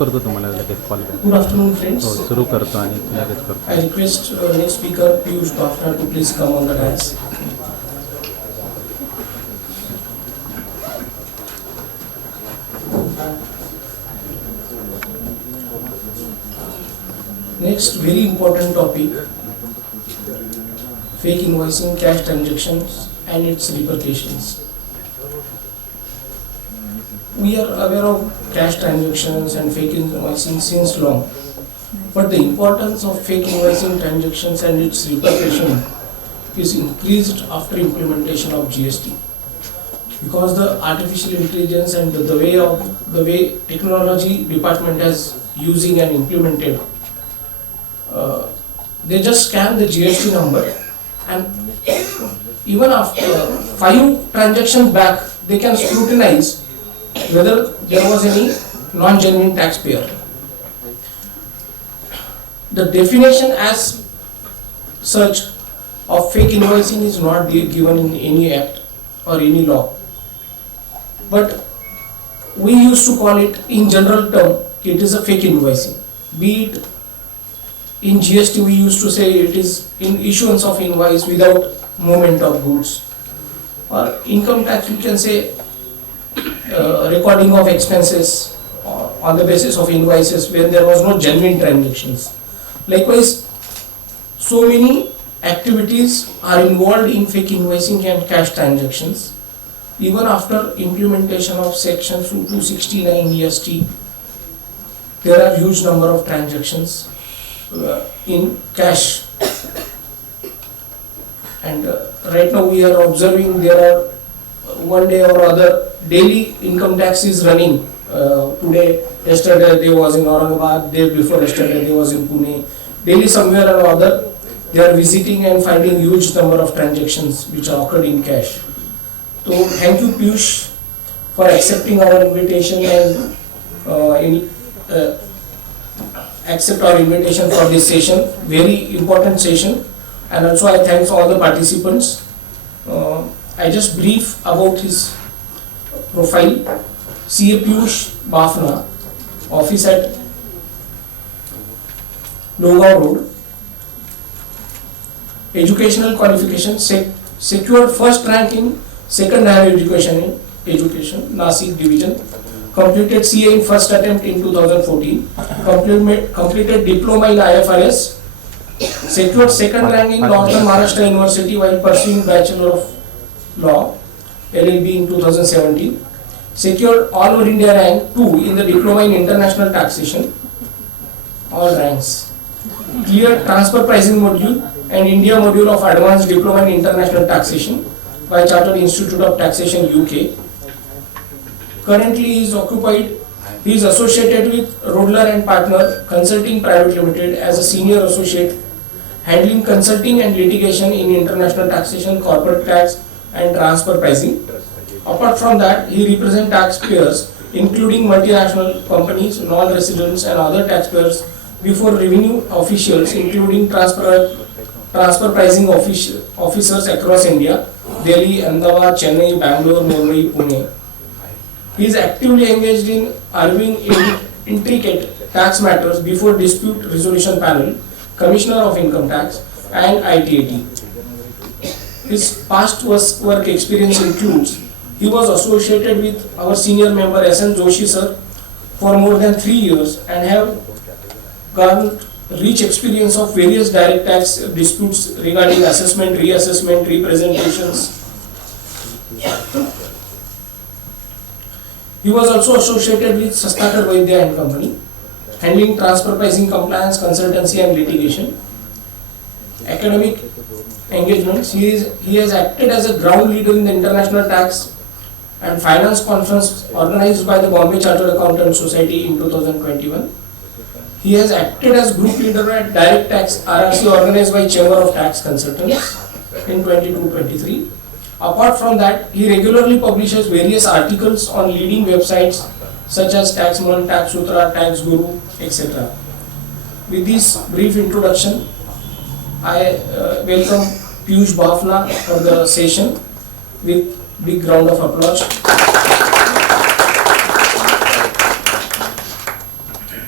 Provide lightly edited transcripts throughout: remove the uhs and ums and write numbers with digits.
करतो तुम्हाला लगेच call back. Good afternoon, friends. हो सुरू करतो आणि लगेच करतो. I request next speaker Piyush Bafna to please come on the dais. Next, very important topic: fake invoicing, cash transactions, and its repercussions. We are aware of cash transactions and fake invoicing since long, but the importance of fake invoicing transactions and its repercussion is increased after implementation of GST, because the artificial intelligence and the way technology department has using and implemented. They just scan the GST number, and even after 5 transactions back, they can scrutinize whether there was any non-genuine taxpayer. The definition as such of fake invoicing is not given in any act or any law, but we used to call it in general term, it is a fake invoicing. Be it in GST, we used to say it is in issuance of invoice without movement of goods, or income tax we can say recording of expenses on the basis of invoices when there was no genuine transactions. Likewise, so many activities are involved in fake invoicing and cash transactions. Even after implementation of section 269 EST, there are huge number of transactions in cash, and right now we are observing there are one day or other daily income tax is running. Yesterday they was in Aurangabad, day before yesterday they was in Pune. Daily somewhere or other they are visiting and finding huge number of transactions which are occurred in cash. So thank you Piyush for accepting our invitation and accept our invitation for this session, very important session, and also I thank all the participants. I just brief about his profile. CA Piyush Bafna, office at Logao Road. Educational qualification: secured first rank in second higher education, Nasik division. Completed CA in first attempt in 2014. Completed diploma in IFRS. Secured second rank in Northern Maharashtra University while pursuing Bachelor of Law LLB in 2017. Secured all over India rank 2 in the diploma in international taxation. All ranks. Cleared transfer pricing module and India module of advanced diploma in international taxation by Chartered Institute of Taxation UK. Currently he is associated with Rodler and Partner Consulting Private Limited as a senior associate, handling consulting and litigation in international taxation, corporate tax and transfer pricing. Apart from that, he represents taxpayers including multinational companies, non-residents and other taxpayers before revenue officials including transfer pricing officers across India, Delhi, Ahmedabad, Chennai, Bangalore, Mumbai, Pune. He is actively engaged in arguing intricate tax matters before Dispute Resolution Panel, Commissioner of Income Tax and ITAT. His past work experience includes: he was associated with our senior member SN Joshi sir for more than 3 years and have garnered rich experience of various direct tax disputes regarding assessment, reassessment, representations. He was also associated with Sastakar Vaidya and Company, handling transfer pricing compliance, consultancy and litigation. Academic engagements: he has acted as a ground leader in the International Tax and Finance Conference organized by the Bombay Chartered Accountants Society in 2021. He has acted as group leader at Direct Tax RRC organized by Chamber of Tax Consultants in 22-23. Apart from that, he regularly publishes various articles on leading websites such as Taxman, Tax Sutra, Tax Guru, etc. With this brief introduction, I welcome Piyush Bafna for the session with big round of applause.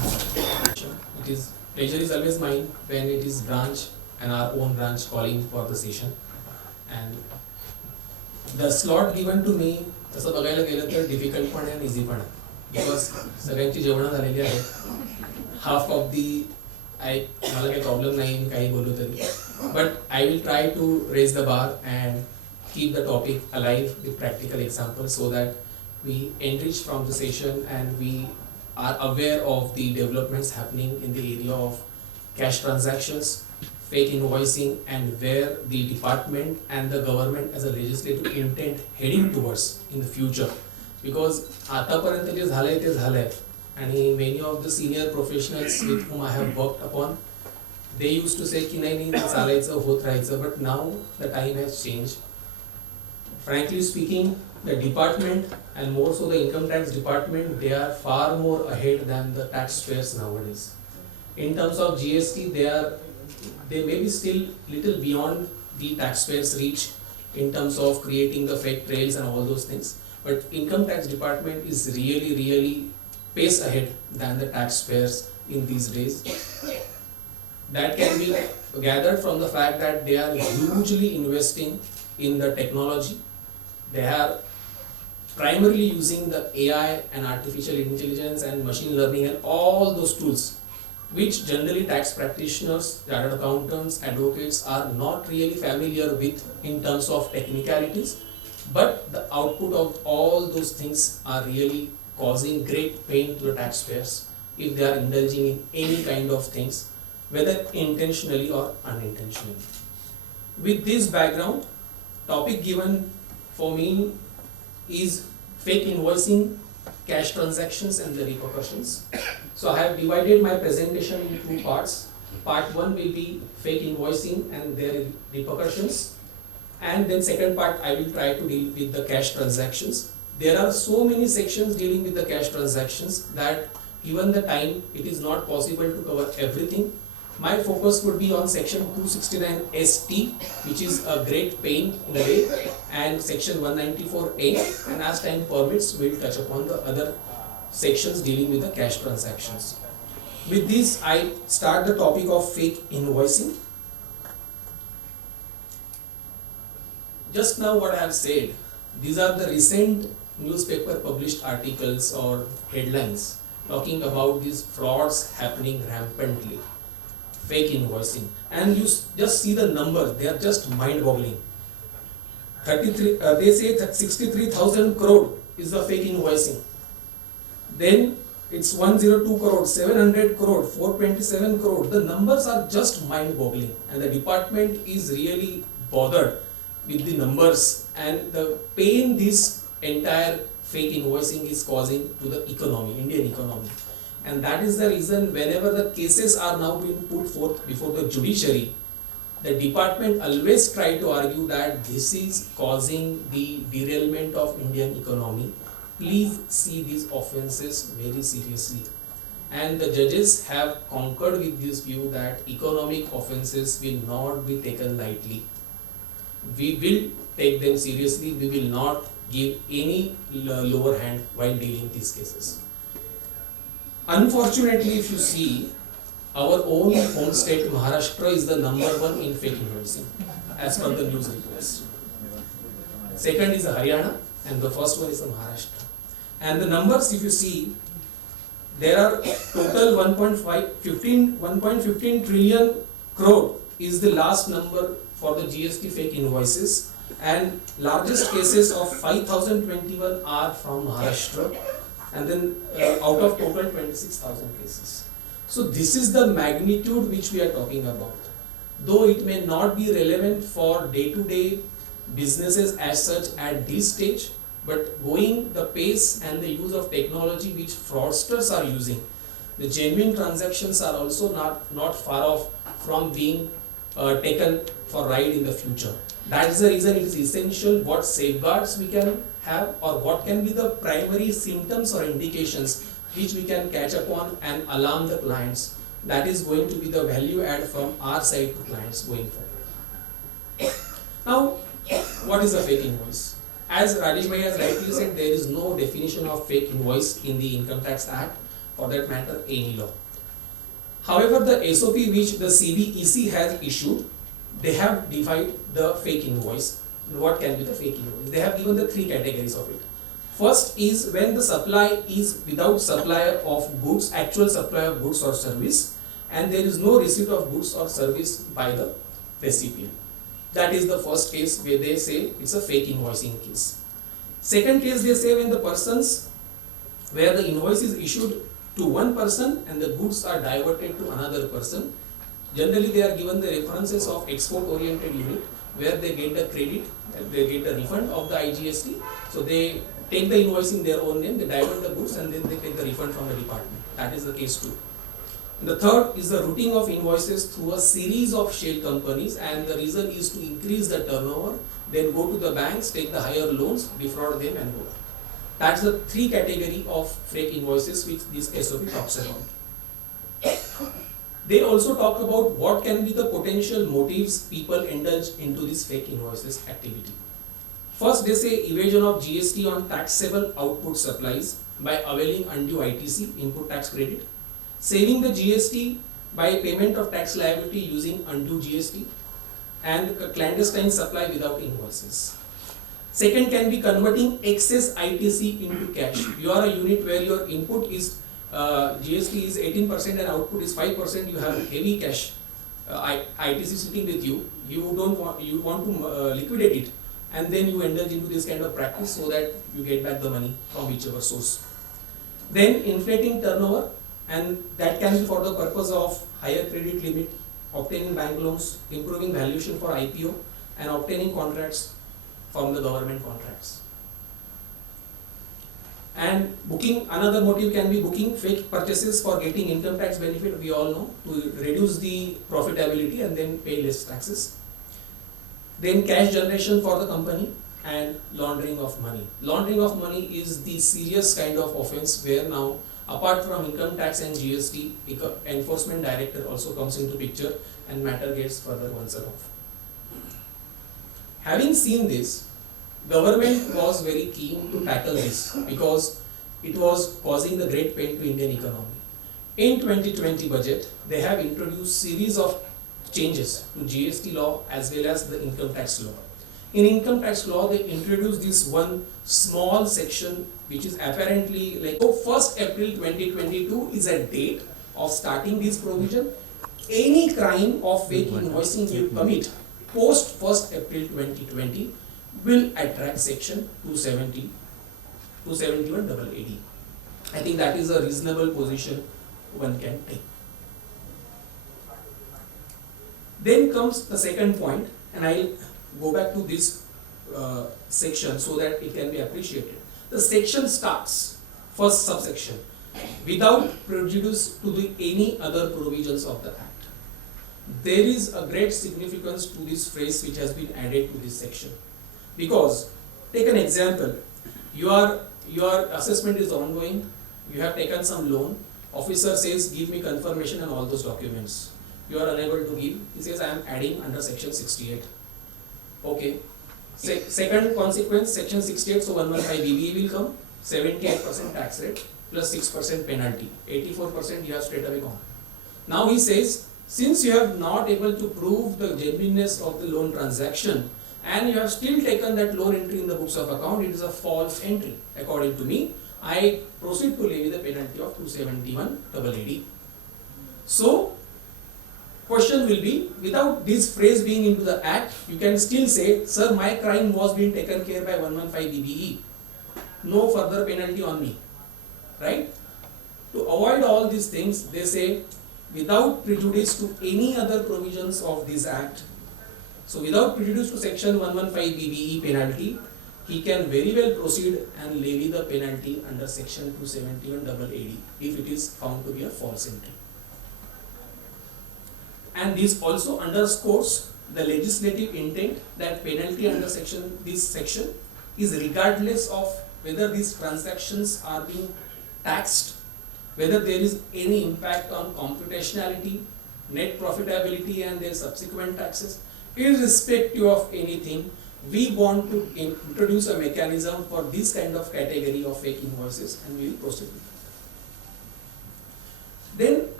pleasure is always mine when it is branch and our own branch calling for the session. And the slot given to me, तसं बघायला गेलं तर difficult पण आहे आणि easy पण आहे, because सगळ्यांची जेवणं झालेली आहेत. हाफ ऑफ दी मला काही प्रॉब्लेम नाही काही बोलू तरी, but I will try to raise the bar and keep the topic alive with practical examples so that we enrich from the session and we are aware of the developments happening in the area of cash transactions, fake invoicing, and where the department and the government as a legislative intent heading towards in the future. Because आतापर्यंत जे झालंय ते झालंय आणि many of the senior professionals with whom I have worked upon, they used to say की नाही चालायचं होत राहायचं, but now the time has changed. Frankly speaking, the department and more so the income tax department, they are far more ahead than the taxpayers nowadays. In terms of GST, they may be still little beyond the taxpayers' reach in terms of creating the fake trails and all those things. But income tax department is really pace ahead than the taxpayers in these days. That can be gathered from the fact that they are hugely investing in the technology. They are primarily using the AI and artificial intelligence and machine learning and all those tools, which generally tax practitioners, chartered accountants, advocates are not really familiar with in terms of technicalities, but the output of all those things are really causing great pain to the taxpayers if they are indulging in any kind of things, whether intentionally or unintentionally. With this background, topic given for me is fake invoicing, cash transactions and the repercussions. So I have divided my presentation in two parts. Part 1 will be fake invoicing and their repercussions, and then second part I will try to deal with the cash transactions. There are so many sections dealing with the cash transactions that given the time it is not possible to cover everything. My focus would be on section 269 ST, which is a great pain in a way, and section 194A, and as time permits we'll touch upon the other sections dealing with the cash transactions. With this I start the topic of fake invoicing. Just now what I have said, these are the recent newspaper published articles or headlines talking about these frauds happening rampantly. Fake invoicing, and you just see the numbers, they are just mind-boggling. 33, they say that 63,000 crore is the fake invoicing. Then it's 102 crore, 700 crore, 427 crore. The numbers are just mind-boggling, and the department is really bothered with the numbers and the pain this entire fake invoicing is causing to the economy, Indian economy. And that is the reason whenever the cases are now being put forth before the judiciary, the department always try to argue that this is causing the derailment of Indian economy. Please see these offences very seriously. And the judges have concurred with this view that economic offences will not be taken lightly. We will take them seriously. We will not give any lower hand while dealing these cases. Unfortunately, if you see, our own home state Maharashtra is the number 1 in fake invoicing as per the news reports. Second is Haryana and the first one is Maharashtra. And the numbers, if you see, there are total 1.15 trillion crore is the last number for the GST fake invoices, and largest cases of 5,021 are from Maharashtra. And then out of total 26,000 cases. So this is the magnitude which we are talking about. Though it may not be relevant for day-to-day businesses as such at this stage, but going the pace and the use of technology which fraudsters are using, the genuine transactions are also not far off from being taken for ride in the future. That is the reason it is essential what safeguards we can have, or what can be the primary symptoms or indications which we can catch upon and alarm the clients. That is going to be the value add from our side to clients going forward. Now, what is a fake invoice? As Rajesh Bhai has rightly said, there is no definition of fake invoice in the Income Tax Act, for that matter any law. However, the SOP which the CBEC has issued, they have defined the fake invoice. What can be the fake invoice? They have given the three categories of it. First is when the supply is without supplier of goods, actual supply of goods or service, and there is no receipt of goods or service by the recipient. That is the first case where they say it's a fake invoicing case. Second case, they say when the persons, where the invoice is issued to one person and the goods are diverted to another person. Generally, they are given the references of export-oriented unit where they get the credit, they get the refund of the IGST. So they take the invoice in their own name, they divert the goods, and then they take the refund from the department. That is the case 2. The third is the routing of invoices through a series of shell companies, and the reason is to increase the turnover, then go to the banks, take the higher loans, defraud them and go. That's the three category of fake invoices which this SOP talks about. They also talk about what can be the potential motives people indulge into this fake invoices activity. First, they say evasion of GST on taxable output supplies by availing undue ITC, input tax credit, saving the GST by payment of tax liability using undue GST, and clandestine supply without invoices. Second can be converting excess ITC into cash. You are a unit where your input is GST is 18% and output is 5%. You have heavy cash ITC sitting with you. You want to liquidate it, and then you indulge into this kind of practice so that you get back the money from whichever source. Then inflating turnover, and that can be for the purpose of higher credit limit, obtaining bank loans, improving valuation for IPO, and obtaining contracts from the government contracts. And booking, another motive can be booking fake purchases for getting income tax benefit, we all know, to reduce the profitability and then pay less taxes. Then cash generation for the company and laundering of money. Laundering of money is the serious kind of offense where now, apart from income tax and GST, enforcement director also comes into picture and matter gets further once off. Having seen this, government was very keen to tackle this because it was causing the great pain to Indian economy. In 2020 budget, they have introduced series of changes to GST law as well as the income tax law. In income tax law, they introduced this one small section which is apparently like, so 1st April 2022 is a date of starting this provision. Any crime of fake invoicing you commit post 1st April 2020 will attract section 271 AD. I think that is a reasonable position one can take. Then comes the second point, and I'll go back to this section so that it can be appreciated. The section starts, first subsection, without prejudice to any other provisions of the Act. There is a great significance to this phrase which has been added to this section. Because, take an example, your assessment is ongoing, you have taken some loan, officer says give me confirmation and all those documents. You are unable to give, he says I am adding under section 68. Okay. Second consequence, section 68, so 115 BBE will come, 78% tax rate plus 6% penalty, 84% you have straight away gone. Now he says, since you have not able to prove the genuineness of the loan transaction and you have still taken that loan entry in the books of account, it is a false entry. According to me, I proceed to levy the penalty of 271 AD. So, question will be, without this phrase being into the Act, you can still say, sir, my crime was being taken care by 115 BBE. No further penalty on me. Right? To avoid all these things, they say, without prejudice to any other provisions of this Act. So without prejudice to section 115 BBE penalty, he can very well proceed and levy the penalty under section 271 AD if it is found to be a false entry. And this also underscores the legislative intent that penalty under this section is regardless of whether these transactions are being taxed, whether there is any impact on computationality, net profitability and their subsequent taxes. Irrespective of anything, we want to introduce a mechanism for this kind of category of fake invoices and we will proceed with it. Then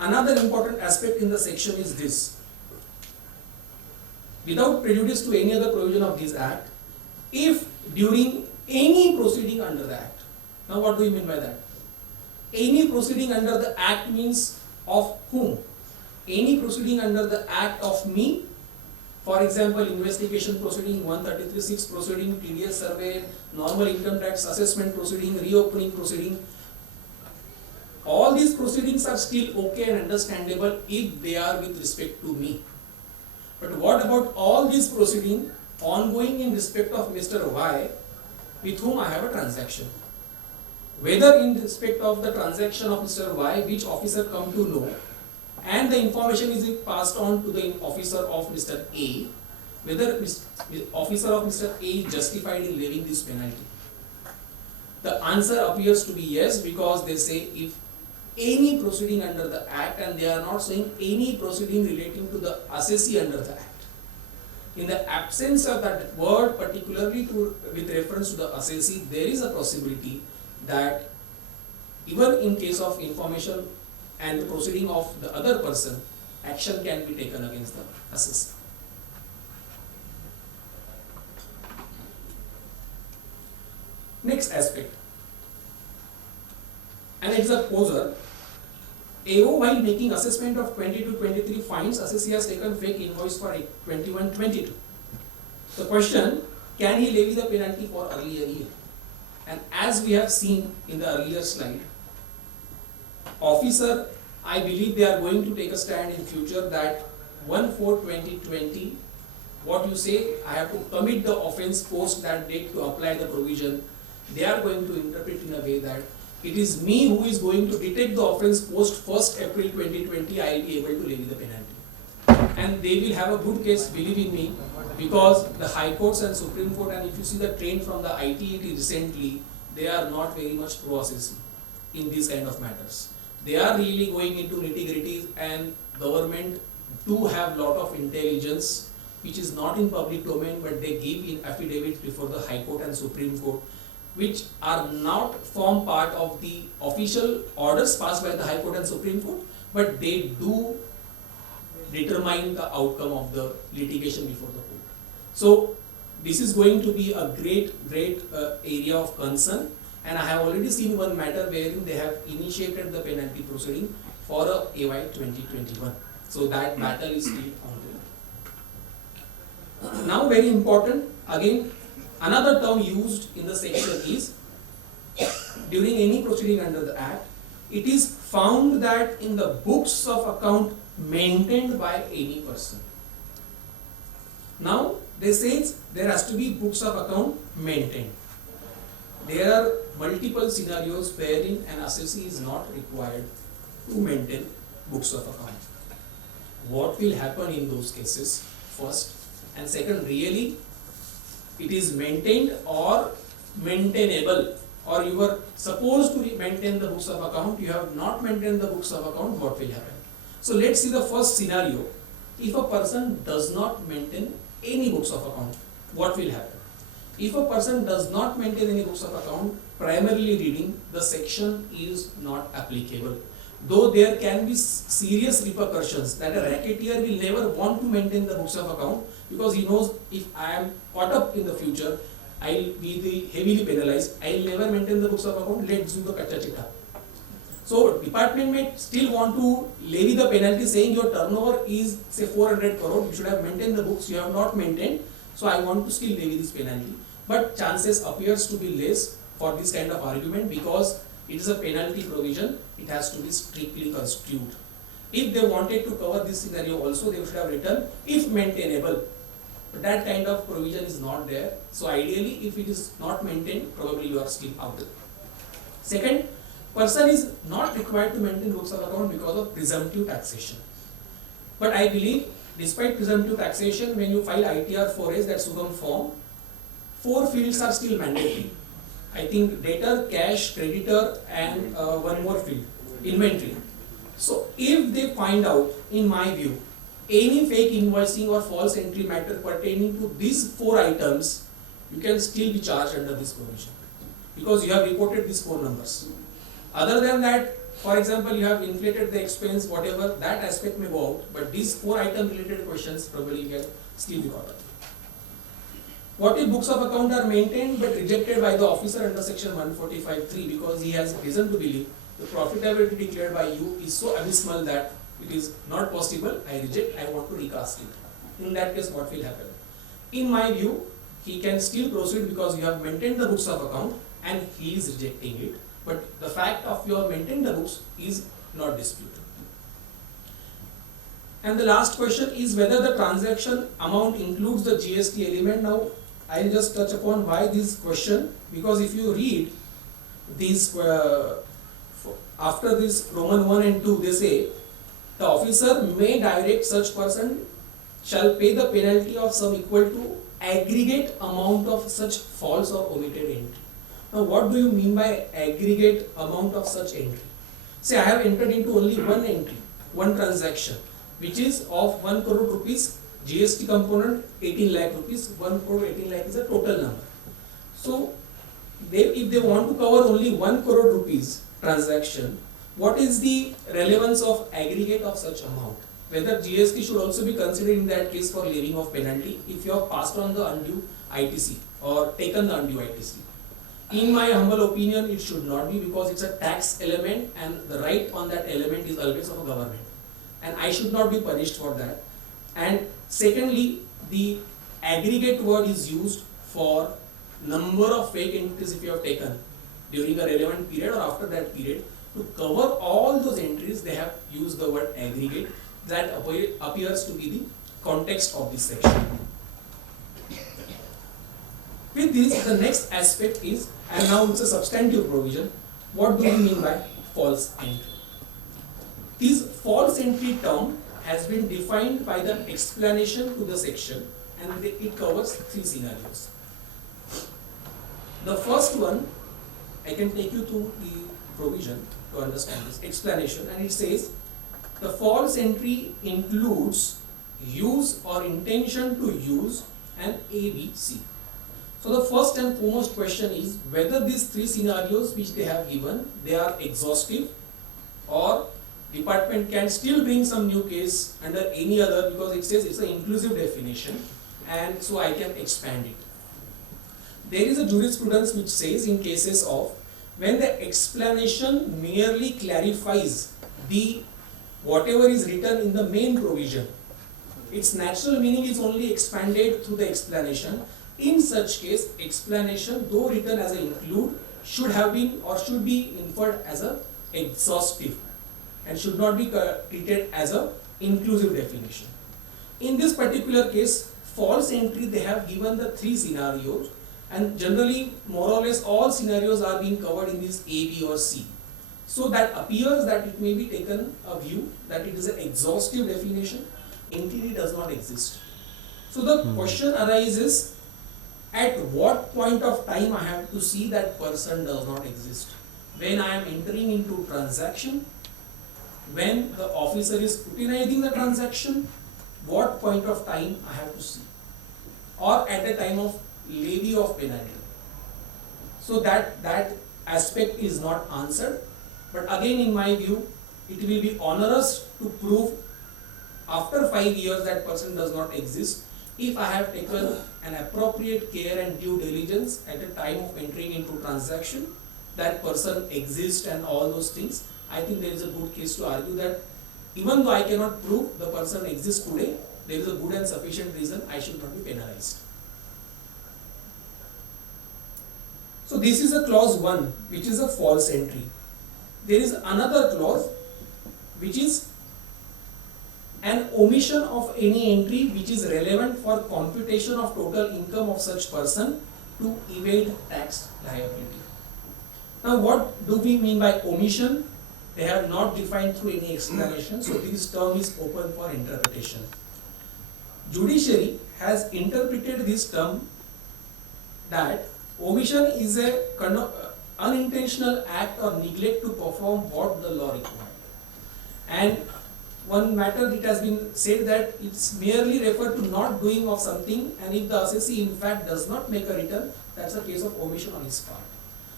another important aspect in the section is this. Without prejudice to any other provision of this Act, if during any proceeding under the Act, now what do you mean by that? Any proceeding under the Act means of whom? Any proceeding under the Act of me, for example, investigation proceeding, 133(6) proceeding, TDS survey, normal income tax assessment proceeding, reopening proceeding. All these proceedings are still okay and understandable if they are with respect to me. But what about all these proceedings ongoing in respect of Mr. Y, with whom I have a transaction? Whether in respect of the transaction of Mr. Y, which officer come to know, and the information is passed on to the officer of Mr. A, whether officer of Mr. A is justified in levying this penalty. The answer appears to be yes, because they say if any proceeding under the Act, and they are not saying any proceeding relating to the assessee under the Act. In the absence of that word, particularly with reference to the assessee, there is a possibility that even in case of information and the proceeding of the other person, action can be taken against the assessee. Next aspect. An example, AO while making assessment of 22-23 fines, assessee has taken fake invoice for 21-22. The question, can he levy the penalty for earlier year? And as we have seen in the earlier slide, officer, I believe they are going to take a stand in future that 1/4/2020, what you say, I have to commit the offence post that date to apply the provision. They are going to interpret in a way that it is me who is going to detect the offence post 1st April 2020, I will be able to levy the penalty. And they will have a good case, believe in me, because the High Courts and Supreme Court, and if you see the trend from the ITET recently, they are not very much pro-assessee in these kind of matters. They are really going into nitty-gritties, and government do have lot of intelligence which is not in public domain, but they give in affidavits before the High Court and Supreme Court, which are not form part of the official orders passed by the High Court and Supreme Court, but they do determine the outcome of the litigation before the court. So this is going to be a great area of concern, and I have already seen one matter wherein they have initiated the penalty proceeding for a AY 2021. So that matter is still ongoing. Now very important, again, another term used in the section is, during any proceeding under the Act, it is found that in the books of account maintained by any person. Now, they say there has to be books of account maintained. There are multiple scenarios wherein an assessee is not required to maintain books of account. What will happen in those cases, first? And second, really, it is maintained or maintainable, or you were supposed to maintain the books of account, you have not maintained the books of account, what will happen? So let's see the first scenario. If a person does not maintain any books of account, what will happen? If a person does not maintain any books of account, primarily reading, the section is not applicable. Though there can be serious repercussions that a racketeer will never want to maintain the books of account, because he knows if I am caught up in the future, I will be heavily penalized. I will never maintain the books of account, let's do the kacha chita. So department may still want to levy the penalty, saying your turnover is say 400 crore, you should have maintained the books, you have not maintained, so I want to still levy this penalty. But chances appears to be less for this kind of argument, because it is a penalty provision, it has to be strictly construed. If they wanted to cover this scenario also, they should have written if maintainable. But that kind of provision is not there. So ideally, if it is not maintained, probably you are still out. Second, person is not required to maintain books of account because of presumptive taxation. But I believe, despite presumptive taxation, when you file ITR 4S, that Sugam form, 4 fields are still mandatory. I think debtor, cash, creditor, and one more field, inventory. So if they find out, in my view, any fake invoicing or false entry matter pertaining to these 4 items, you can still be charged under this provision, because you have reported these 4 numbers. Other than that, For example, you have inflated the expense, whatever, that aspect may go out, but these 4 item related questions probably can still be caught up. What if books of account are maintained but rejected by the officer under section 145(3) because he has reason to believe the profitability declared by you is so abysmal that it is not possible, I reject, I want to recast it. In that case, what will happen? In my view, he can still proceed because you have maintained the books of account and he is rejecting it. But the fact of your maintaining the books is not disputed. And the last question is whether the transaction amount includes the GST element. Now, I will just touch upon why this question, because if you read these, after this Roman 1 and 2, they say, the officer may direct such person shall pay the penalty of sum equal to aggregate amount of such false or omitted entry. Now, what do you mean by aggregate amount of such entry? Say I have entered into only one entry, one transaction, which is of 1 crore rupees, GST component 18 lakh rupees, 1 crore 18 lakh is a total number. So, if they want to cover only 1 crore rupees transaction, what is the relevance of aggregate of such amount? Whether GST should also be considered in that case for levying of penalty if you have passed on the undue ITC or taken the undue ITC. In my humble opinion, it should not be, because it's a tax element and the right on that element is always of a government. And I should not be punished for that. And secondly, the aggregate word is used for number of fake entries if you have taken during a relevant period or after that period. To cover all those entries, they have used the word aggregate. That appears to be the context of this section. With this, the next aspect is, and now it's a substantive provision, what do we mean by false entry? This false entry term has been defined by the explanation to the section, and it covers 3 scenarios. The first one, I can take you to the provision to understand this explanation, and it says, the false entry includes use or intention to use an ABC. So the first and foremost question is whether these 3 scenarios which they have given, they are exhaustive, or department can still bring some new case under any other, because it says it's an inclusive definition, and so I can expand it. There is a jurisprudence which says in cases of when the explanation merely clarifies the whatever is written in the main provision, its natural meaning is only expanded through the explanation. In such case, explanation, though written as an include, should have been or should be inferred as a exhaustive and should not be treated as a inclusive definition. In this particular case, false entry, they have given the 3 scenarios, and generally more or less all scenarios are being covered in this A, B or C. So that appears that it may be taken a view that it is an exhaustive definition, entity does not exist. So the question arises, at what point of time I have to see that person does not exist? When I am entering into transaction, when the officer is scrutinizing the transaction, what point of time I have to see? Or at the time of levy of penalty. So that aspect is not answered. But again, in my view, it will be onerous to prove after 5 years that person does not exist if I have taken an appropriate care and due diligence at the time of entering into transaction, that person exists and all those things. I think there is a good case to argue that even though I cannot prove the person exists today, there is a good and sufficient reason I should not be penalized. So this is a clause 1, which is a false entry. There is another clause which is an omission of any entry which is relevant for computation of total income of such person to evade tax liability. Now what do we mean by omission? They have not defined through any explanation, so this term is open for interpretation. Judiciary has interpreted this term that omission is a unintentional act or neglect to perform what the law requires. And one matter, it has been said that it's merely referred to not doing of something, and if the assessee in fact does not make a return, that's a case of omission on his part.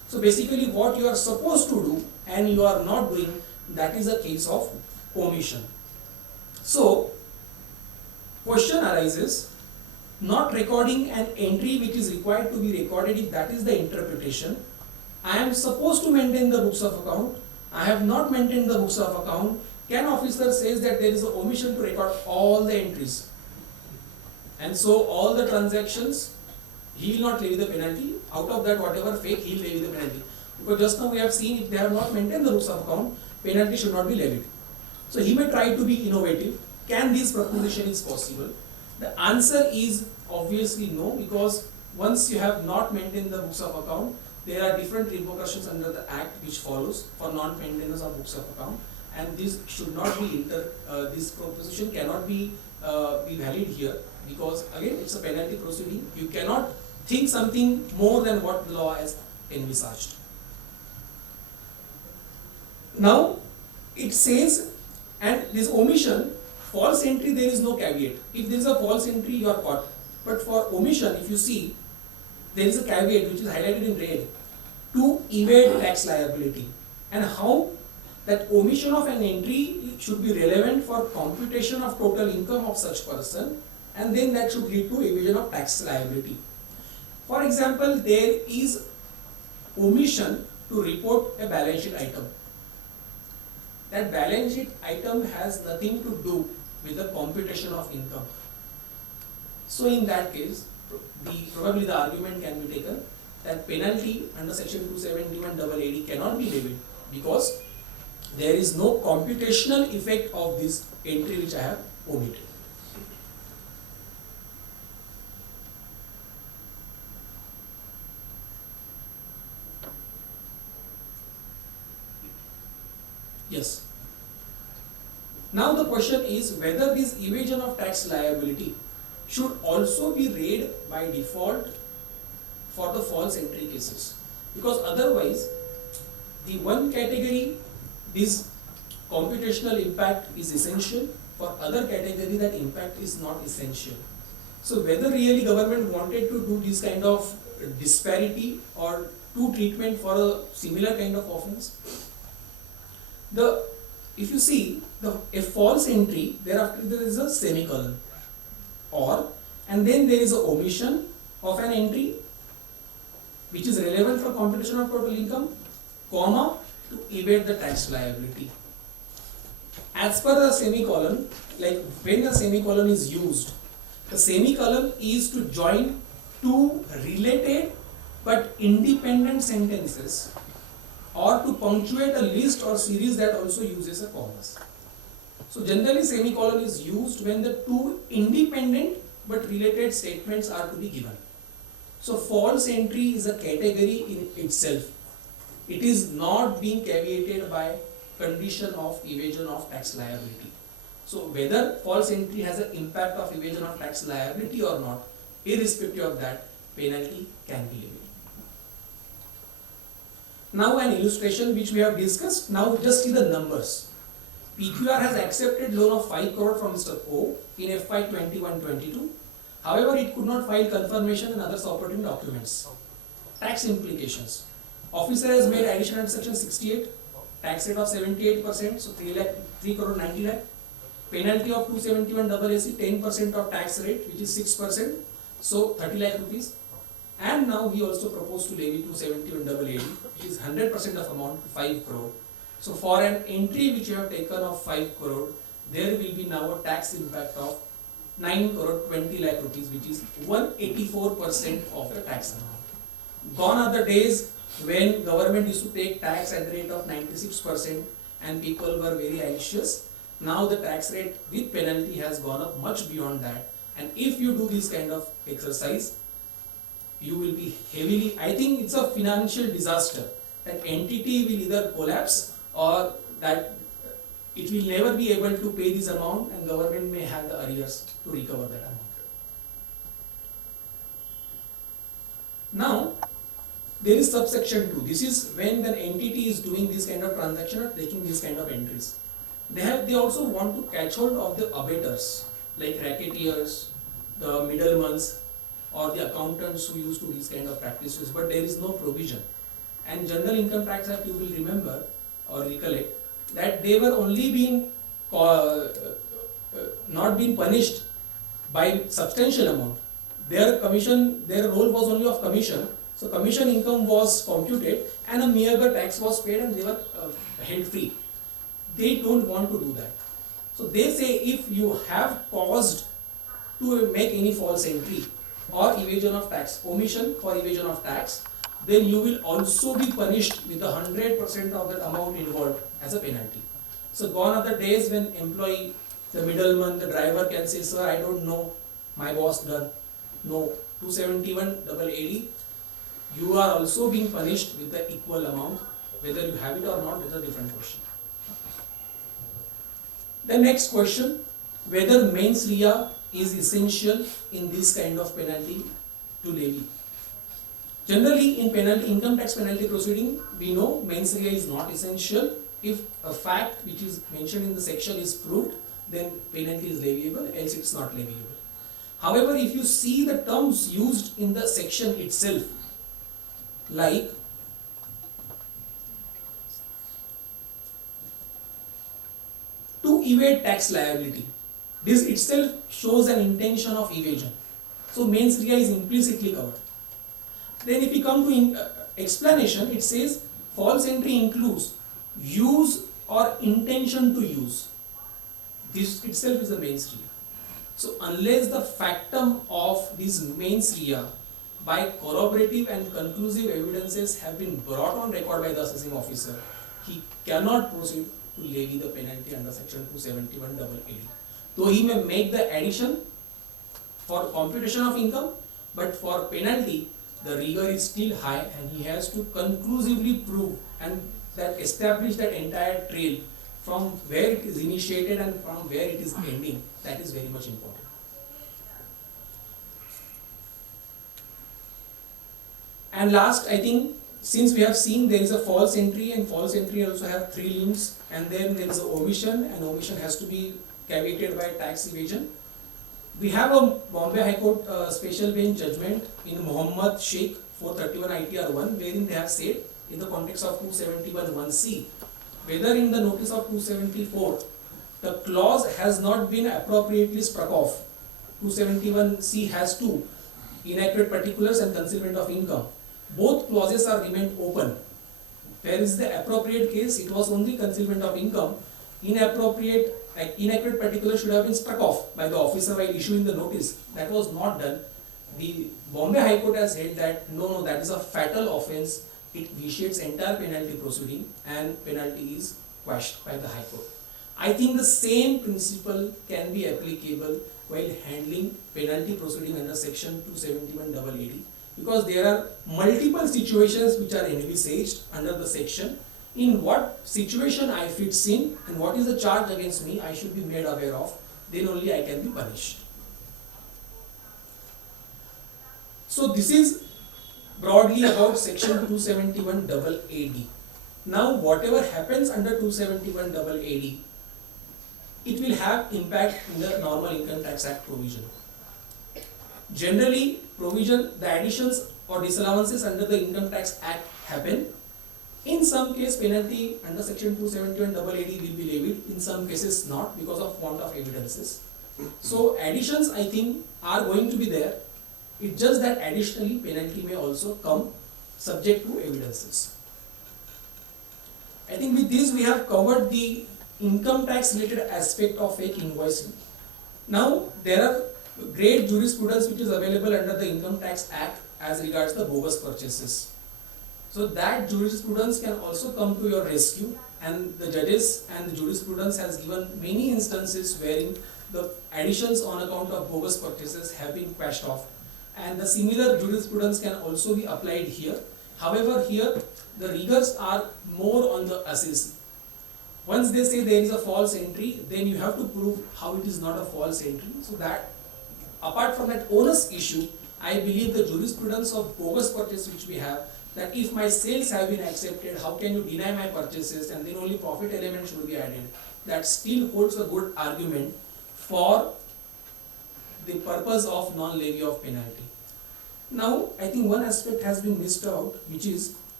So basically what you are supposed to do and you are not doing, that is a case of omission. So question arises, not recording an entry which is required to be recorded, if that is the interpretation. I am supposed to maintain the books of account, I have not maintained the books of account. Can officer says that there is an omission to record all the entries, and so all the transactions he will not levy the penalty. Out of that, whatever fake, he will levy the penalty. Because just now we have seen, if they have not maintained the books of account, penalty should not be levied. So he may try to be innovative. Can this proposition is possible? The answer is obviously no, because once you have not maintained the books of account, there are different repercussions under the act which follows for non-maintenance of books of account, and this should not be this proposition cannot be valid here, because again it's a penalty proceeding. You cannot think something more than what the law has envisaged. Now it says, and this omission, false entry, there is no caveat. If there is a false entry, you are caught. But for omission, if you see, there is a caveat which is highlighted in red, to evade tax liability. And how that omission of an entry should be relevant for computation of total income of such person, and then that should lead to evasion of tax liability. For example, there is omission to report a balance sheet item. That balance sheet item has nothing to do with the computation of income. So in that case, probably the argument can be taken that penalty under section 271 AD cannot be levied, because there is no computational effect of this entry which I have omitted. Yes. Now the question is whether this evasion of tax liability should also be read by default for the false entry cases, because otherwise the one category, this computational impact is essential, for other category that impact is not essential. So whether really government wanted to do this kind of disparity or two treatment for a similar kind of offence. If you see a false entry, thereafter there is a semicolon, and then there is a omission of an entry which is relevant for computation of total income, comma, to evade the tax liability. As per the semicolon, like when the semicolon is used, the semicolon is to join two related but independent sentences, or to punctuate a list or series that also uses a commas. So generally semicolon is used when the two independent but related statements are to be given. So false entry is a category in itself. It is not being caveated by condition of evasion of tax liability. So whether false entry has an impact of evasion of tax liability or not, irrespective of that, penalty can be levied. Now an illustration which we have discussed. Now just see the numbers. PQR has accepted loan of 5 crore from Mr. O in FY 21-22. However, it could not file confirmation and other supporting documents. Tax implications. Officer has made addition under section 68, tax rate of 78%, so 3 crore 90 lakh. Penalty of 271 AAC, 10% of tax rate, which is 6%, so 30 lakh rupees. And now he also proposed to levy 271 AAD, which is 100% of amount, 5 crore. So for an entry which you have taken of 5 crore, there will be now a tax impact of 9 crore 20 lakh rupees, which is 184% of the tax amount. Gone are the days when government used to take tax at the rate of 96% and people were very anxious. Now the tax rate with penalty has gone up much beyond that, and if you do this kind of exercise, you will be heavily, I think it's a financial disaster. That entity will either collapse or that it will never be able to pay this amount, and government may have the arrears to recover that amount. Now, there is subsection 2. This is when the entity is doing this kind of transaction or taking this kind of entries. They also want to catch hold of the abettors, like racketeers, the middlemen, or the accountants who used to these kind of practices, but there is no provision. And General Income Tax Act, you will remember or recollect that they were only being not being punished by substantial amount. Their role was only of commission. So commission income was computed and a meager tax was paid and they were held free. They don't want to do that. So they say if you have caused to make any false entry or evasion of tax, omission for evasion of tax, then you will also be punished with 100% of that amount involved as a penalty. So gone are the days when employee, the middleman, the driver can say, sir, I don't know, my boss done. No, 271,880, you are also being punished with the equal amount. Whether you have it or not is a different question. The next question, whether mens rea is essential in this kind of penalty to levy. Generally, in income tax penalty proceeding, we know mens rea is not essential. If a fact which is mentioned in the section is proved, then penalty is leviable, else it's not leviable. However, if you see the terms used in the section itself, like to evade tax liability, this itself shows an intention of evasion. So mens rea is implicitly covered. Then if we come to explanation, it says false entry includes use or intention to use. This itself is a mens rea. So unless the factum of this mens rea by corroborative and conclusive evidences have been brought on record by the assessing officer, he cannot proceed to levy the penalty under section 271(80). Though he may make the addition for computation of income, but for penalty the rigor is still high and he has to conclusively prove and that establish that entire trail from where it is initiated and from where it is ending. That is very much important. And last, I think, since we have seen there is a false entry and false entry also have three limbs, and then there is a omission, and omission has to be caveated by tax evasion. We have a Bombay High Court special bench judgment in Muhammad Sheikh 431 ITR 1, wherein they have said in the context of 271(1)(c), whether in the notice of 274 the clause has not been appropriately struck off. 271(c) has two, inaccurate particulars and concealment of income. Both clauses are remained open. Where is the appropriate case? It was only concealment of income. Inaccurate particulars should have been struck off by the officer while issuing the notice. That was not done. The Bombay High Court has held that no, that is a fatal offence. It vitiates entire penalty proceeding and penalty is quashed by the High Court. I think the same principle can be applicable while handling penalty proceeding under section 271(80), because there are multiple situations which are envisaged under the section. In what situation I fits in and what is the charge against me, I should be made aware of, then only I can be punished. So this is broadly about section 271(AD). Now whatever happens under 271(AD), it will have impact in the normal Income Tax Act provision. Generally, the additions or disallowances under the Income Tax Act happen. In some case, penalty under section 271(AD) will be levied, in some cases not, because of want of evidences. So additions, I think, are going to be there. It's just that additionally penalty may also come subject to evidences. I think with this we have covered the income tax related aspect of fake invoicing. Now there are great jurisprudence which is available under the Income Tax Act as regards the bogus purchases. So that jurisprudence can also come to your rescue, and the judges and the jurisprudence has given many instances wherein the additions on account of bogus purchases have been quashed off, and the similar jurisprudence can also be applied here. However, here the rigors are more on the assessee. Once they say there is a false entry, then you have to prove how it is not a false entry. So that apart from that onus issue, I believe the jurisprudence of bogus purchase which we have, that if my sales have been accepted, how can you deny my purchases, and then only profit element should be added. That still holds a good argument for the purpose of non-levy of penalty. Now, I think one aspect has been missed out, which is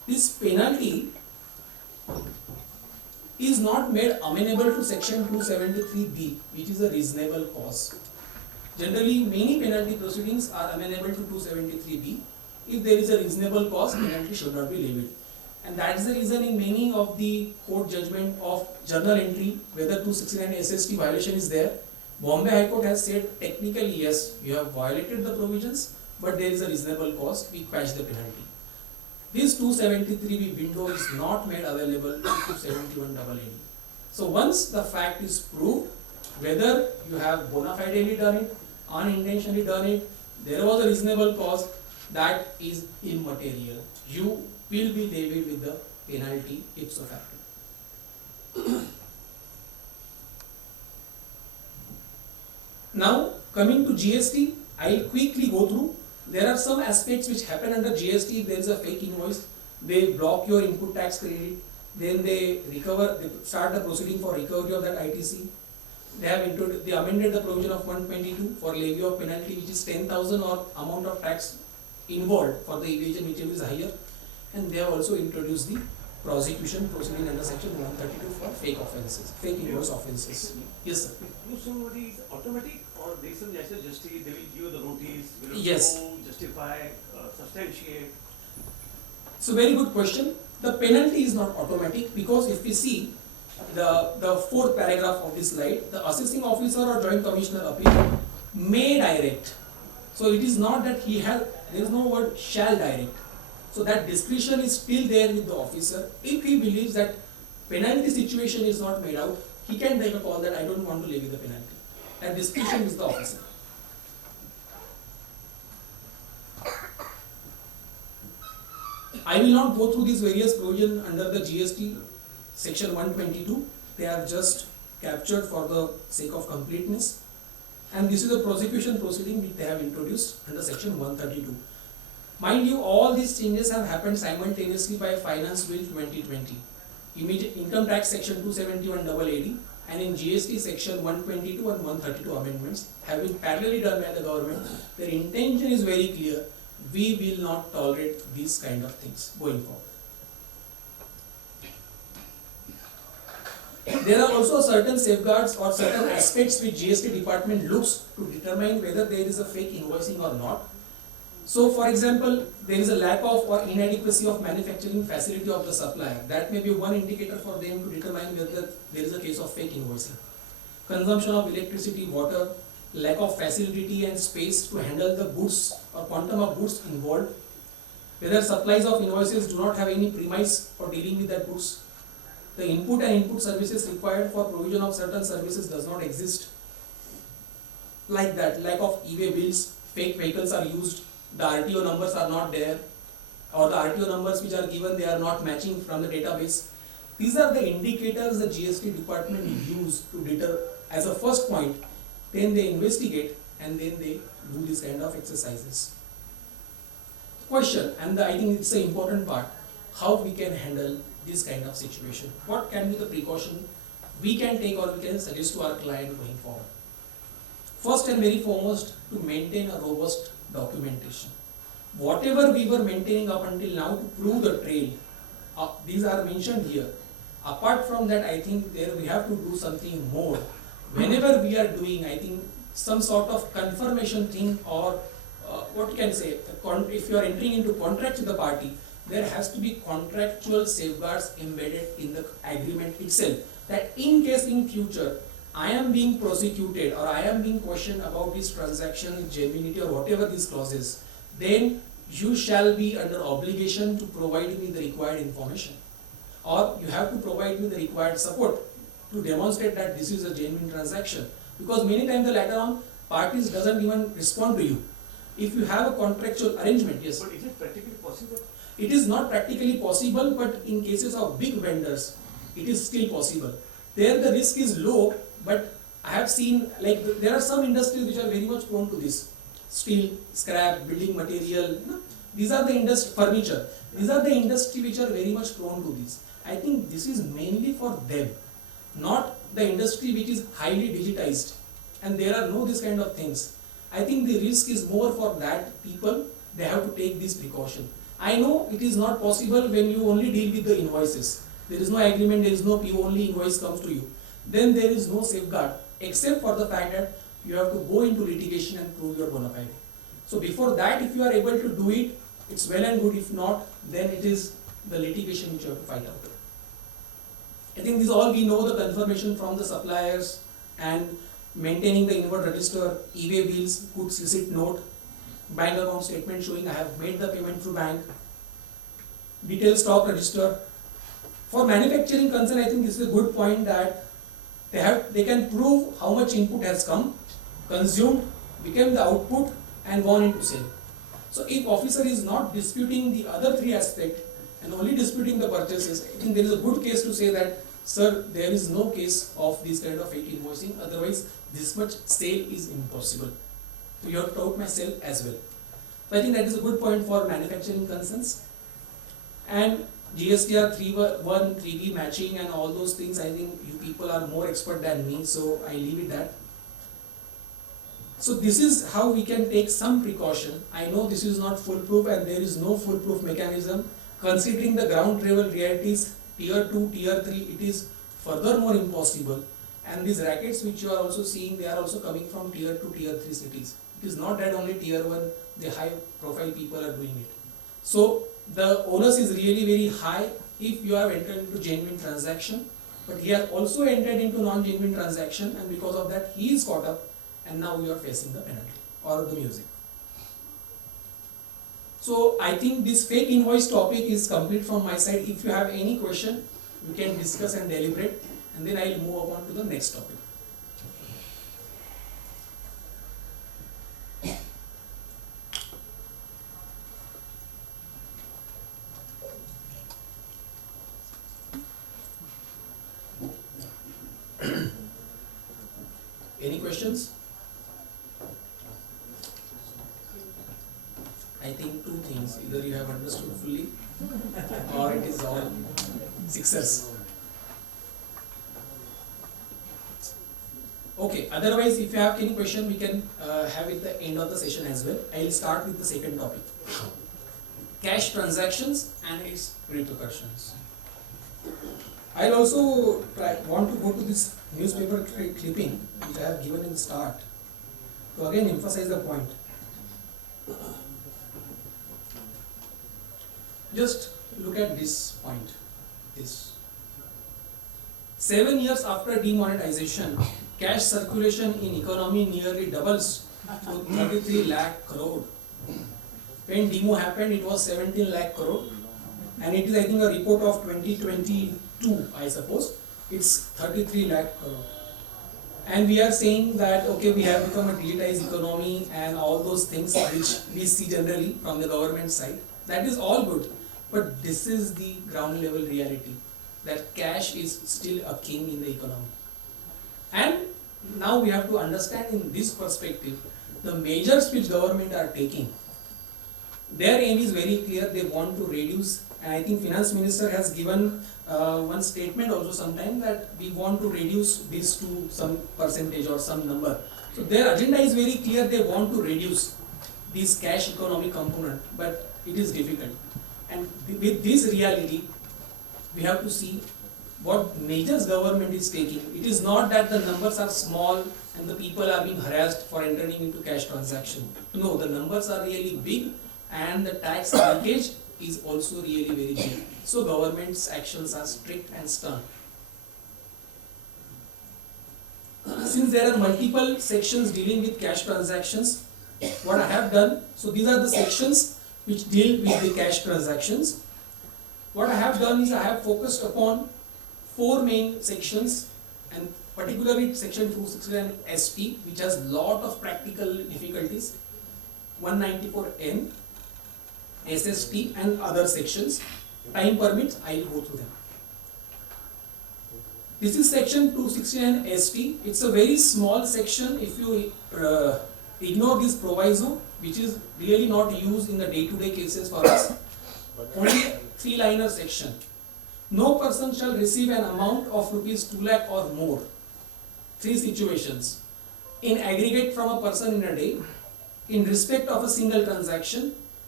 this penalty is not made amenable to section 273B, which is a reasonable cause. Generally, many penalty proceedings are amenable to 273B. If there is a reasonable cause, penalty should not be levied. And that is the reason in many of the court judgment of journal entry, whether 269 SST violation is there, Bombay High Court has said technically yes, you have violated the provisions, but there is a reasonable cause, we quash the penalty. This 273B window is not made available to 271AA. So once the fact is proved, whether you have bona fidely done it, unintentionally done it, there was a reasonable cause, that is immaterial. You will be levied with the penalty ipso facto. Now coming to GST, I'll quickly go through. There are some aspects which happen under GST. If there is a fake invoice, they block your input tax credit, then they start the proceeding for recovery of that ITC. They amended the provision of 122 for levy of penalty, which is 10,000 or amount of tax involved for the evasion whichever is higher, and they have also introduced the prosecution proceeding under section 132 for fake offences, fake invoice offences. Yes, sir. You somebody is automatic or there is some natural justice, they will give the notice, will Yes. show, justify, substantiate. So very good question. The penalty is not automatic because if we see the fourth paragraph of this slide, the assessing officer or joint commissioner appeal may direct. So it is not that there is no word shall direct. So that discretion is still there with the officer. If he believes that penalty situation is not made out, he can take a call that I don't want to levy the penalty. That discretion is the officer. I will not go through these various provisions under the GST section 122. They are just captured for the sake of completeness. And this is the prosecution proceeding which they have introduced under section 132. Mind you, all these changes have happened simultaneously by Finance Bill 2020. Immediate income tax section 271 AD and in GST section 122 and 132 amendments have been parallelly done by the government. Their intention is very clear. We will not tolerate these kind of things going forward. There are also certain safeguards or certain aspects which GST department looks to determine whether there is a fake invoicing or not. So for example, there is a lack of or inadequacy of manufacturing facility of the supplier. That may be one indicator for them to determine whether there is a case of fake invoicing. Consumption of electricity, water, lack of facility and space to handle the goods or quantum of goods involved. Whether supplies of invoices do not have any premise for dealing with that goods. The input and input services required for provision of certain services does not exist. Like that, lack of e-way bills, fake vehicles are used, the RTO numbers are not there, or the RTO numbers which are given, they are not matching from the database. These are the indicators the GST department use to deter as a first point. Then they investigate and then they do this kind of exercises. Question, and I think it's an important part, how we can handle this kind of situation. What can be the precaution we can take or we can suggest to our client going forward? First and very foremost, to maintain a robust documentation. Whatever we were maintaining up until now to prove the trail, these are mentioned here. Apart from that, I think there we have to do something more. Whenever we are doing, I think, some sort of confirmation thing or what can I say, if you are entering into contract with the party, there has to be contractual safeguards embedded in the agreement itself. That in case in future, I am being prosecuted or I am being questioned about this transaction, genuinity or whatever these clauses, then you shall be under obligation to provide me the required information. Or you have to provide me the required support to demonstrate that this is a genuine transaction. Because many times the later on, parties doesn't even respond to you. If you have a contractual arrangement, yes. But is it practically possible? It is not practically possible, but in cases of big vendors, it is still possible. There the risk is low, but I have seen, like, there are some industries which are very much prone to this. Steel, scrap, building material, these are the industry, furniture. These are the industry which are very much prone to this. I think this is mainly for them, not the industry which is highly digitized. And there are no this kind of things. I think the risk is more for that people, they have to take this precaution. I know it is not possible when you only deal with the invoices. There is no agreement, there is no PO, only invoice comes to you. Then there is no safeguard, except for the fact that you have to go into litigation and prove your bona fide. So before that, if you are able to do it, it's well and good. If not, then it is the litigation which you have to fight out. I think this all we know, the confirmation from the suppliers and maintaining the inward register, e-way bills, goods receipt note, bank account statement showing I have made the payment through bank, detailed stock register. For manufacturing concern, I think this is a good point that they can prove how much input has come, consumed, became the output and gone into sale. So if officer is not disputing the other three aspects and only disputing the purchases, I think there is a good case to say that, sir, there is no case of this kind of fake invoicing, otherwise this much sale is impossible. So you have to out my sale as well. So I think that is a good point for manufacturing concerns. And GSTR 3.1, 3B matching and all those things, I think you people are more expert than me, so I leave it that. So this is how we can take some precaution. I know this is not foolproof and there is no foolproof mechanism. Considering the ground level realities, tier 2, tier 3, it is furthermore impossible. And these rackets which you are also seeing, they are also coming from tier 2, tier 3 cities. It is not that only tier 1, the high profile people are doing it. So the onus is really very high if you have entered into genuine transaction, but he has also entered into non-genuine transaction, and because of that he is caught up, and now you are facing the penalty or the music. So I think this fake invoice topic is complete from my side. If you have any question, we can discuss and deliberate, and then I will move on to the next topic. Any questions? I think two things, either you have understood fully or it is all success. Okay, otherwise if you have any question we can have it at the end of the session as well. I will start with the second topic. Cash transactions and its repercussions. I will also want to go to this newspaper clipping which I have given in the start to again emphasize the point. Just look at this point. This 7 years after demonetization, cash circulation in economy nearly doubles to 33 lakh crore. When demo happened, it was 17 lakh crore, and it is I think a report of 2022, I suppose. It's 33 lakh crore. And we are saying that okay, we have become a digitized economy and all those things which we see generally from the government side. That is all good, but this is the ground level reality, that cash is still a king in the economy. And now we have to understand in this perspective the measures which government are taking. Their aim is very clear. They want to reduce, and I think finance minister has given one statement also sometime that we want to reduce this to some percentage or some number. So their agenda is very clear. They want to reduce this cash economy component, but it is difficult. And with this reality, we have to see what measures government is taking. It is not that the numbers are small and the people are being harassed for entering into cash transaction. No, the numbers are really big and the tax leakage is also really very big. So government's actions are strict and stern. Since there are multiple sections dealing with cash transactions, what I have done, so these are the sections which deal with the cash transactions. What I have done is I have focused upon 4 main sections, and particularly section 269 ST, which has lot of practical difficulties, 194N, SST and other sections. Time permits, I will go through them. This is section 269 ST. It's a very small section. If you ignore this proviso, which is really not used in the day-to-day cases for us, only 3-liner section. No person shall receive an amount of rupees 2 lakh or more. 3 situations. In aggregate from a person in a day, in respect of a single transaction,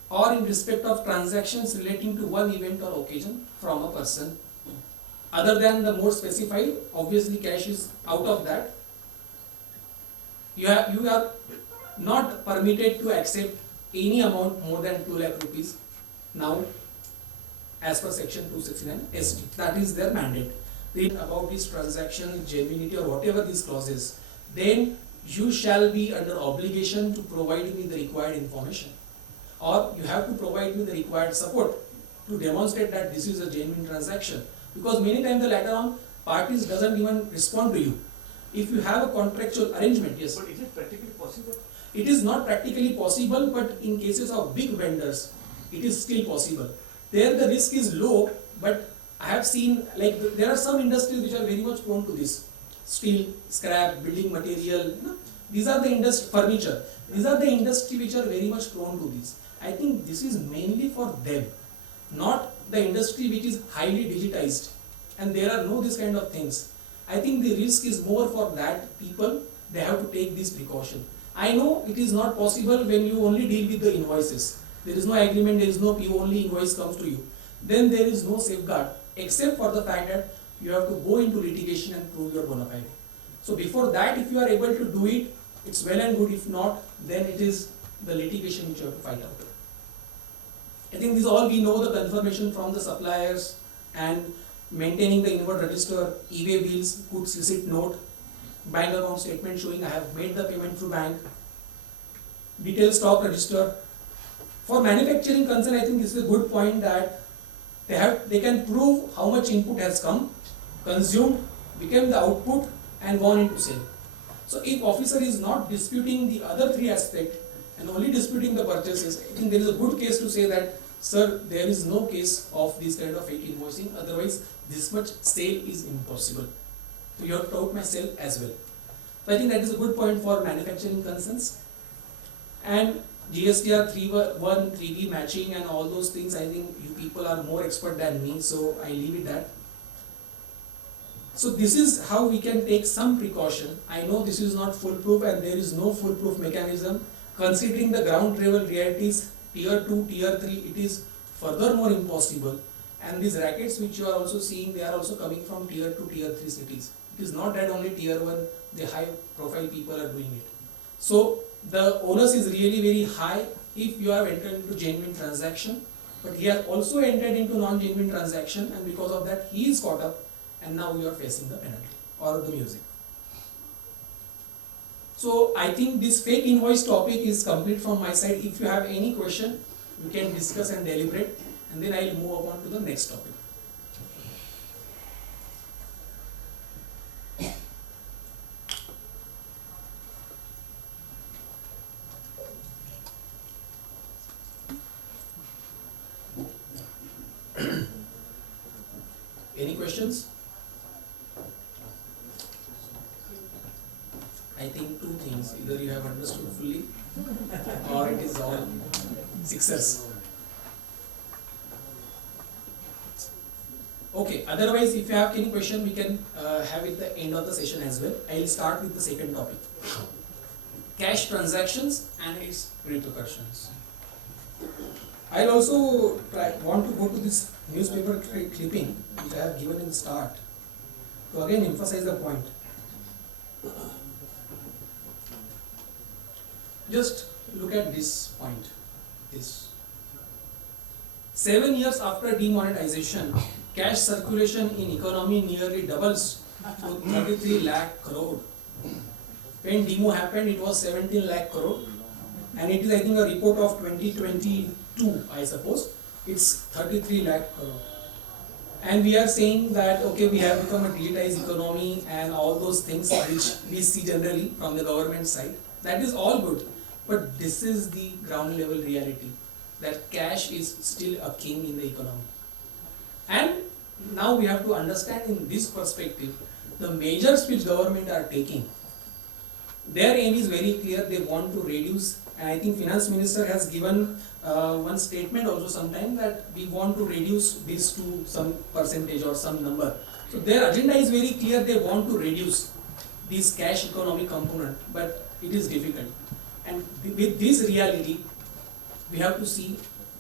or in respect of transactions relating to one event or occasion from a person. Other than the more specified, obviously cash is out of that. You are not permitted to accept any amount more than 2 lakh rupees now as per section 269 ST. That is their mandate. Read about this transaction, genuinity or whatever these clauses, then you shall be under obligation to provide me the required information, or you have to provide me the required support to demonstrate that this is a genuine transaction. Because many times the later on parties doesn't even respond to you. If you have a contractual arrangement, yes. But is it practically possible? It is not practically possible, but in cases of big vendors, it is still possible. There the risk is low, but I have seen, like, there are some industries which are very much prone to this. Steel, scrap, building material, these are the industry, furniture. These are the industry which are very much prone to this. I think this is mainly for them, not the industry which is highly digitized, and there are no this kind of things. I think the risk is more for that people, they have to take this precaution. I know it is not possible when you only deal with the invoices. There is no agreement, there is no PO, only invoice comes to you. Then there is no safeguard, except for the fact that you have to go into litigation and prove your bona fide. So before that, if you are able to do it, it's well and good. If not, then it is the litigation which you have to fight out. I think this all we know, the confirmation from the suppliers and maintaining the inward register, e-way bills, goods receipt note, bank account statement showing I have made the payment through bank, detailed stock register. For manufacturing concern, I think this is a good point that they can prove how much input has come, consumed, became the output and gone into sale. So if officer is not disputing the other three aspects and only disputing the purchases, I think there is a good case to say that, sir, there is no case of this kind of fake invoicing, otherwise this much sale is impossible. So you have to out my sale as well. So I think that is a good point for manufacturing concerns. And GSTR 3.1, 3B matching and all those things, I think you people are more expert than me, so I leave it that. So this is how we can take some precaution. I know this is not foolproof and there is no foolproof mechanism. Considering the ground level realities, tier 2, tier 3, it is furthermore impossible. And these rackets which you are also seeing, they are also coming from tier 2, tier 3 cities. It is not that only tier 1, the high profile people are doing it. So the onus is really very high if you have entered into genuine transaction, but he has also entered into non-genuine transaction, and because of that he is caught up and now you are facing the penalty or the music. So I think this fake invoice topic is complete from my side. If you have any question, we can discuss and deliberate, and then I will move on to the next topic. Any questions? I think two things, either you have understood fully or it is all sixers. Okay, otherwise if you have any question we can have it at the end of the session as well. I will start with the second topic. Cash transactions and its repercussions. I will also want to go to this newspaper clipping which I have given in the start to again emphasize the point. Just look at this point. This 7 years after demonetization, cash circulation in economy nearly doubles to 33 lakh crore. When demo happened, it was 17 lakh crore, and it is, I think, a report of 2022, I suppose. It's 33 lakh crore. And we are saying that, okay, we have become a digitized economy and all those things which we see generally from the government side. That is all good. But this is the ground level reality, that cash is still a king in the economy. And now we have to understand in this perspective, the measures which government are taking, their aim is very clear. They want to reduce, and I think finance minister has given one statement also sometime that we want to reduce this to some percentage or some number. So their agenda is very clear. They want to reduce this cash economy component, but it is difficult. And with this reality, we have to see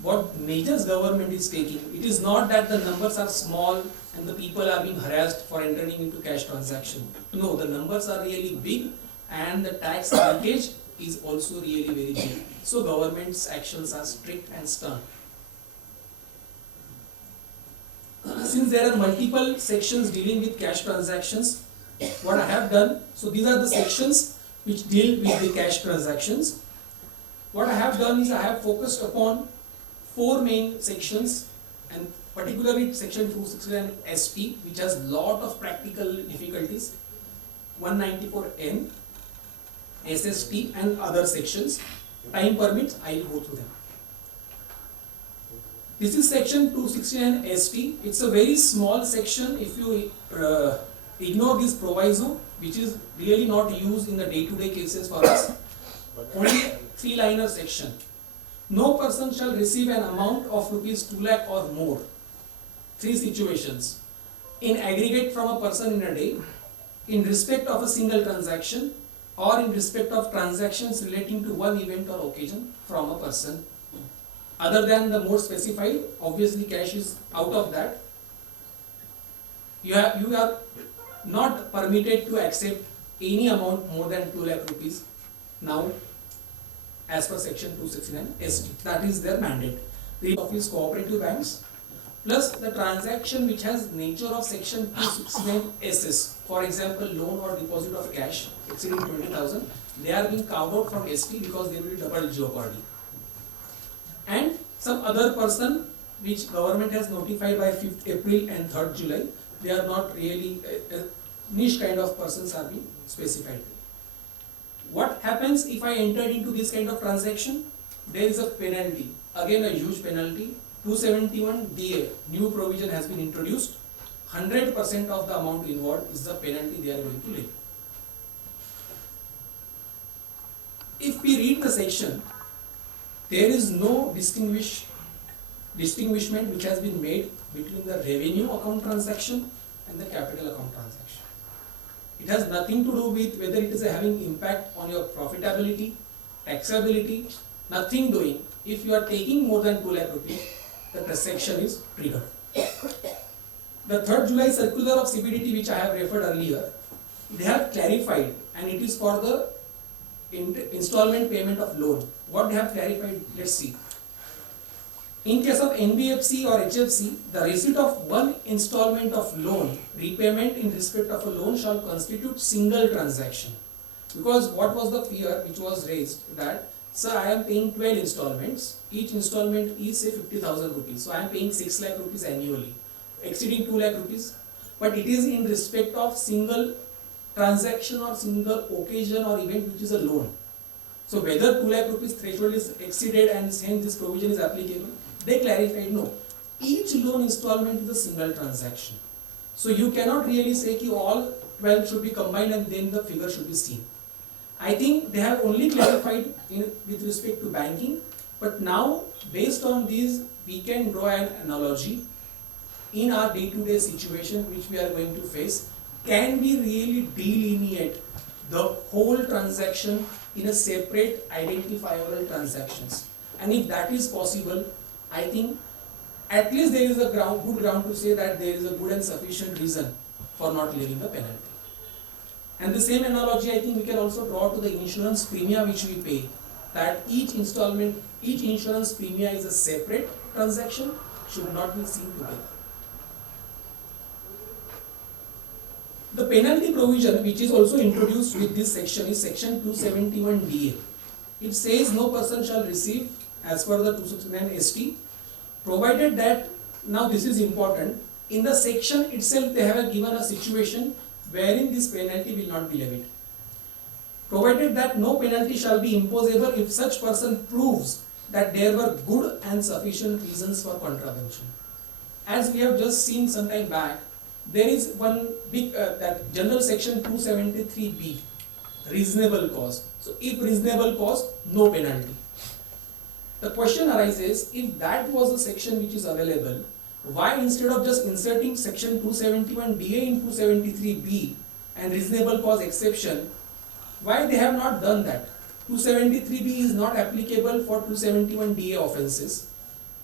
what measures government is taking, it is not that the numbers are small and the people are being harassed for entering into cash transaction. No, the numbers are really big and the tax leakage is also really very big. So government's actions are strict and stern. Since there are multiple sections dealing with cash transactions, what I have done, so these are the sections which deal with the cash transactions. What I have done is I have focused upon 4 main sections, and particularly section 269 ST, which has lot of practical difficulties, 194N, SST and other sections. Time permits, I will go through them. This is section 269 ST. It's a very small section if you ignore this proviso, which is really not used in the day-to-day cases for us. Only 3-liner section. No person shall receive an amount of rupees 2 lakh or more. 3 situations. In aggregate from a person in a day, in respect of a single transaction, or in respect of transactions relating to one event or occasion from a person. Other than the more specified, obviously cash is out of that. You are not permitted to accept any amount more than 2 lakh rupees now, as per section 269 ST. That is their mandate. The office cooperative banks plus the transaction which has nature of section 269 SS, for example loan or deposit of cash exceeding 20,000, they are being carved out from ST because they will be double jeopardy. And some other person which government has notified by 5th April and 3rd July, they are not really niche kind of persons are being specified. What happens if I enter into this kind of transaction? There is a penalty, again a huge penalty. 271 DA, new provision has been introduced. 100% of the amount involved is the penalty they are going to lay. If we read the section, there is no distinguishment which has been made between the revenue account transaction and the capital account transaction. It has nothing to do with whether it is having impact on your profitability, taxability, nothing doing. If you are taking more than 2 lakh rupees, the transaction is triggered. The 3rd July circular of CBDT, which I have referred earlier, they have clarified, and it is for the installment payment of loan. What they have clarified, let's see. In case of NBFC or HFC, the receipt of one installment of loan, repayment in respect of a loan shall constitute single transaction. Because what was the fear which was raised that, sir, I am paying 12 installments, each installment is say 50,000 rupees, so I am paying 6 lakh rupees annually, exceeding 2 lakh rupees, but it is in respect of single transaction or single occasion or event which is a loan. So whether 2 lakh rupees threshold is exceeded and hence this provision is applicable, they clarified no, each loan installment is a single transaction. So you cannot really say that all 12 should be combined and then the figure should be seen. I think they have only clarified with respect to banking, but now based on these we can draw an analogy in our day-to-day situation which we are going to face. Can we really delineate the whole transaction in a separate identifiable transactions? And if that is possible, I think at least there is a good ground to say that there is a good and sufficient reason for not levying the penalty. And the same analogy I think we can also draw to the insurance premium which we pay, that each installment, each insurance premium is a separate transaction, should not be seen together. The penalty provision which is also introduced with this section is section 271DA. It says no person shall receive, as per the 269 ST, provided that, now this is important, in the section itself they have given a situation wherein this penalty will not be levied. Provided that no penalty shall be imposable if such person proves that there were good and sufficient reasons for contravention. As we have just seen some time back, there is one big, that general section 273B, reasonable cause. So if reasonable cause, no penalty. The question arises, if that was a section which is available, why instead of just inserting section 271DA in 273B and reasonable cause exception, why they have not done that? 273B is not applicable for 271DA offences.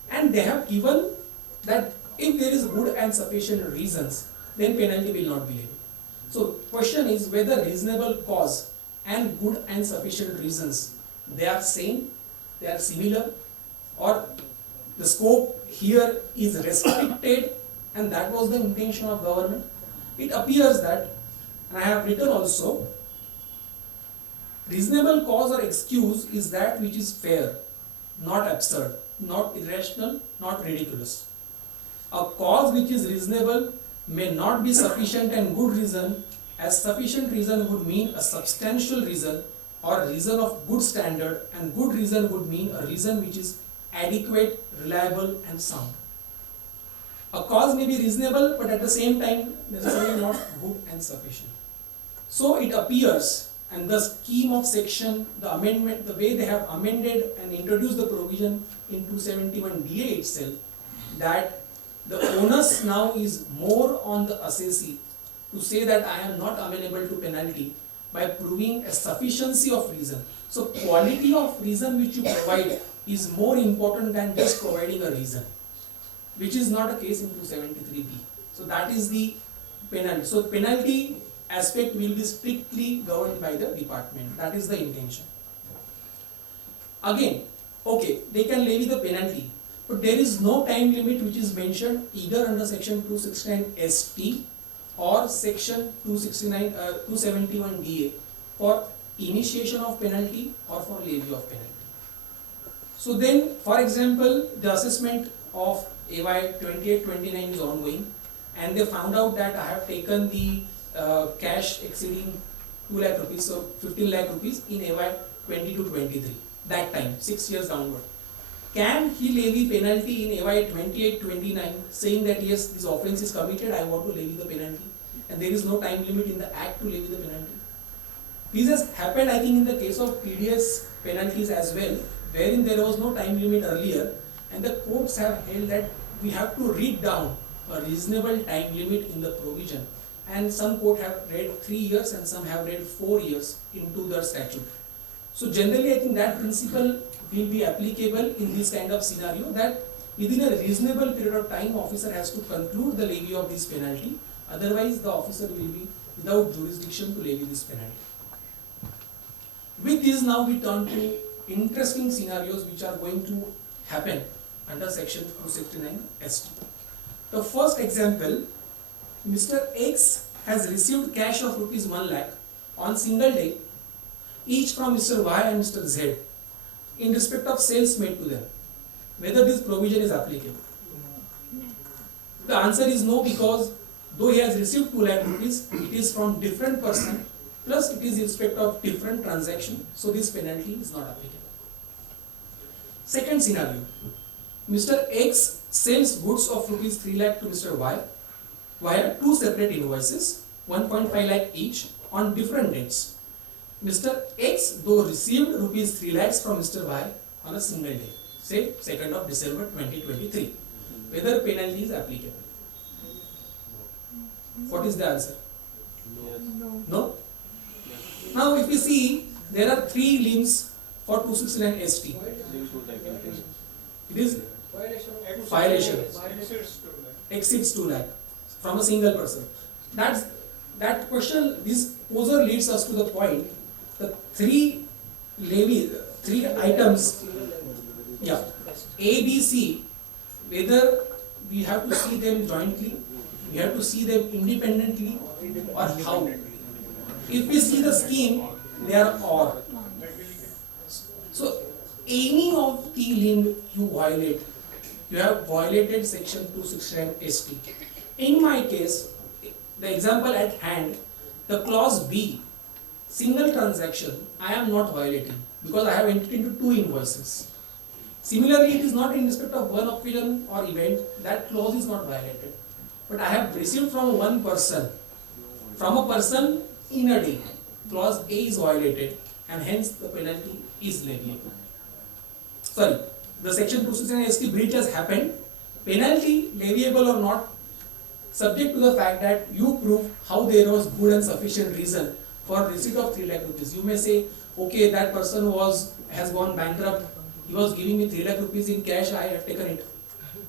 And they have given that if there is good and sufficient reasons, then penalty will not be levied. So question is whether reasonable cause and good and sufficient reasons, they are same, they are similar, or the scope here is restricted, and that was the intention of government. It appears that, and I have written also, reasonable cause or excuse is that which is fair, not absurd, not irrational, not ridiculous. A cause which is reasonable may not be sufficient and good reason, as sufficient reason would mean a substantial reason or reason of good standard, and good reason would mean a reason which is adequate, reliable and sound. A cause may be reasonable but at the same time necessarily not good and sufficient. So it appears, and the scheme of section, the amendment, the way they have amended and introduced the provision in 271DA itself, that the onus now is more on the assessee to say that I am not amenable to penalty by proving a sufficiency of reason. So quality of reason which you provide is more important than just providing a reason, which is not a case in 273B. So that is the penalty. So penalty aspect will be strictly governed by the department. That is the intention. Again, okay, they can levy the penalty, but there is no time limit which is mentioned either under section 269 ST or section 271DA for initiation of penalty or for levy of penalty. So then, for example, the assessment of AY 28-29 is ongoing, and they found out that I have taken the cash exceeding 2 lakh rupees, so 15 lakh rupees in AY 22-23, that time, 6 years downward. Can he levy penalty in AY 28-29 saying that yes, this offence is committed, I want to levy the penalty, and there is no time limit in the act to levy the penalty? This has happened, I think, in the case of TDS penalties as well, wherein there was no time limit earlier, and the courts have held that we have to read down a reasonable time limit in the provision, and some court have read 3 years and some have read 4 years into the statute. So generally I think that principle will be applicable in this kind of scenario, that within a reasonable period of time officer has to conclude the levy of this penalty, otherwise the officer will be without jurisdiction to levy this penalty. With this, now we turn to interesting scenarios which are going to happen under section 269 ST. The first example, Mr. X has received cash of rupees 1 lakh on single day, each from Mr. Y and Mr. Z, in respect of sales made to them. Whether this provision is applicable? The answer is no, because though he has received 2 lakh rupees, it is from different person, plus it is in respect of different transaction, so this penalty is not applicable. Second scenario, Mr. X sells goods of rupees 3 lakh to Mr. Y via 2 separate invoices, 1.5 lakh each, on different dates. Mr. X though received rupees 3 lakhs from Mr. Y on a single day, say 2nd of December 2023. Whether penalty is applicable? What is the answer? No? Now if you see, there are 3 limbs for 269 ST. It is violation exceeds 2 lakh from a single person. That question, this poser leads us to the point, the 3 items, yeah, A, B, C, whether we have to see them jointly, we have to see them independently, or how. If we see the scheme, they are or. So any of the limb you violate, you have violated section 269 ST. In my case, the example at hand, the clause B, single transaction, I am not violating because I have entered into 2 invoices. Similarly, it is not in respect of one occasion or event, that clause is not violated. But I have received from one person, from a person in a day, clause A is violated, and hence the penalty is leviable. Sorry, the section 269 ST breach has happened, penalty leviable or not, subject to the fact that you prove how there was good and sufficient reason for receipt of 3 lakh rupees. You may say, okay, that person has gone bankrupt, he was giving me 3 lakh rupees in cash, I have taken it.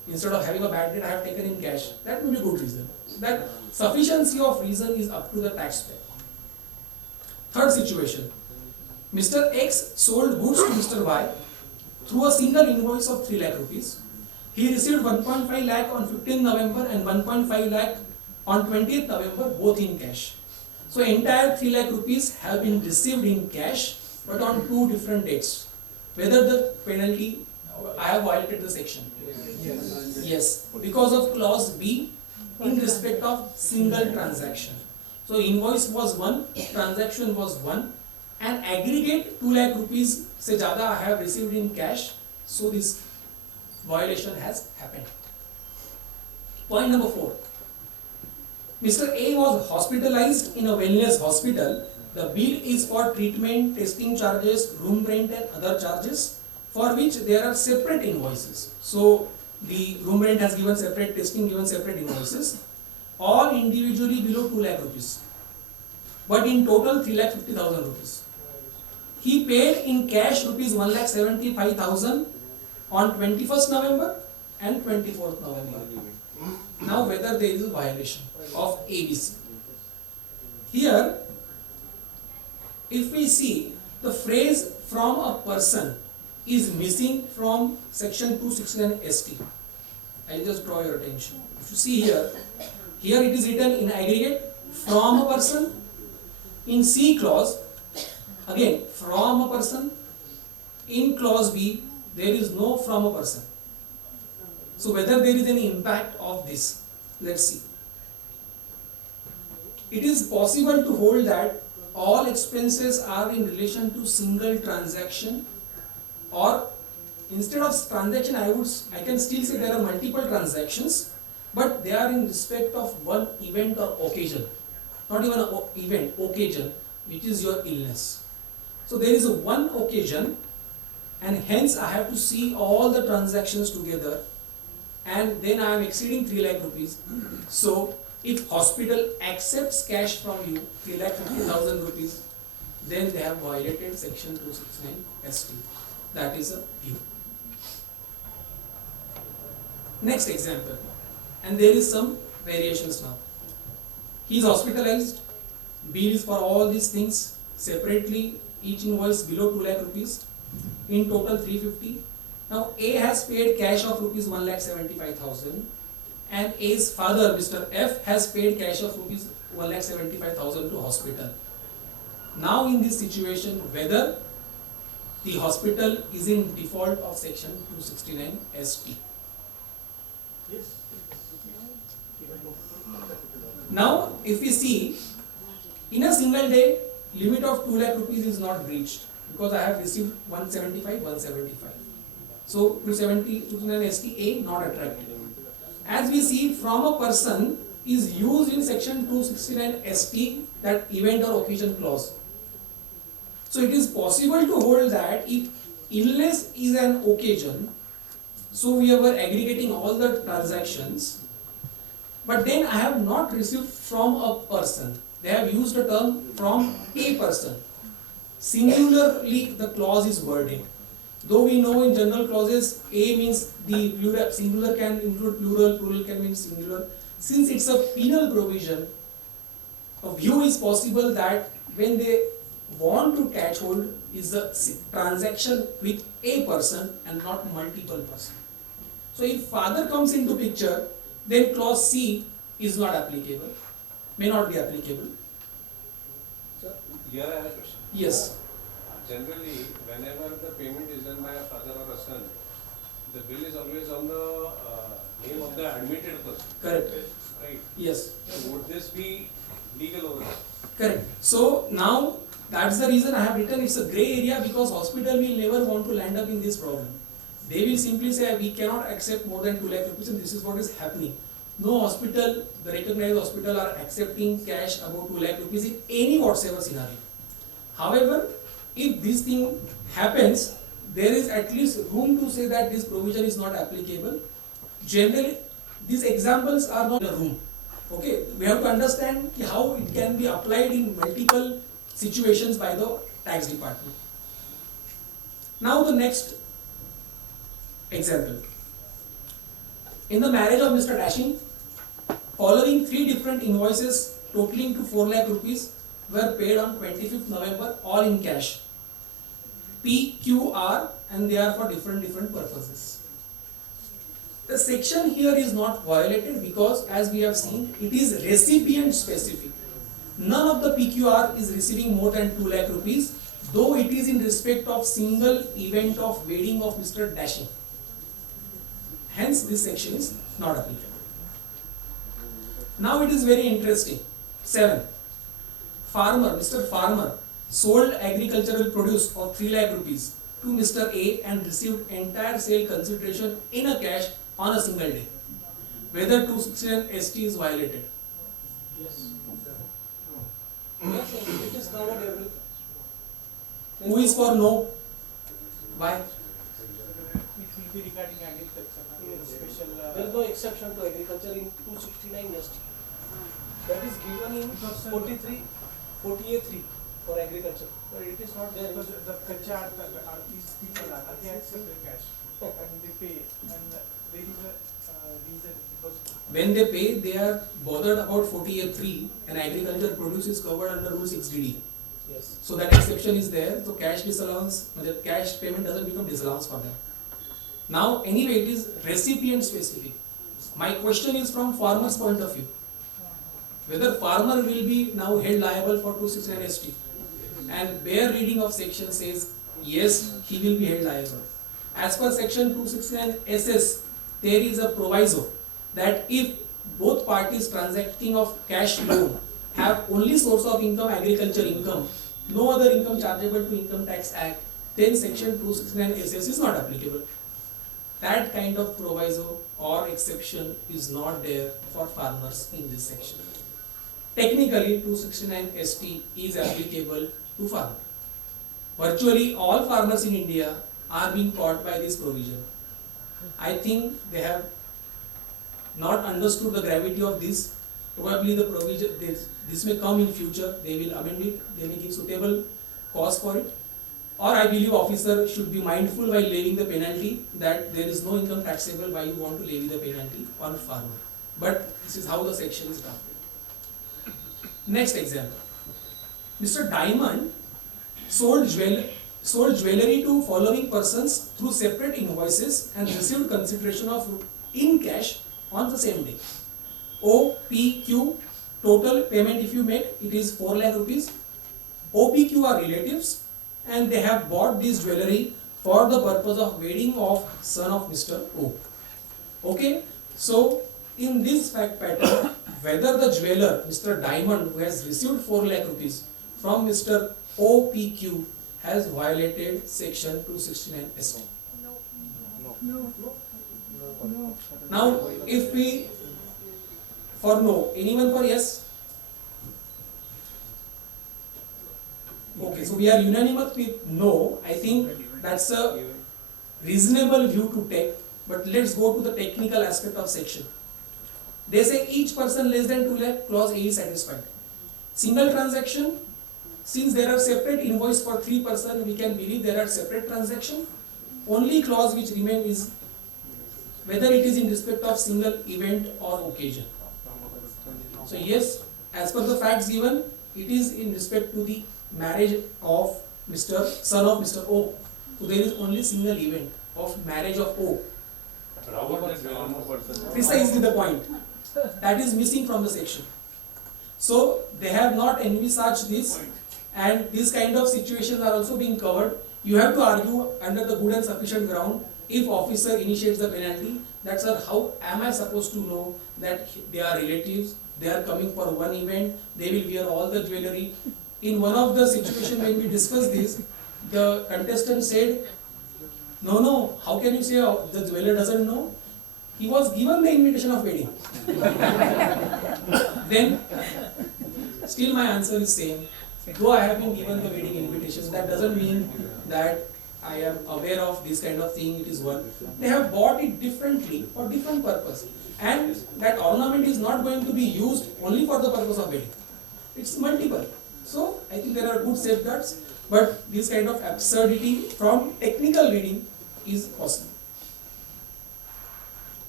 Instead of having a bad debt, I have taken in cash. That will be good reason. So that sufficiency of reason is up to the taxpayer. Third situation. Mr. X sold goods to Mr. Y through a single invoice of 3 lakh rupees. He received 1.5 lakh on 15th November and 1.5 lakh on 20th November, both in cash. So entire 3 lakh rupees have been received in cash, but on 2 different dates. Whether the penalty, I have violated the section. Yes, because of clause B in respect of single transaction. So invoice was 1, transaction was 1, and aggregate 2 lakh rupees se zyada I have received in cash. So this violation has happened. Point number 4. Mr. A was hospitalized in a wellness hospital. The bill is for treatment, testing charges, room rent and other charges, for which there are separate invoices. So the room rent has given separate, testing given separate invoices, all individually below 2 lakh rupees, but in total 3,50,000 rupees. He paid in cash rupees 1,75,000 on 21st November and 24th November. Now whether there is a violation of ABC. Here, if we see the phrase from a person is missing from section 269 ST. I will just draw your attention. If you see here, here it is written in aggregate from a person. In C clause, again from a person. In clause B, there is no from a person. So whether there is any impact of this, let's see. It is possible to hold that all expenses are in relation to single transaction, or instead of transaction I can still say there are multiple transactions, but they are in respect of one event or occasion, not even an event, occasion, which is your illness. So there is a one occasion, and hence I have to see all the transactions together, and then I am exceeding 3 lakh rupees. So if hospital accepts cash from you, 3,50,000 rupees, then they have violated section 269 ST. That is a view. Next example, and there is some variations now. He is hospitalized, bill is for all these things separately, each invoice below 2 lakh rupees, in total 350. Now A has paid cash of rupees 1,75,000, and A's father, Mr. F, has paid cash of rupees 1,75,000 to hospital. Now in this situation, whether the hospital is in default of section 269 ST. Yes. Now if we see, in a single day, limit of 2 lakh rupees is not breached, because I have received 175. So 269 ST A not attracted. As we see, from a person is used in section 269 ST, that event or occasion clause. So it is possible to hold that if illness is an occasion, so we were aggregating all the transactions, but then I have not received from a person. They have used the term from a person. Singularly the clause is worded. Though we know in general clauses A means the plural, singular can include plural, plural can mean singular. Since it's a penal provision, a view is possible that when they want to catch hold is the transaction with a person and not multiple person. So if father comes into picture, then clause C is not applicable, may not be applicable. Sir, here I have a question. Yes. Generally, whenever the payment is done by a father or a son, the bill is always on the name of the admitted person. Correct. Right? Yes. So would this be legal over there? Correct. So now that's the reason I have written it's a grey area, because hospital will never want to land up in this problem. They will simply say we cannot accept more than 2 lakh rupees, and this is what is happening. No hospital, the recognized hospital, are accepting cash above 2 lakh rupees in any whatsoever scenario. However, if this thing happens, there is at least room to say that this provision is not applicable. Generally, these examples are not in a room. Okay, we have to understand how it can be applied in multiple situations by the tax department. Now the next example. In the marriage of Mr. Dashing, following 3 different invoices totaling to 4 lakh rupees were paid on 25th November, all in cash. P, Q, R, and they are for different purposes. The section here is not violated because, as we have seen, it is recipient specific. None of the PQR is receiving more than 2 lakh rupees, though it is in respect of single event of wedding of Mr. Dashing. Hence, this section is not applicable. Now it is very interesting. 7. Mr. Farmer sold agricultural produce of 3 lakh rupees to Mr. A and received entire sale consideration in a cash on a single day. Whether 269 ST is violated? Yes. Yes, it is covered everything. Who is for no? Why? It will be regarding agriculture, special. There is no exception to agriculture in 269 ST. That is given in 43, 48.3 for agriculture. But it is not there. Because the kacha are these people are they accept the cash and they pay, and there is a reason because When they pay, they are bothered about 48.3 and agriculture produce is covered under Rule 6DD. Yes. So that exception is there. So cash disallowance, cash payment doesn't become disallowance for them. Now, anyway, it is recipient specific. My question is from farmer's point of view. Whether farmer will be now held liable for 269 ST. And bare reading of section says, yes, he will be held liable. As per section 269 SS, there is a proviso that if both parties transacting of cash loan have only source of income agriculture income, no other income chargeable to Income Tax Act, then section 269 SS is not applicable. That kind of proviso or exception is not there for farmers in this section. Technically, 269 ST is applicable to farmers. Virtually all farmers in India are being caught by this provision. I think they have not understood the gravity of this. Probably the provision, this may come in future, they will amend it, they may give suitable cause for it. Or I believe officer should be mindful while levying the penalty that there is no income taxable why you want to levy the penalty on farmer. But this is how the section is drafted. Next example. Mr. Diamond sold jewelry to following persons through separate invoices and received consideration of in cash on the same day. O, P, Q, total payment if you make, it is 4 lakh rupees. O, P, Q are relatives and they have bought this jewelry for the purpose of wedding of son of Mr. O. Okay, so in this fact pattern, whether the jeweler, Mr. Diamond, who has received 4 lakh rupees from Mr. OPQ has violated section 269 ST. no. Now, if we, for no, anyone for yes? Okay, so we are unanimous with no. I think that's a reasonable view to take, but let's go to the technical aspect of section. They say each person less than 2 lakh, clause A is satisfied. Single transaction, since there are separate invoice for 3 persons, we can believe there are separate transaction. Only clause which remain is whether it is in respect of single event or occasion. So yes, as per the facts given, it is in respect to the marriage of son of Mr. O. So there is only single event of marriage of O. Precisely the point. That is missing from the section. So they have not envisaged this, and these kind of situations are also being covered. You have to argue under the good and sufficient ground if officer initiates the penalty. That's how am I supposed to know that they are relatives, they are coming for one event, they will wear all the jewelry. In one of the situations when we discussed this, the contestant said, no, how can you say the jeweler doesn't know? He was given the invitation of wedding. Then, still my answer is same. Though I have been given the wedding invitation, that doesn't mean that I am aware of this kind of thing, it is one. They have bought it differently for different purpose. And that ornament is not going to be used only for the purpose of wedding. It's multiple. So, I think there are good safeguards, but this kind of absurdity from technical reading is possible.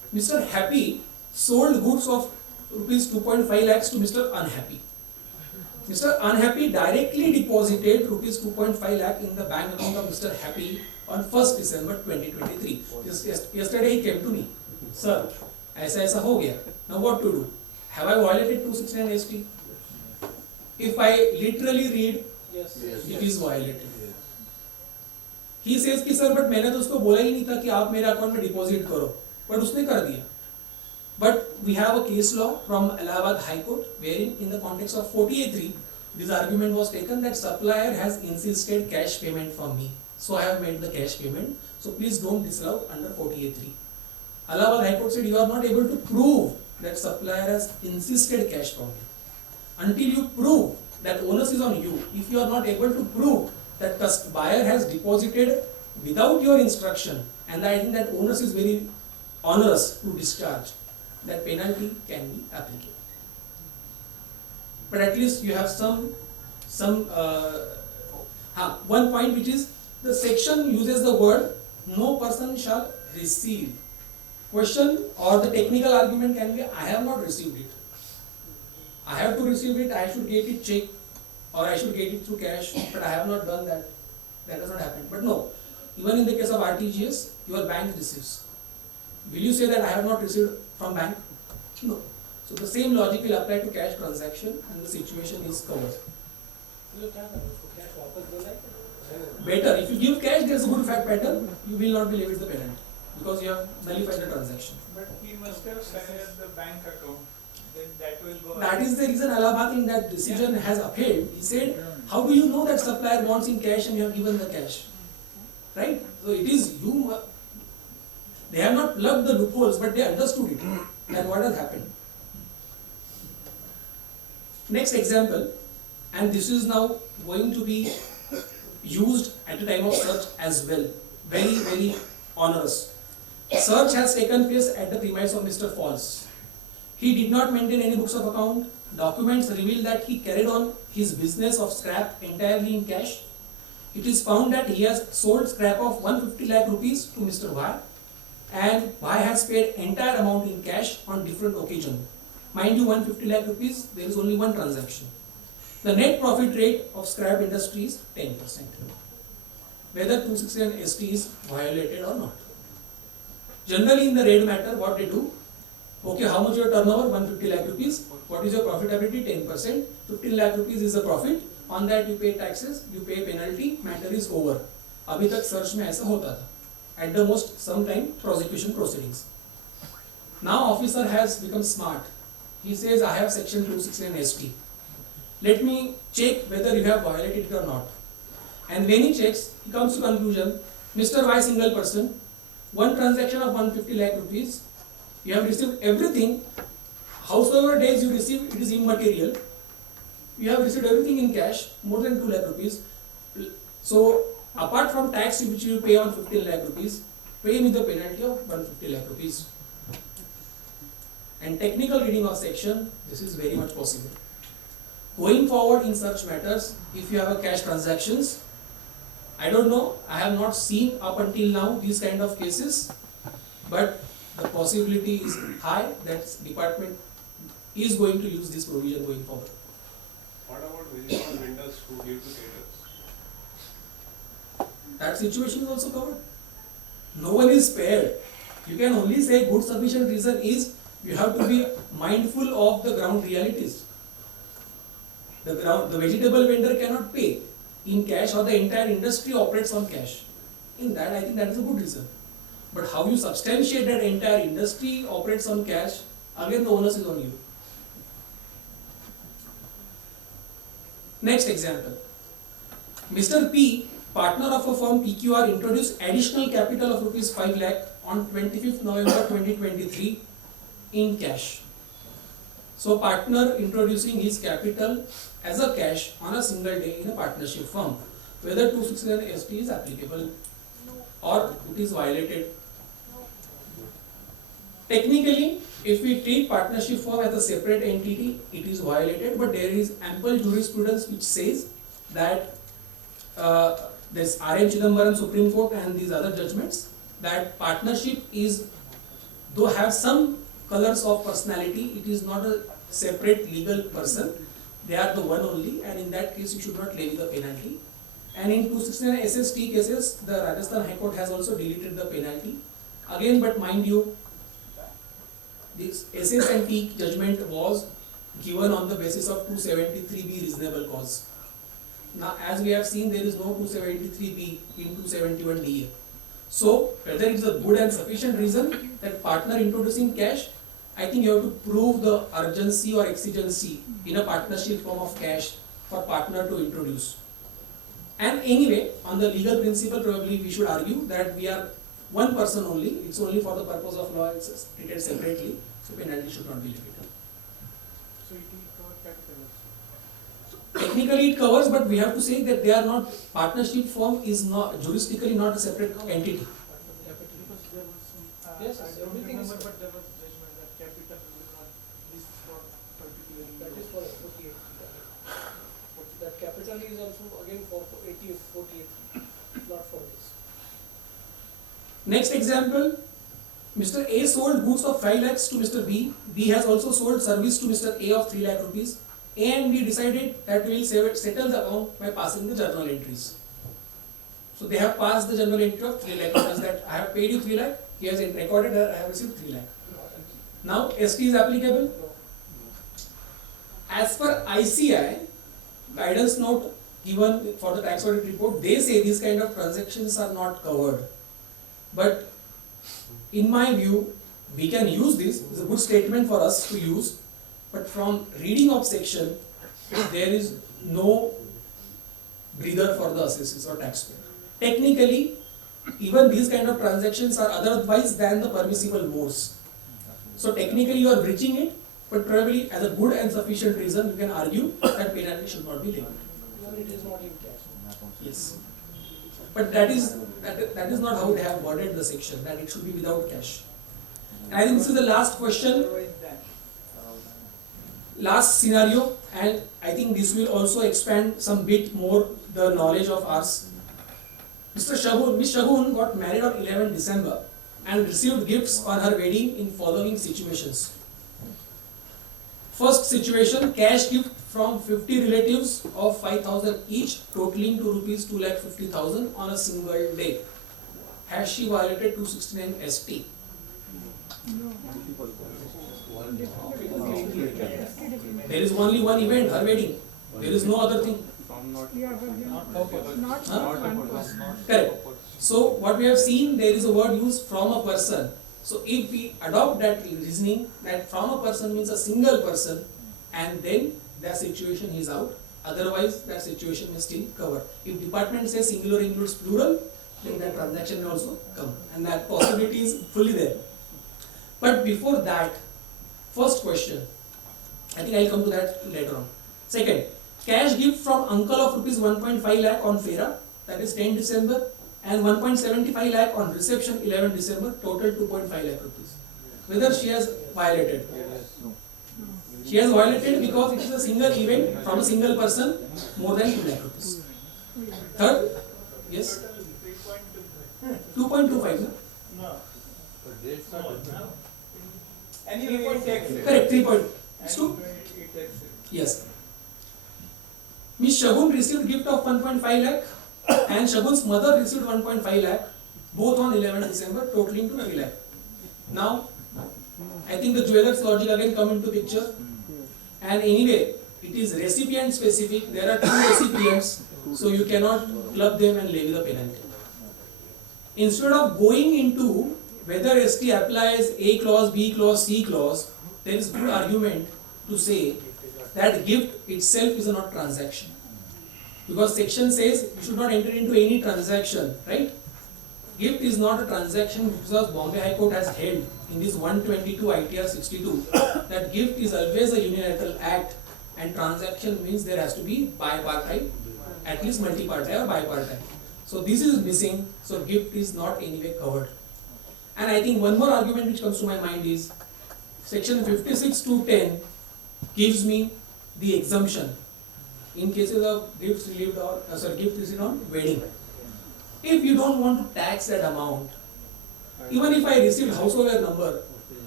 Mr. Happy sold goods of rupees 2.5 lakhs to Mr. Unhappy. Mr. Unhappy directly deposited rupees 2.5 lakh in the bank account of Mr. Happy on 1st December 2023. Yesterday he came to me, sir, ऐसा हो गया. Now what to do? Have I violated 269 ST? If I literally read, Yes. it is violated. He says कि sir but मैंने तो उसको बोला ही नहीं था कि आप मेरे अकाउंट में डिपॉजिट करो, बट उसने कर दिया. But we have a case law from Allahabad High Court wherein in the context of 48.3 this argument was taken that supplier has insisted cash payment from me. So I have made the cash payment. So please don't disallow under 48.3. Allahabad High Court said you are not able to prove that supplier has insisted cash from you. Until you prove that onus is on you, if you are not able to prove that buyer has deposited without your instruction, and I think that onus is very onerous to discharge, that penalty can be applicable. But at least you have one point, which is the section uses the word no person shall receive. Question or the technical argument can be I have not received it. I have to receive it, I should get it check or I should get it through cash, but I have not done that. That does not happen. But no, even in the case of RTGS, your bank receives. Will you say that I have not received from bank? No. So the same logic will apply to cash transaction and the situation is covered. Better, if you give cash, there's a good fact pattern, you will not be levied the penalty because you have nullified the transaction. But he must have signed the bank account, then that will go. That is the reason Allahabad in that decision has upheld. He said, how do you know that supplier wants in cash and you have given the cash? Right? So it is you. They have not plugged the loopholes, but they understood it. And what has happened? Next example, and this is now going to be used at the time of search as well. Very, very onerous. Search has taken place at the premise of Mr. False. He did not maintain any books of account. Documents reveal that he carried on his business of scrap entirely in cash. It is found that he has sold scrap of 150 lakh rupees to Mr. Y, and Y has paid entire amount in cash on different occasions. Mind you, 150 lakh rupees, there is only one transaction. The net profit rate of scrap industry is 10%. Whether 269 ST is violated or not. Generally in the raid matter, what they do, okay, how much your turnover? 150 lakh rupees. What is your profitability? 10%. 15 lakh rupees is the profit. On that you pay taxes, you pay penalty, matter is over. अभी तक search में ऐसा होता था. At the most, sometime prosecution proceedings. Now officer has become smart. He says, I have section 269 ST. Let me check whether you have violated it or not. And when he checks, he comes to conclusion, Mr. Y single person, one transaction of 150 lakh rupees, you have received everything, howsoever days you receive, it is immaterial. You have received everything in cash, more than 2 lakh rupees. So, apart from tax which you pay on 15 lakh rupees, pay me the penalty of 150 lakh rupees. And technical reading of section, this is very much possible. Going forward in such matters, if you have a cash transactions, I don't know, I have not seen up until now these kind of cases, but the possibility is high that department is going to use this provision going forward. What about visible vendors who give to traders? That situation is also covered. No one is spared. You can only say good sufficient reason is you have to be mindful of the ground realities. The vegetable vendor cannot pay in cash or the entire industry operates on cash. In that, I think that is a good reason. But how you substantiate that entire industry operates on cash, again the onus is on you. Next example. Mr. P, partner of a firm PQR, introduced additional capital of rupees 5 lakh on 25th November 2023 in cash. So partner introducing his capital as a cash on a single day in a partnership firm. Whether 269 ST is applicable or it is violated. Technically, if we treat partnership firm as a separate entity, it is violated, but there is ample jurisprudence which says that this R.M. Chidambaram Supreme Court and these other judgments, that partnership is though have some colors of personality, it is not a separate legal person. They are the one only, and in that case you should not levy the penalty. And in 269 SST cases, the Rajasthan High Court has also deleted the penalty. Again, but mind you, this SS and T judgment was given on the basis of 273B reasonable cause. Now, as we have seen, there is no 273B in 271DA. So, whether it is a good and sufficient reason that partner introducing cash, I think you have to prove the urgency or exigency in a partnership form of cash for partner to introduce. And anyway, on the legal principle, probably we should argue that we are one person only, it's only for the purpose of law, it's treated separately, so penalty should not be levied. So it will cover capital also. Technically it covers, but we have to say that they are not, partnership firm is not, jurisdically not a separate entity. Because there was some, Yes, I don't everything is- remember, but there was judgment that capital will not, this is not particularly. That is for 48. That capital is also again for 48, not for this. Next example, Mr. A sold goods of 5 lakhs to Mr. B. B has also sold service to Mr. A of 3 lakh rupees. A and B decided that we will settle the account by passing the journal entries. So they have passed the journal entry of 3 lakh rupees, that I have paid you 3 lakh, he has recorded that I have received 3 lakh. Now ST is applicable. As per ICI, guidance note given for the tax audit report, they say these kind of transactions are not covered. But in my view, we can use this, it's a good statement for us to use, but from reading of section, there is no breather for the assessors or taxpayer. Technically, even these kind of transactions are otherwise than the permissible modes. So technically you are breaching it, but probably as a good and sufficient reason, you can argue that penalty should not be levied. Well, it is not in cash. Yes. But that is not how they have worded the section, that it should be without cash. And I think this is the last question, last scenario, and I think this will also expand some bit more the knowledge of ours. Miss Shagun got married on 11 December and received gifts on her wedding in following situations. First situation, cash gift from 50 relatives of 5,000 each, totaling to rupees 2,50,000 on a single day. Has she violated 269 ST? There is only one event, her wedding. There is no other thing. Correct. So what we have seen, there is a word used from a person. So if we adopt that reasoning, that from a person means a single person, and then that situation is out, otherwise that situation may still cover. If department says singular includes plural, then that transaction may also come, and that possibility is fully there. But before that, first question, I think I'll come to that later on. Second, cash gift from uncle of rupees 1.5 lakh on Fera, that is 10 December, and 1.75 lakh on reception 11 December, total 2.5 lakh rupees. Whether she has violated? She has violated because it is a single event from a single person, more than 2 lakh rupees. Third, yes? 2.25. No. Correct, 3 point. It's 2? Yes. Miss Shagun received gift of 1.5 lakh and Shagun's mother received 1.5 lakh, both on 11 December, totaling to 3 lakh. Now, I think the jeweller's logic again come into picture. And anyway, it is recipient specific. There are 2 recipients, so you cannot club them and levy the penalty. Instead of going into whether ST applies A clause, B clause, C clause, there is good argument to say that gift itself is not transaction. Because section says you should not enter into any transaction, right? Gift is not a transaction because Bombay High Court has held in this 122 ITR 62 that gift is always a unilateral act and transaction means there has to be bipartite, at least multipartite or bipartite. So this is missing, so gift is not anyway covered. And I think one more argument which comes to my mind is section 56 to 10 gives me the exemption in cases of gifts received or gift received on wedding. If you don't want to tax that amount, even if I received householder number,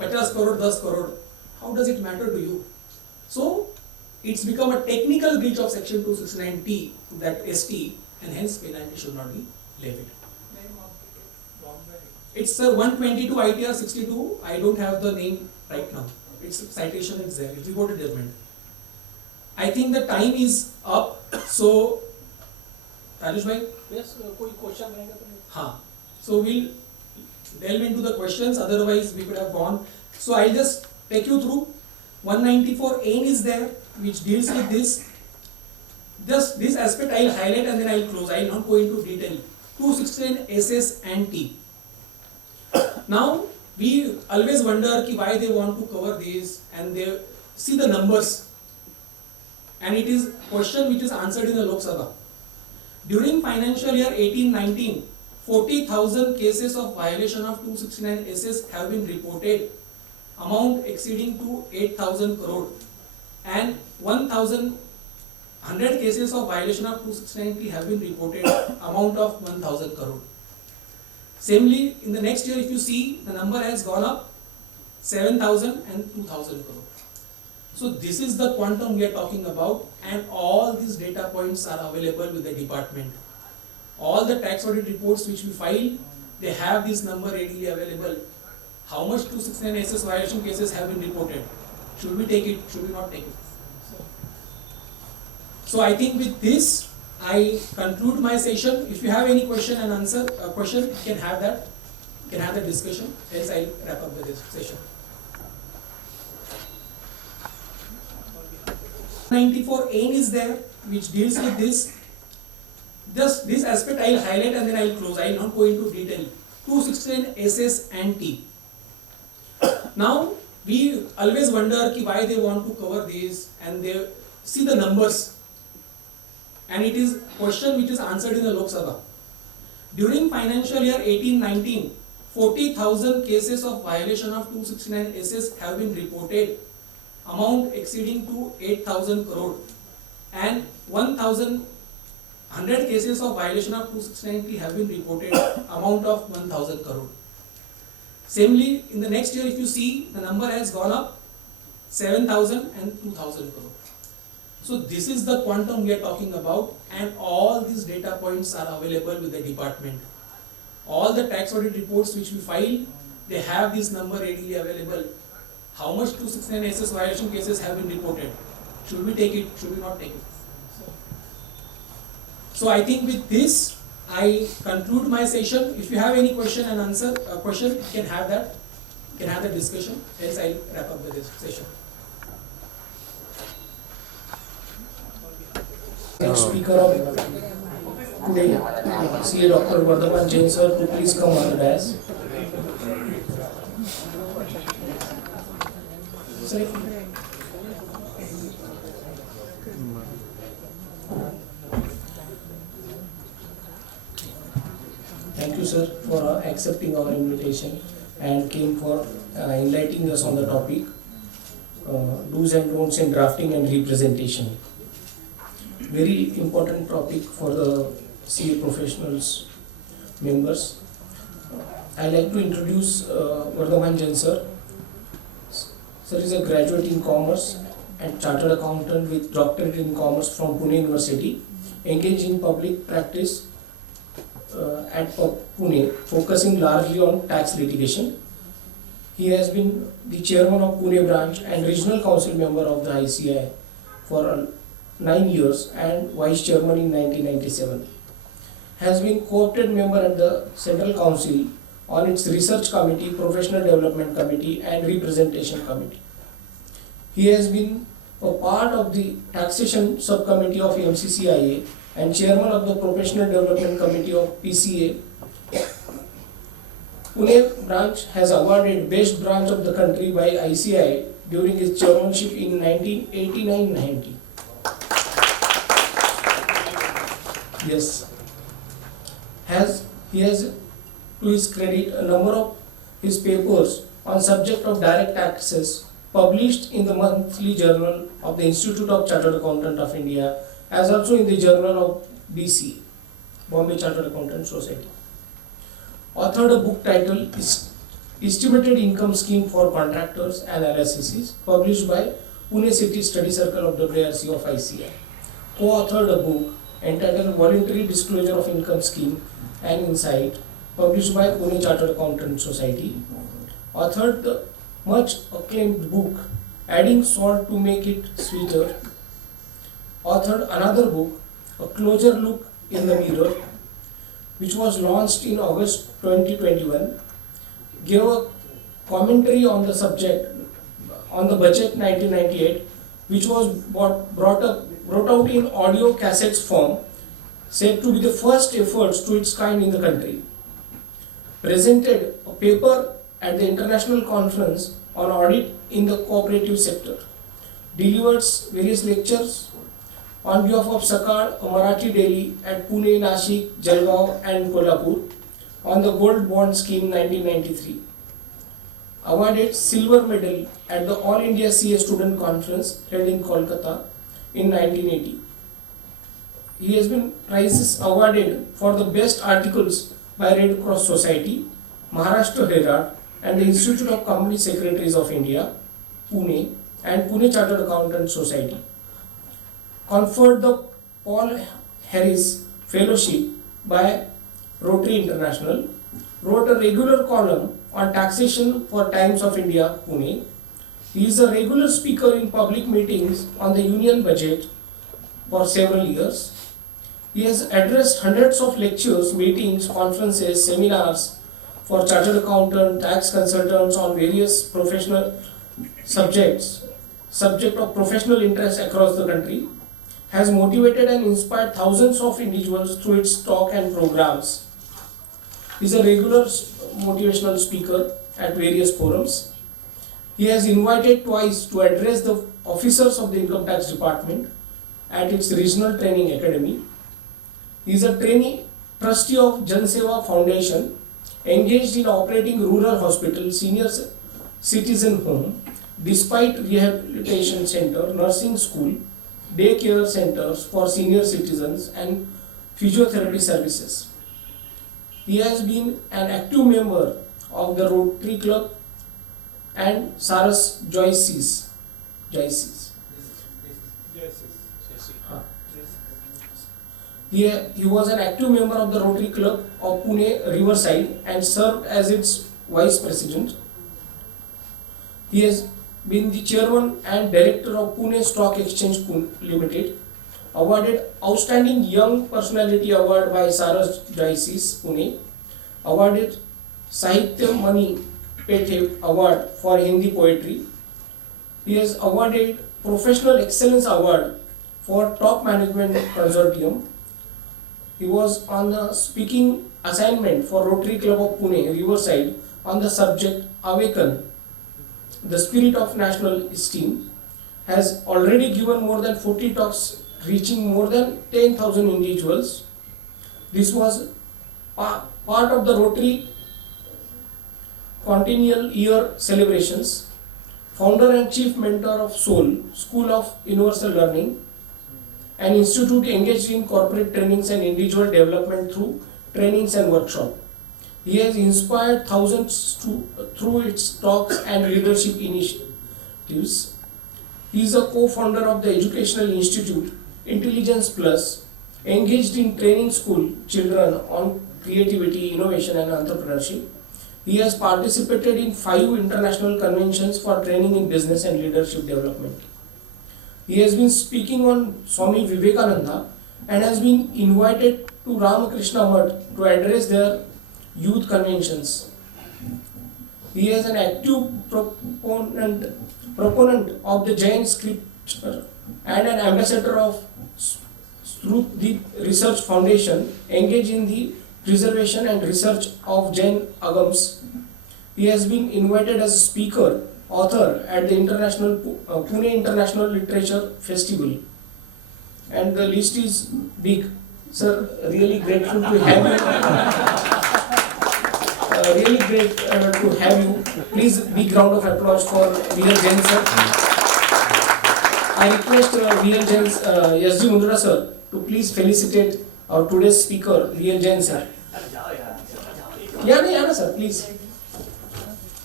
50 crore, 10 crore, how does it matter to you? So it's become a technical breach of section 269T, that ST, and hence penalty should not be levied. It's 122 ITR 62. I don't have the name right now. It's citation is there. It's reported judgment. I think the time is up. So, Rajesh bhai, Yes, कोई question रहेगा तो हाँ. So we'll delve into the questions. Otherwise, we could have gone. So I'll just take you through. 194N is there, which deals with this. Just this aspect I'll highlight and then I'll close. I'll not go into detail. 216 SS and T. Now we always wonder ki why they want to cover this, and they see the numbers, and it is question which is answered in the Lok Sabha. During financial year 18-19, 40,000 cases of violation of 269 SS have been reported, amount exceeding to 8,000 crore, and 1,100 cases of violation of 269 have been reported, amount of 1,000 crore. Samely, in the next year, if you see, the number has gone up 7,000 and 2,000 crore. So this is the quantum we are talking about, and all these data points are available with the department. All the tax audit reports which we file, they have this number readily available. How much 269 SS violation cases have been reported? Should we take it? Should we not take it? So I think with this, I conclude my session. If you have any question and answer, question, you can have that. You can have the discussion. Else I'll wrap up the session. 94N is there, which deals with this. Just this aspect I'll highlight and then I'll close. I'll not go into detail. 216 SS and T. Now we always wonder ki why they want to cover this, and they see the numbers, and it is question which is answered in the Lok Sabha. During financial year 18-19, 40,000 cases of violation of 269 SS have been reported, amount exceeding to 8,000 crore, and 1,100 cases of violation of 269 have been reported, amount of 1,000 crore. Samely, in the next year, if you see, the number has gone up 7,000 and 2,000 crore. So this is the quantum we are talking about, and all these data points are available with the department. All the tax audit reports which we file, they have this number readily available. How much 269 SS violation cases have been reported? Should we take it? Should we not take it? So I think with this, I conclude my session. If you have any question and answer, question, you can have that. You can have the discussion. Else I'll wrap up the session. Next speaker of today, CA Dr. Vardhman Jain sir, to please come on the dais. Sir, thank you, sir, for accepting our invitation and came for enlightening us on the topic, do's and don'ts in drafting and representation. Very important topic for the CA professionals members. I like to introduce Vardhman Jain sir. Sir is a graduate in commerce and chartered accountant with doctorate in commerce from Pune University, engaged in public practice at Pune, focusing largely on tax litigation. He has been the chairman of Pune branch and regional council member of the ICI for 9 years and vice chairman in 1997. Has been co-opted member at the Central Council on its research committee, professional development committee and representation committee. He has been a part of the taxation subcommittee of MCCIA and chairman of the professional development committee of PCA. Pune branch has awarded best branch of the country by ICI during his chairmanship in 1989-90. Yes. He has to his credit a number of his papers on subject of direct taxes published in the monthly journal of the Institute of Chartered Accountant of India, as also in the journal of BC, Bombay Chartered Accountant Society. Authored a book titled Estimated Income Scheme for Contractors and LSCs, published by Pune City Study Circle of WRC of ICI. Co-authored a book entitled Voluntary Disclosure of Income Scheme and Insight, published by Pune Chartered Accountant Society. Authored the much acclaimed book Adding Salt to Make It Sweeter. Authored another book, A Closer Look in the Mirror, which was launched in August 2021. Gave a commentary on the subject, on the budget 1998, which was brought out in audio cassettes form, said to be the first efforts to its kind in the country. Presented a paper at the International Conference on Audit in the Cooperative Sector. Delivered various lectures on behalf of Sakal, a Marathi daily at Pune, Nashik, Jalgaon and Kolhapur on the Gold Bond Scheme 1993. Awarded silver medal at the All India CA Student Conference held in Kolkata in 1980. He has been prizes awarded for the best articles by Red Cross Society, Maharashtra Herald and the Institute of Company Secretaries of India, Pune and Pune Chartered Accountant Society. Conferred the Paul Harris Fellowship by Rotary International. Wrote a regular column on taxation for Times of India, Pune. He is a regular speaker in public meetings on the union budget for several years. He has addressed hundreds of lectures, meetings, conferences, seminars for chartered accountant, tax consultants on various professional subject of professional interest across the country. Has motivated and inspired thousands of individuals through its talk and programs. He is a regular motivational speaker at various forums. He has invited twice to address the officers of the Income Tax Department at its regional training academy. He is a trainee trustee of Jan Seva Foundation, engaged in operating rural hospital, senior citizen home, despite rehabilitation center, nursing school, daycare centers for senior citizens and physiotherapy services. He has been an active member of the Rotary Club and Saras Joyces. He was an active member of the Rotary Club of Pune Riverside and served as its vice president. He has been the chairman and director of Pune Stock Exchange Limited. Awarded Outstanding Young Personality Award by Saras Joyces, Pune. Awarded Sahitya Mani Pethe Award for Hindi Poetry. He has awarded Professional Excellence Award for Top Management Consortium. He was on the speaking assignment for Rotary Club of Pune, Riverside, on the subject Awaken, the Spirit of National Esteem. Has already given more than 40 talks reaching more than 10,000 individuals. This was part of the Rotary Continual Year celebrations. Founder and chief mentor of SOUL, School of Universal Learning, an institute engaged in corporate trainings and individual development through trainings and workshops. He has inspired thousands through its talks and leadership initiatives. He is a co-founder of the educational institute Intelligence Plus, engaged in training school children on creativity, innovation and entrepreneurship. He has participated in 5 international conventions for training in business and leadership development. He has been speaking on Swami Vivekananda and has been invited to Ramakrishna Mutt to address their youth conventions. He is an active proponent of the Jain scripture and an ambassador of Sruti Research Foundation, engaged in the preservation and research of Jain Agams. He has been invited as a speaker, author at the Pune International Literature Festival. And the list is big. Sir, really grateful to have you. Really great to have you. Please, big round of applause for V.L. Jain sir. I request V.L. Jain's S.G. Mundra sir to please felicitate our today's speaker, V.L. Jain sir. Yeah, sir, please.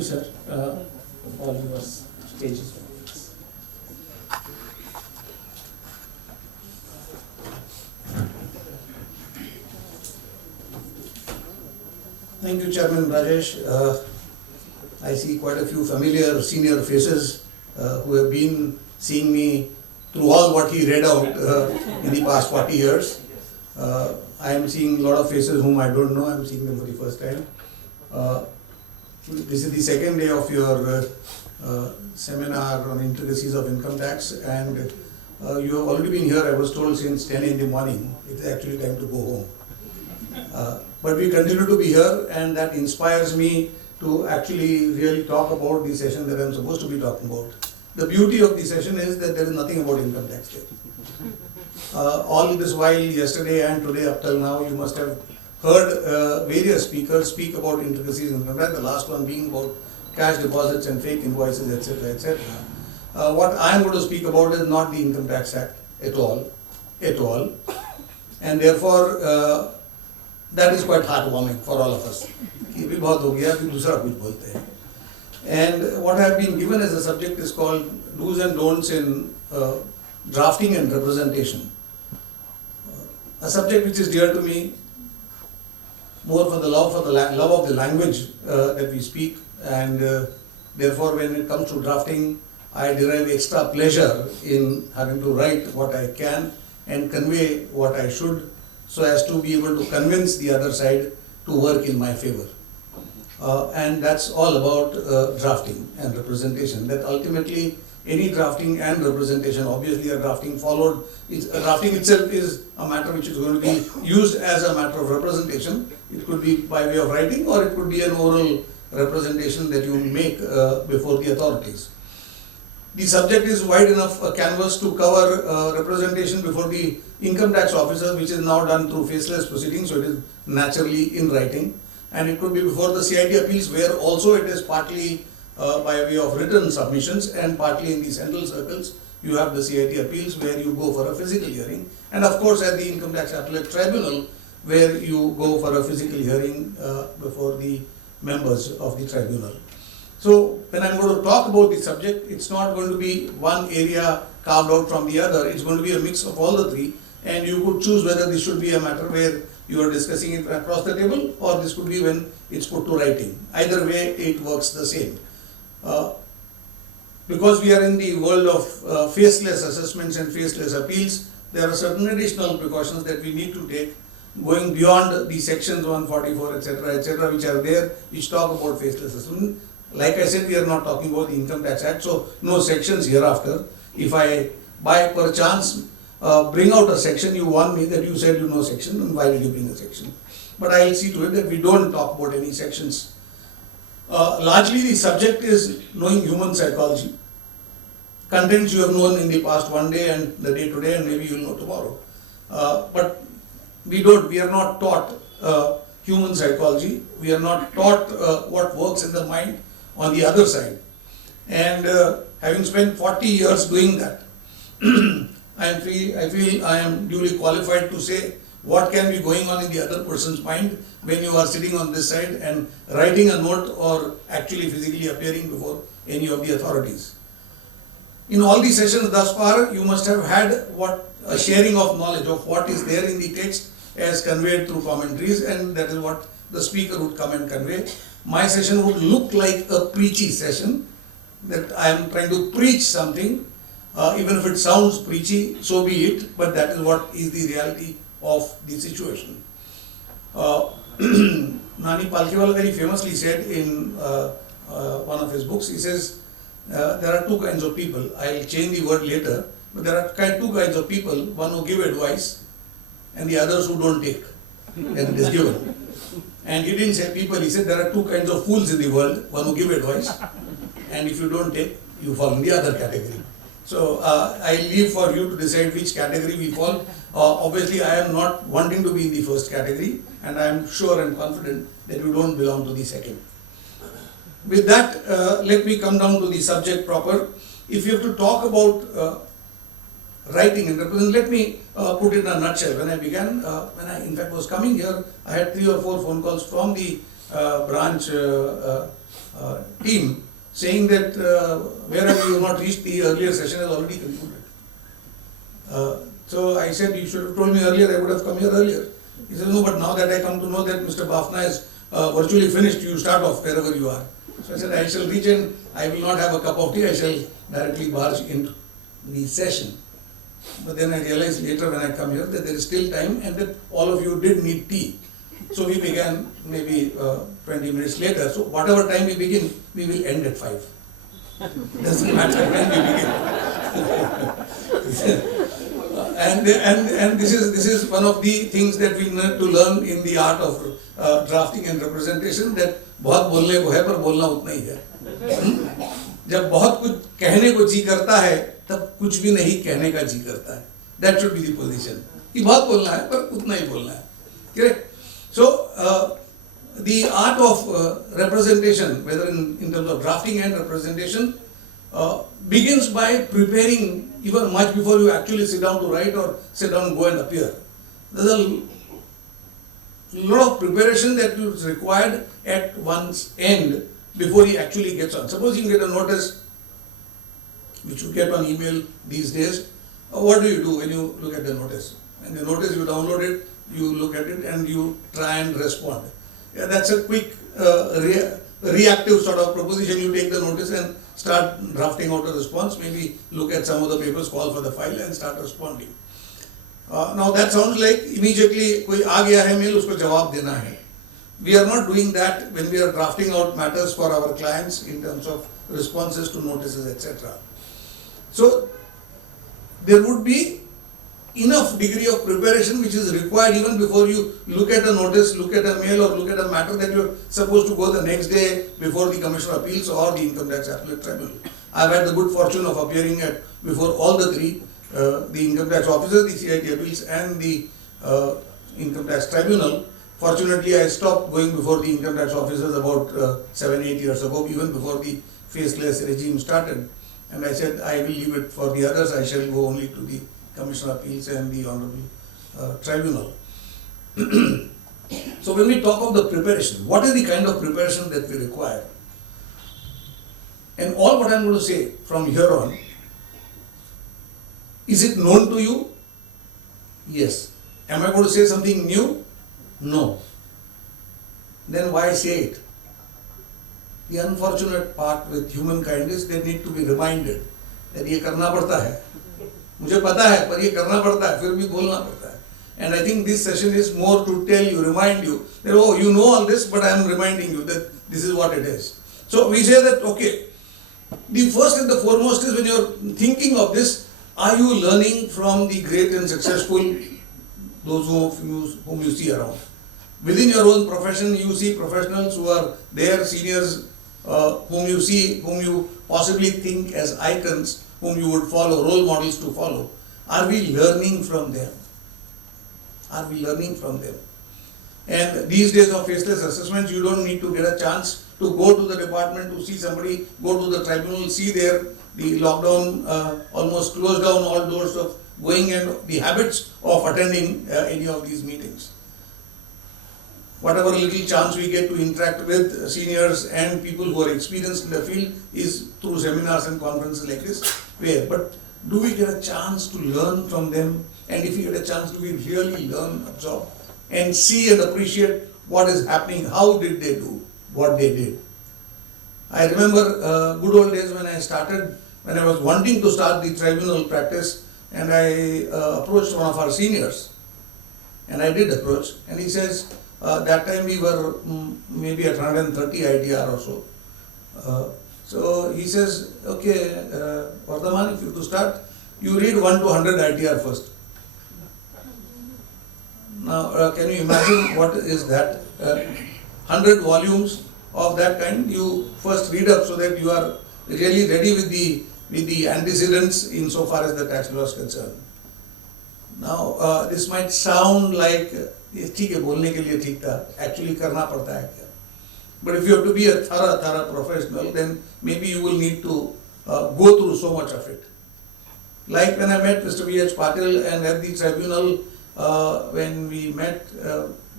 you, sir. All your stages. Thank you, Chairman Rajesh. I see quite a few familiar senior faces who have been seeing me through all what he read out in the past 40 years. I am seeing a lot of faces whom I don't know. I am seeing them for the first time. This is the second day of your seminar on intricacies of income tax, and you have already been here, I was told, since 10 in the morning. It's actually time to go home. But we continue to be here, and that inspires me to actually really talk about the session that I'm supposed to be talking about. The beauty of the session is that there is nothing about income tax there. All this while, yesterday and today up till now, you must have heard various speakers speak about intricacies in income tax, the last one being about cash deposits and fake invoices, etc., etc. What I am going to speak about is not the Income Tax Act at all, and therefore that is quite heartwarming for all of us. कि भी बहुत हो गया, फिर दूसरा कुछ बोलते हैं. And what I have been given as a subject is called do's and don'ts in drafting and representation. A subject which is dear to me, more for the love of the language that we speak, and therefore when it comes to drafting, I derive extra pleasure in having to write what I can and convey what I should, so as to be able to convince the other side to work in my favor. And that's all about drafting and representation. That ultimately any drafting and representation, obviously a drafting followed, drafting itself is a matter which is going to be used as a matter of representation. It could be by way of writing, or it could be an oral representation that you make before the authorities. The subject is wide enough a canvas to cover representation before the income tax officers, which is now done through faceless proceedings, so it is naturally in writing. And it could be before the CIT appeals, where also it is partly by way of written submissions, and partly in the central circles you have the CIT appeals where you go for a physical hearing, and of course at the Income Tax Appellate Tribunal where you go for a physical hearing before the members of the tribunal. So when I'm going to talk about the subject, it's not going to be one area carved out from the other. It's going to be a mix of all the three, and you could choose whether this should be a matter where you are discussing it across the table, or this could be when it's put to writing. Either way, it works the same. Because we are in the world of faceless assessments and faceless appeals, there are certain additional precautions that we need to take, going beyond the sections 144, etc., which are there, which talk about faceless assessment. Like I said, we are not talking about the Income Tax Act, so no sections hereafter. If I, by perchance, bring out a section, you warn me that you said you know section, and why did you bring a section? But I will see to it that we don't talk about any sections. Largely the subject is knowing human psychology. Contents you have known in the past one day and the day today, and maybe you will know tomorrow. But we are not taught human psychology. We are not taught what works in the mind on the other side. And having spent 40 years doing that, I feel I am duly qualified to say what can be going on in the other person's mind when you are sitting on this side and writing a note or actually physically appearing before any of the authorities. In all these sessions thus far, you must have had a sharing of knowledge of what is there in the text as conveyed through commentaries, and that is what the speaker would come and convey. My session would look like a preachy session, that I am trying to preach something. Even if it sounds preachy, so be it, but that is what is the reality of the situation. Nani Palkhiwala very famously said in one of his books, he says, there are two kinds of people. I'll change the word later, but there are two kinds of people, one who give advice and the others who don't take when it is given. And he didn't say people, he said there are two kinds of fools in the world, one who give advice, and if you don't take, you fall in the other category. So I leave for you to decide which category we fall. Obviously I am not wanting to be in the first category, and I am sure and confident that you don't belong to the second. With that, let me come down to the subject proper. If you have to talk about writing and represent, let me put it in a nutshell. When I began, when I in fact was coming here, I had 3 or 4 phone calls from the branch team saying that wherever you have not reached, the earlier session has already concluded. So I said, you should have told me earlier, I would have come here earlier. He said, no, but now that I come to know that Mr. Bafna is virtually finished, you start off wherever you are. So I said, I shall reach in, I will not have a cup of tea, I shall directly barge into the session. But then I realized later when I come here that there is still time and that all of you did need tea. So we began maybe 20 minutes later. So whatever time we begin, we will end at 5. Doesn't matter when we begin. And this is one of the things that we need to learn in the art of drafting and representation, that बहुत बोलने को है पर बोलना उतना ही है. जब बहुत कुछ कहने को जी करता है तब कुछ भी नहीं कहने का जी करता है. That should be the position. कि बहुत बोलना है पर उतना ही बोलना है. Correct? So the art of representation, whether in terms of drafting and representation, begins by preparing even much before you actually sit down to write or sit down and go and appear. There's a lot of preparation that is required at one's end before he actually gets on. Suppose you get a notice, which you get on email these days. What do you do when you look at the notice? And the notice, you download it, you look at it and you try and respond. Yeah, that's a quick reactive sort of proposition. You take the notice and start drafting out a response, maybe look at some of the papers, call for the file and start responding. Now that sounds like immediately कोई आ गया है mail, उसको जवाब देना है. We are not doing that when we are drafting out matters for our clients in terms of responses to notices, etc. So there would be enough degree of preparation which is required even before you look at a notice, look at a mail or look at a matter that you're supposed to go the next day before the Commissioner of Appeals or the Income Tax Appellate Tribunal. I've had the good fortune of appearing before all the three, the Income Tax Officers, the CIT Appeals and the Income Tax Tribunal. Fortunately, I stopped going before the Income Tax Officers about 7-8 years ago, even before the faceless regime started. And I said, I will leave it for the others, I shall go only to the Commissioner of Appeals and the Honorable Tribunal. So when we talk of the preparation, what is the kind of preparation that we require? And all what I am going to say from here on, is it known to you? Yes. Am I going to say something new? No. Then why say it? The unfortunate part with humankind is they need to be reminded that ये करना पड़ता है. मुझे पता है पर ये करना पड़ता है, फिर भी बोलना पड़ता है. And I think this session is more to tell you, remind you that, oh, you know all this, but I am reminding you that this is what it is. So we say that, okay, the first and the foremost is when you are thinking of this, are you learning from the great and successful, those whom you see around? Within your own profession, you see professionals who are there, seniors whom you see, whom you possibly think as icons, whom you would follow, role models to follow. Are we learning from them? Are we learning from them? And these days of faceless assessments, you don't need to get a chance to go to the department to see somebody, go to the tribunal, see there the lockdown almost closed down all doors of going and the habits of attending any of these meetings. Whatever little chance we get to interact with seniors and people who are experienced in the field is through seminars and conferences like this. But do we get a chance to learn from them? And if we get a chance, do we really learn, absorb, and see and appreciate what is happening? How did they do what they did? I remember good old days when I was wanting to start the tribunal practice, and I approached one of our seniors. And I did approach, and he says, that time we were maybe at 130 ITR or so. So he says, okay, Vardhman, if you to start, you read 1 to 100 ITR first. Now, can you imagine what is that? 100 volumes of that kind, you first read up so that you are really ready with the antecedents insofar as the tax law is concerned. Now, this might sound like ठीक है बोलने के लिए ठीक था, actually करना पड़ता है क्या? But if you have to be a thorough professional, then maybe you will need to go through so much of it. Like when I met Mr. V.H. Patil and at the tribunal, when we met,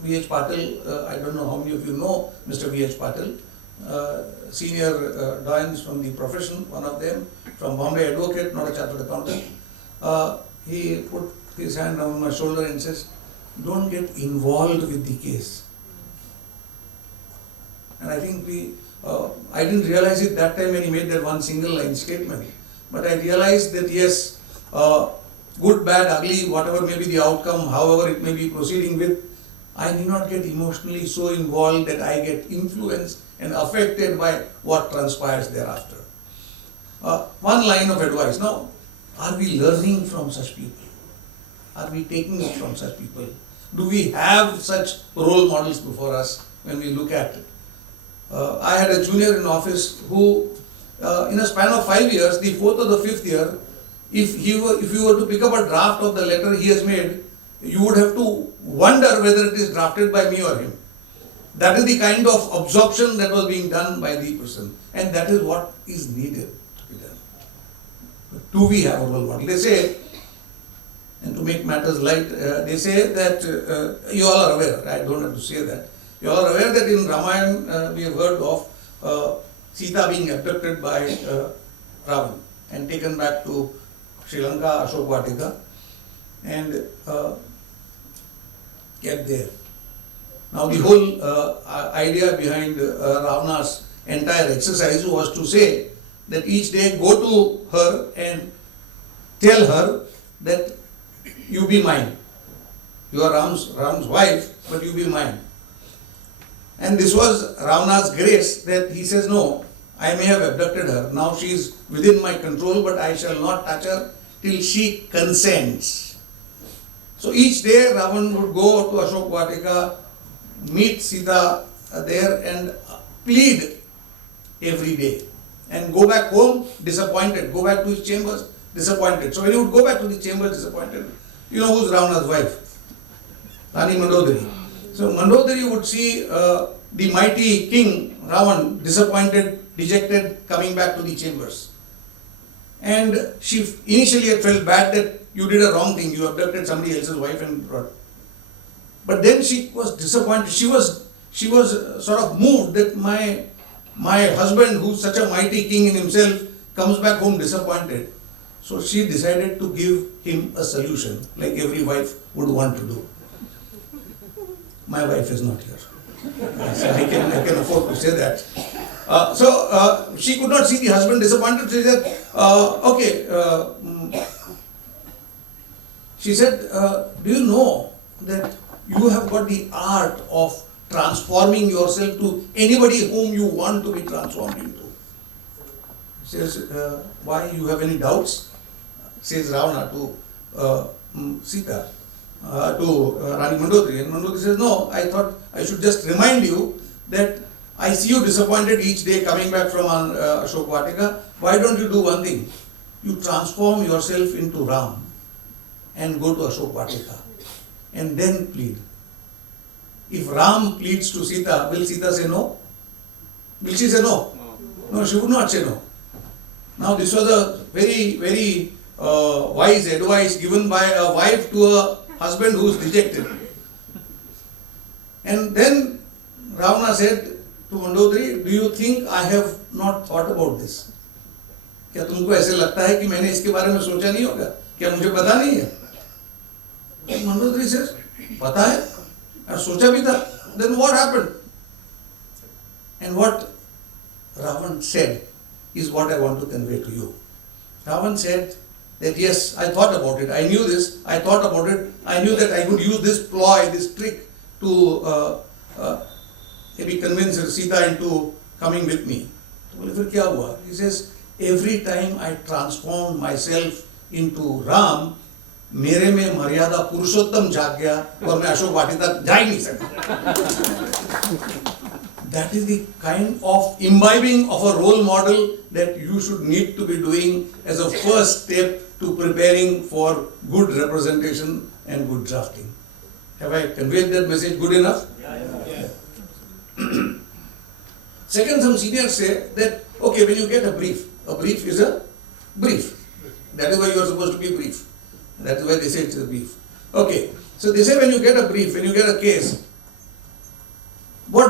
V.H. Patil, I don't know how many of you know Mr. V.H. Patil, senior doyens from the profession, one of them, from Bombay advocate, not a chartered accountant. He put his hand on my shoulder and says, don't get involved with the case. And I think I didn't realize it that time when he made that one single line statement. But I realized that yes, good, bad, ugly, whatever may be the outcome, however it may be proceeding with, I need not get emotionally so involved that I get influenced and affected by what transpires thereafter. One line of advice. Now, are we learning from such people? Are we taking it from such people? Do we have such role models before us when we look at it? I had a junior in office who, in a span of 5 years, the 4th or the 5th year, if you were to pick up a draft of the letter he has made, you would have to wonder whether it is drafted by me or him. That is the kind of absorption that was being done by the person, and that is what is needed to be done. Do we have a role model? They say, and to make matters light, they say that you all are aware, I don't have to say that, you all are aware that in Ramayana we have heard of Sita being abducted by Ravan and taken back to Sri Lanka, Ashok Vatika, and kept there. Now the whole idea behind Ravana's entire exercise was to say that each day go to her and tell her that you be mine. You are Ram's wife, but you be mine. And this was Ravana's grace that he says, no, I may have abducted her. Now she is within my control, but I shall not touch her till she consents. So each day Ravan would go to Ashok Vatika, meet Sita there and plead every day. And go back home disappointed, go back to his chambers disappointed. So when he would go back to the chambers disappointed, you know who's Ravana's wife? Rani Mandodari. So Mandodari would see the mighty king Ravan disappointed, dejected, coming back to the chambers. And she initially had felt bad that you did a wrong thing, you abducted somebody else's wife and brought. But then she was disappointed. She was sort of moved that my husband, who's such a mighty king in himself, comes back home disappointed. So she decided to give him a solution, like every wife would want to do. My wife is not here. So I can afford to say that. So she could not see the husband disappointed. She said, she said, do you know that you have got the art of transforming yourself to anybody whom you want to be transformed into? She says, why, you have any doubts? Says Ravana to Sita, to Rani Mandodari. And Mandodari says, no, I thought I should just remind you that I see you disappointed each day coming back from Ashok Vatika. Why don't you do one thing? You transform yourself into Ram and go to Ashok Vatika and then plead. If Ram pleads to Sita, will Sita say no? Will she say no? No, she would not say no. Now this was a very, very wise advice given by a wife to a husband who is dejected. And then Ravana said to Mandodari, do you think I have not thought about this? क्या तुमको ऐसे लगता है कि मैंने इसके बारे में सोचा नहीं होगा? क्या मुझे पता नहीं है? Mandodari says, पता है और सोचा भी था. Then what happened? And what Ravan said is what I want to convey to you. Ravan said that yes, I thought about it. I knew this. I thought about it. I knew that I could use this ploy, this trick to maybe convince Sita into coming with me. बोले फिर क्या हुआ? He says, every time I transformed myself into Ram, मेरे में मर्यादा पुरुषोत्तम जाग गया और मैं अशोक वाटिका जा ही नहीं सका. That is the kind of imbibing of a role model that you should need to be doing as a first step to preparing for good representation and good drafting. Have I conveyed that message good enough? Yeah. Second, some seniors say that, okay, when you get a brief is a brief. That is why you are supposed to be brief. That is why they say it's a brief. Okay, so they say when you get a brief, when you get a case,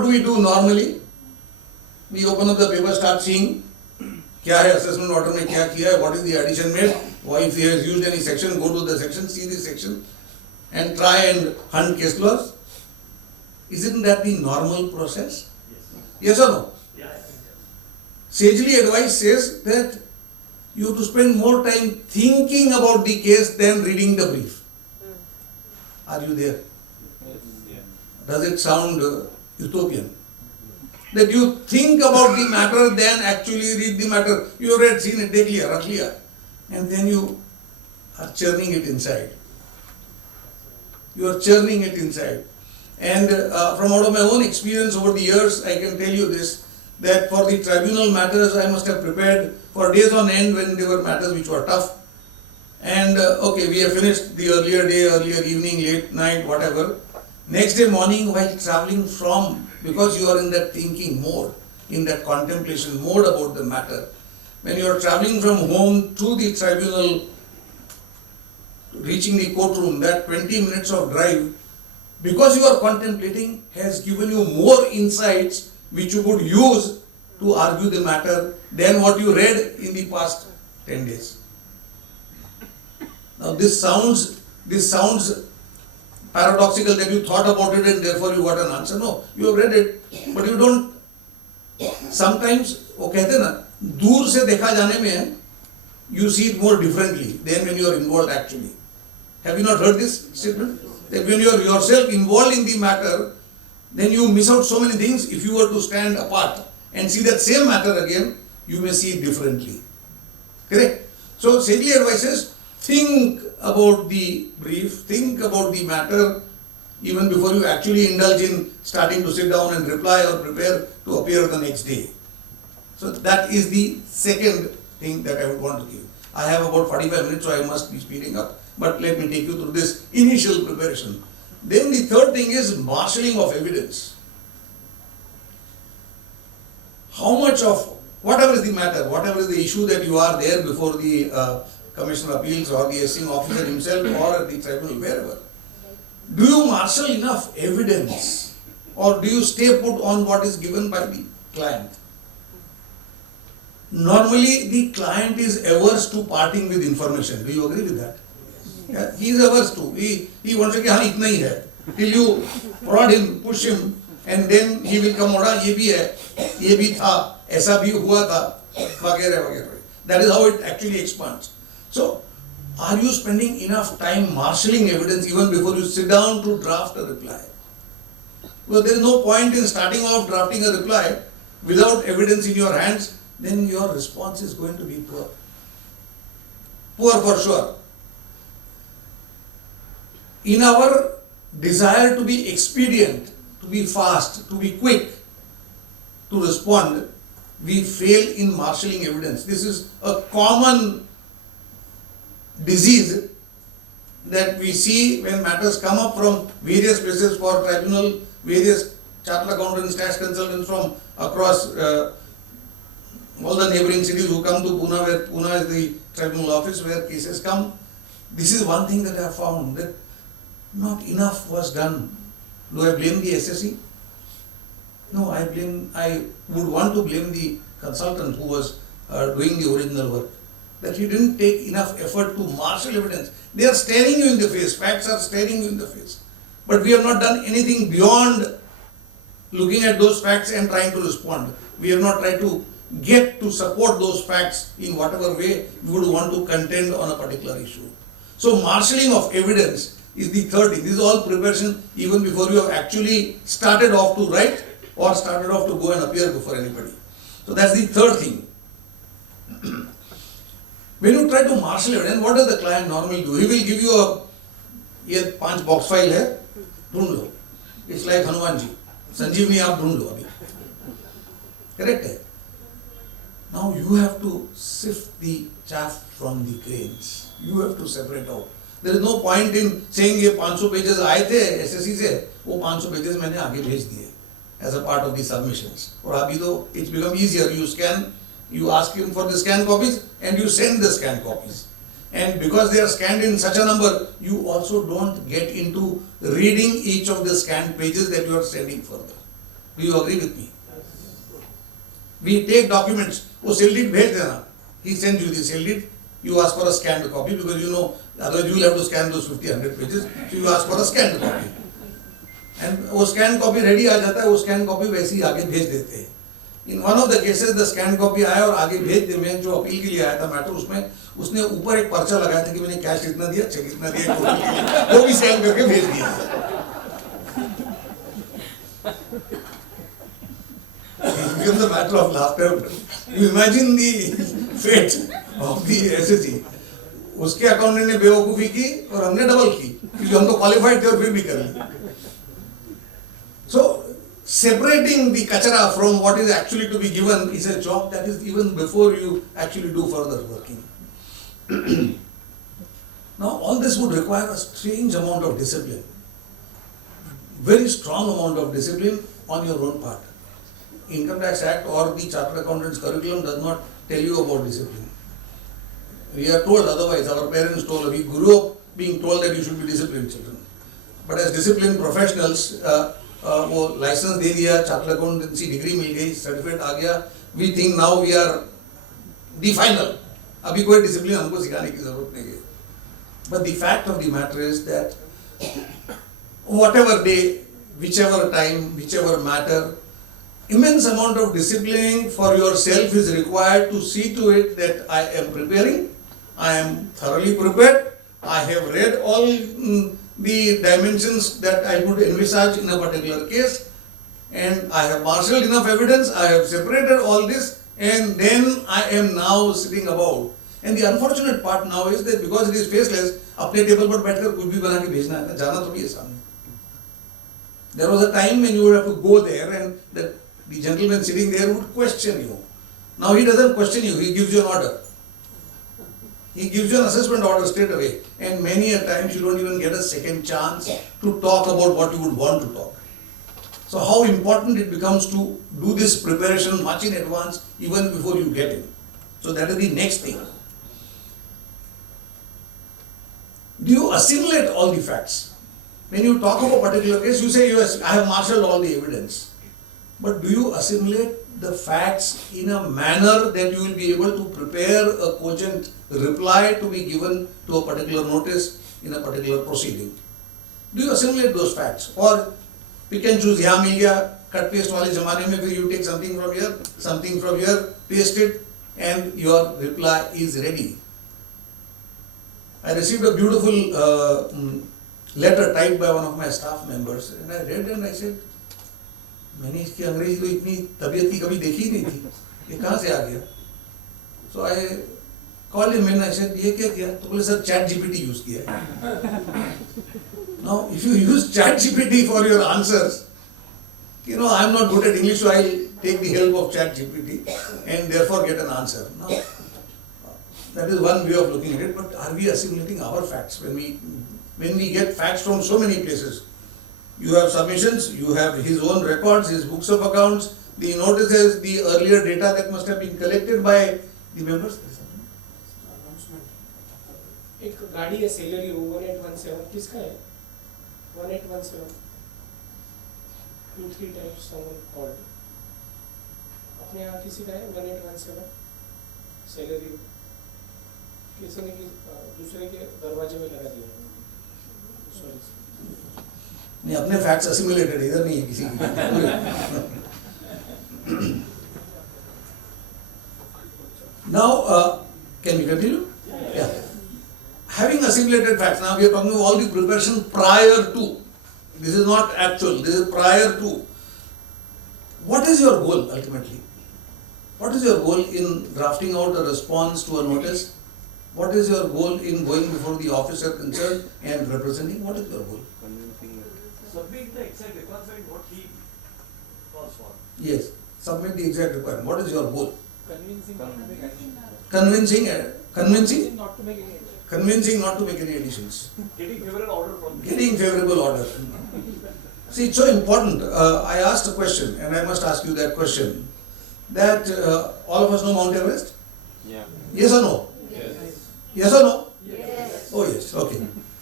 what do we do normally? We open up the paper, start seeing क्या है assessment order में क्या किया है, what is the addition made, why if he has used any section, go to the section, see the section, and try and hunt case laws. Isn't that the normal process? Yes or no? Sagely advice says that you have to spend more time thinking about the case than reading the brief. Are you there? Does it sound utopian? That you think about the matter than actually read the matter. You have read, seen it, take clear, rakh liya, and then you are churning it inside. You are churning it inside. And from out of my own experience over the years, I can tell you this, that for the tribunal matters, I must have prepared for days on end when there were matters which were tough. And okay, we have finished the earlier day, earlier evening, late night, whatever. Next day morning, while traveling from, because you are in that thinking mode, in that contemplation mode about the matter, when you are traveling from home to the tribunal, reaching the courtroom, that 20 minutes of drive, because you are contemplating, has given you more insights which you could use to argue the matter than what you read in the past 10 days. Now this sounds paradoxical that you thought about it and therefore you got an answer. No, you have read it, but you don't. Sometimes, वो कहते ना, दूर से देखा जाने में, you see it more differently than when you are involved actually. Have you not heard this statement? That when you are yourself involved in the matter, then you miss out so many things. If you were to stand apart and see that same matter again, you may see it differently. Correct? So, sagely advises, think about the brief, think about the matter, even before you actually indulge in starting to sit down and reply or prepare to appear the next day. So, that is the second thing that I would want to give. I have about 45 minutes, so I must be speeding up. But let me take you through this initial preparation. Then the third thing is marshalling of evidence. How much of, whatever is the matter, whatever is the issue that you are there before the Commissioner of Appeals or the assessing officer himself or at the tribunal, wherever, do you marshal enough evidence or do you stay put on what is given by the client? Normally the client is averse to parting with information. Do you agree with that? Yeah, he is averse to. He wants to say, हाँ इतना ही है. Till you prod him, push him, and then he will come out, ये भी है, ये भी था, ऐसा भी हुआ था, वगैरह वगैरह. That is how it actually expands. So, are you spending enough time marshalling evidence even before you sit down to draft a reply? Well, there is no point in starting off drafting a reply without evidence in your hands. Then your response is going to be poor. Poor for sure. In our desire to be expedient, to be fast, to be quick, to respond, we fail in marshalling evidence. This is a common disease that we see when matters come up from various places for tribunal, various chartered accountants, tax consultants from across all the neighboring cities who come to Pune, where Pune is the tribunal office where cases come. This is one thing that I have found, that not enough was done. Do I blame the SSE? No, I would want to blame the consultant who was doing the original work. That he didn't take enough effort to marshal evidence. They are staring you in the face, facts are staring you in the face. But we have not done anything beyond looking at those facts and trying to respond. We have not tried to get to support those facts in whatever way we would want to contend on a particular issue. So marshalling of evidence is the third thing. This is all preparation even before you have actually started off to write or started off to go and appear before anybody. So that's the third thing. When you try to marshal evidence, what does the client normally do? He will give you a, ये 5 box file है, ढूंढ लो. It's like Hanuman ji, संजीवनी आप ढूंढ लो अभी. Correct है? Now you have to sift the chaff from the grains. You have to separate out. There is no point in saying ये 500 pages आए थे SSC से, वो 500 pages मैंने आगे भेज दिए as a part of the submissions. और अभी तो it's become easier. You scan, you ask him for the scan copies and you send the scan copies. And because they are scanned in such a number, you also don't get into reading each of the scanned pages that you are sending further. Do you agree with me? We take documents. Oh, sell it, bhej dena. He sends you the sell it. You ask for a scanned copy because you know otherwise you will have to scan those 50, 100 pages. So you ask for a scanned copy. And वो scan copy ready आ जाता है, वो scan copy वैसे ही आगे भेज देते हैं. In one of the cases the scan copy आया और आगे भेज दे. मैं जो अपील के लिए आया था मैटर, उसमें उसने ऊपर एक पर्चा लगाया था कि मैंने कैश इतना दिया, चेक इतना दिया, वो भी स्कैन करके भेज दिया. It becomes a matter of laughter. You imagine the fate of the SSG. उसके अकाउंटेंट ने बेवकूफी की और हमने डबल की, क्योंकि हम तो क्वालिफाइड थे और फिर भी कर ली. So, separating the kachara from what is actually to be given is a job that is even before you actually do further working. Now, all this would require a strange amount of discipline, very strong amount of discipline on your own part. Income Tax Act or the Chartered Accountants curriculum does not tell you about discipline. We are told otherwise, our parents told, we grew up being told that you should be disciplined children. But as disciplined professionals, वो licence दे दिया, chartered accountancy degree मिल गई, certificate आ गया, we think now we are the final. अभी कोई discipline हमको सिखाने की जरूरत नहीं है. But the fact of the matter is that whatever day, whichever time, whichever matter, immense amount of disciplining for yourself is required to see to it that I am preparing, I am thoroughly prepared, I have read all the dimensions that I would envisage in a particular case, and I have marshaled enough evidence, I have separated all this, and then I am now sitting about. And the unfortunate part now is that because it is faceless, अपने table पर बैठकर कुछ भी बना के भेजना है, जाना थोड़ी है सामने. There was a time when you would have to go there and the gentleman sitting there would question you. Now he doesn't question you, he gives you an order. He gives you an assessment order straight away, and many a times you don't even get a second chance to talk about what you would want to talk. So how important it becomes to do this preparation much in advance, even before you get in. So that is the next thing. Do you assimilate all the facts? When you talk of a particular case, you say, yes, I have marshaled all the evidence. But do you assimilate the facts in a manner that you will be able to prepare a cogent reply to be given to a particular notice in a particular proceeding? Do you assimilate those facts? Or pick and choose, यहाँ मिल गया, cut paste वाले ज़माने में फिर you take something from here, paste it, and your reply is ready. I received a beautiful letter typed by one of my staff members, and I read and I said, मैंने इसकी अंग्रेजी तो इतनी तबीयत की कभी देखी ही नहीं थी, ये कहाँ से आ गया? So I called him and I said, ये क्या किया? तो बोले सर chat GPT यूज किया है. Now if you use chat GPT for your answers, you know I am not good at English, so I will take the help of chat GPT and therefore get an answer. Now that is one way of looking at it, but are we assimilating our facts when we get facts from so many places? You have submissions, you have his own records, his books of accounts, the notices, the earlier data that must have been collected by the members. एक गाड़ी है salary 1817 किसका है? 1817 2-3 times someone called. अपने यहाँ किसी का है 1817 सेलरी किसी ने दूसरे के दरवाजे में लगा दिया. सॉरी नहीं, अपने फैक्ट्स असिमुलेटेड इधर नहीं है किसी की. Now, can we continue? Yeah. Having assimilated facts, now we are talking about all the preparation prior to. This is not actual, this is prior to. What is your goal ultimately? What is your goal in drafting out a response to a notice? What is your goal in going before the officer concerned and representing? What is your goal? Submit the exact requirement what he calls for. Yes, submit the exact requirement. What is your goal? Convincing not to make additions. Convincing Not to make any additions. Convincing not to make any additions. Getting favorable order from the Getting favorable order. See, it's so important. I asked a question, and I must ask you that question. That all of us know Mount Everest? Yeah. Yes or no? Yes. Yes or no? Yes. Oh yes, okay.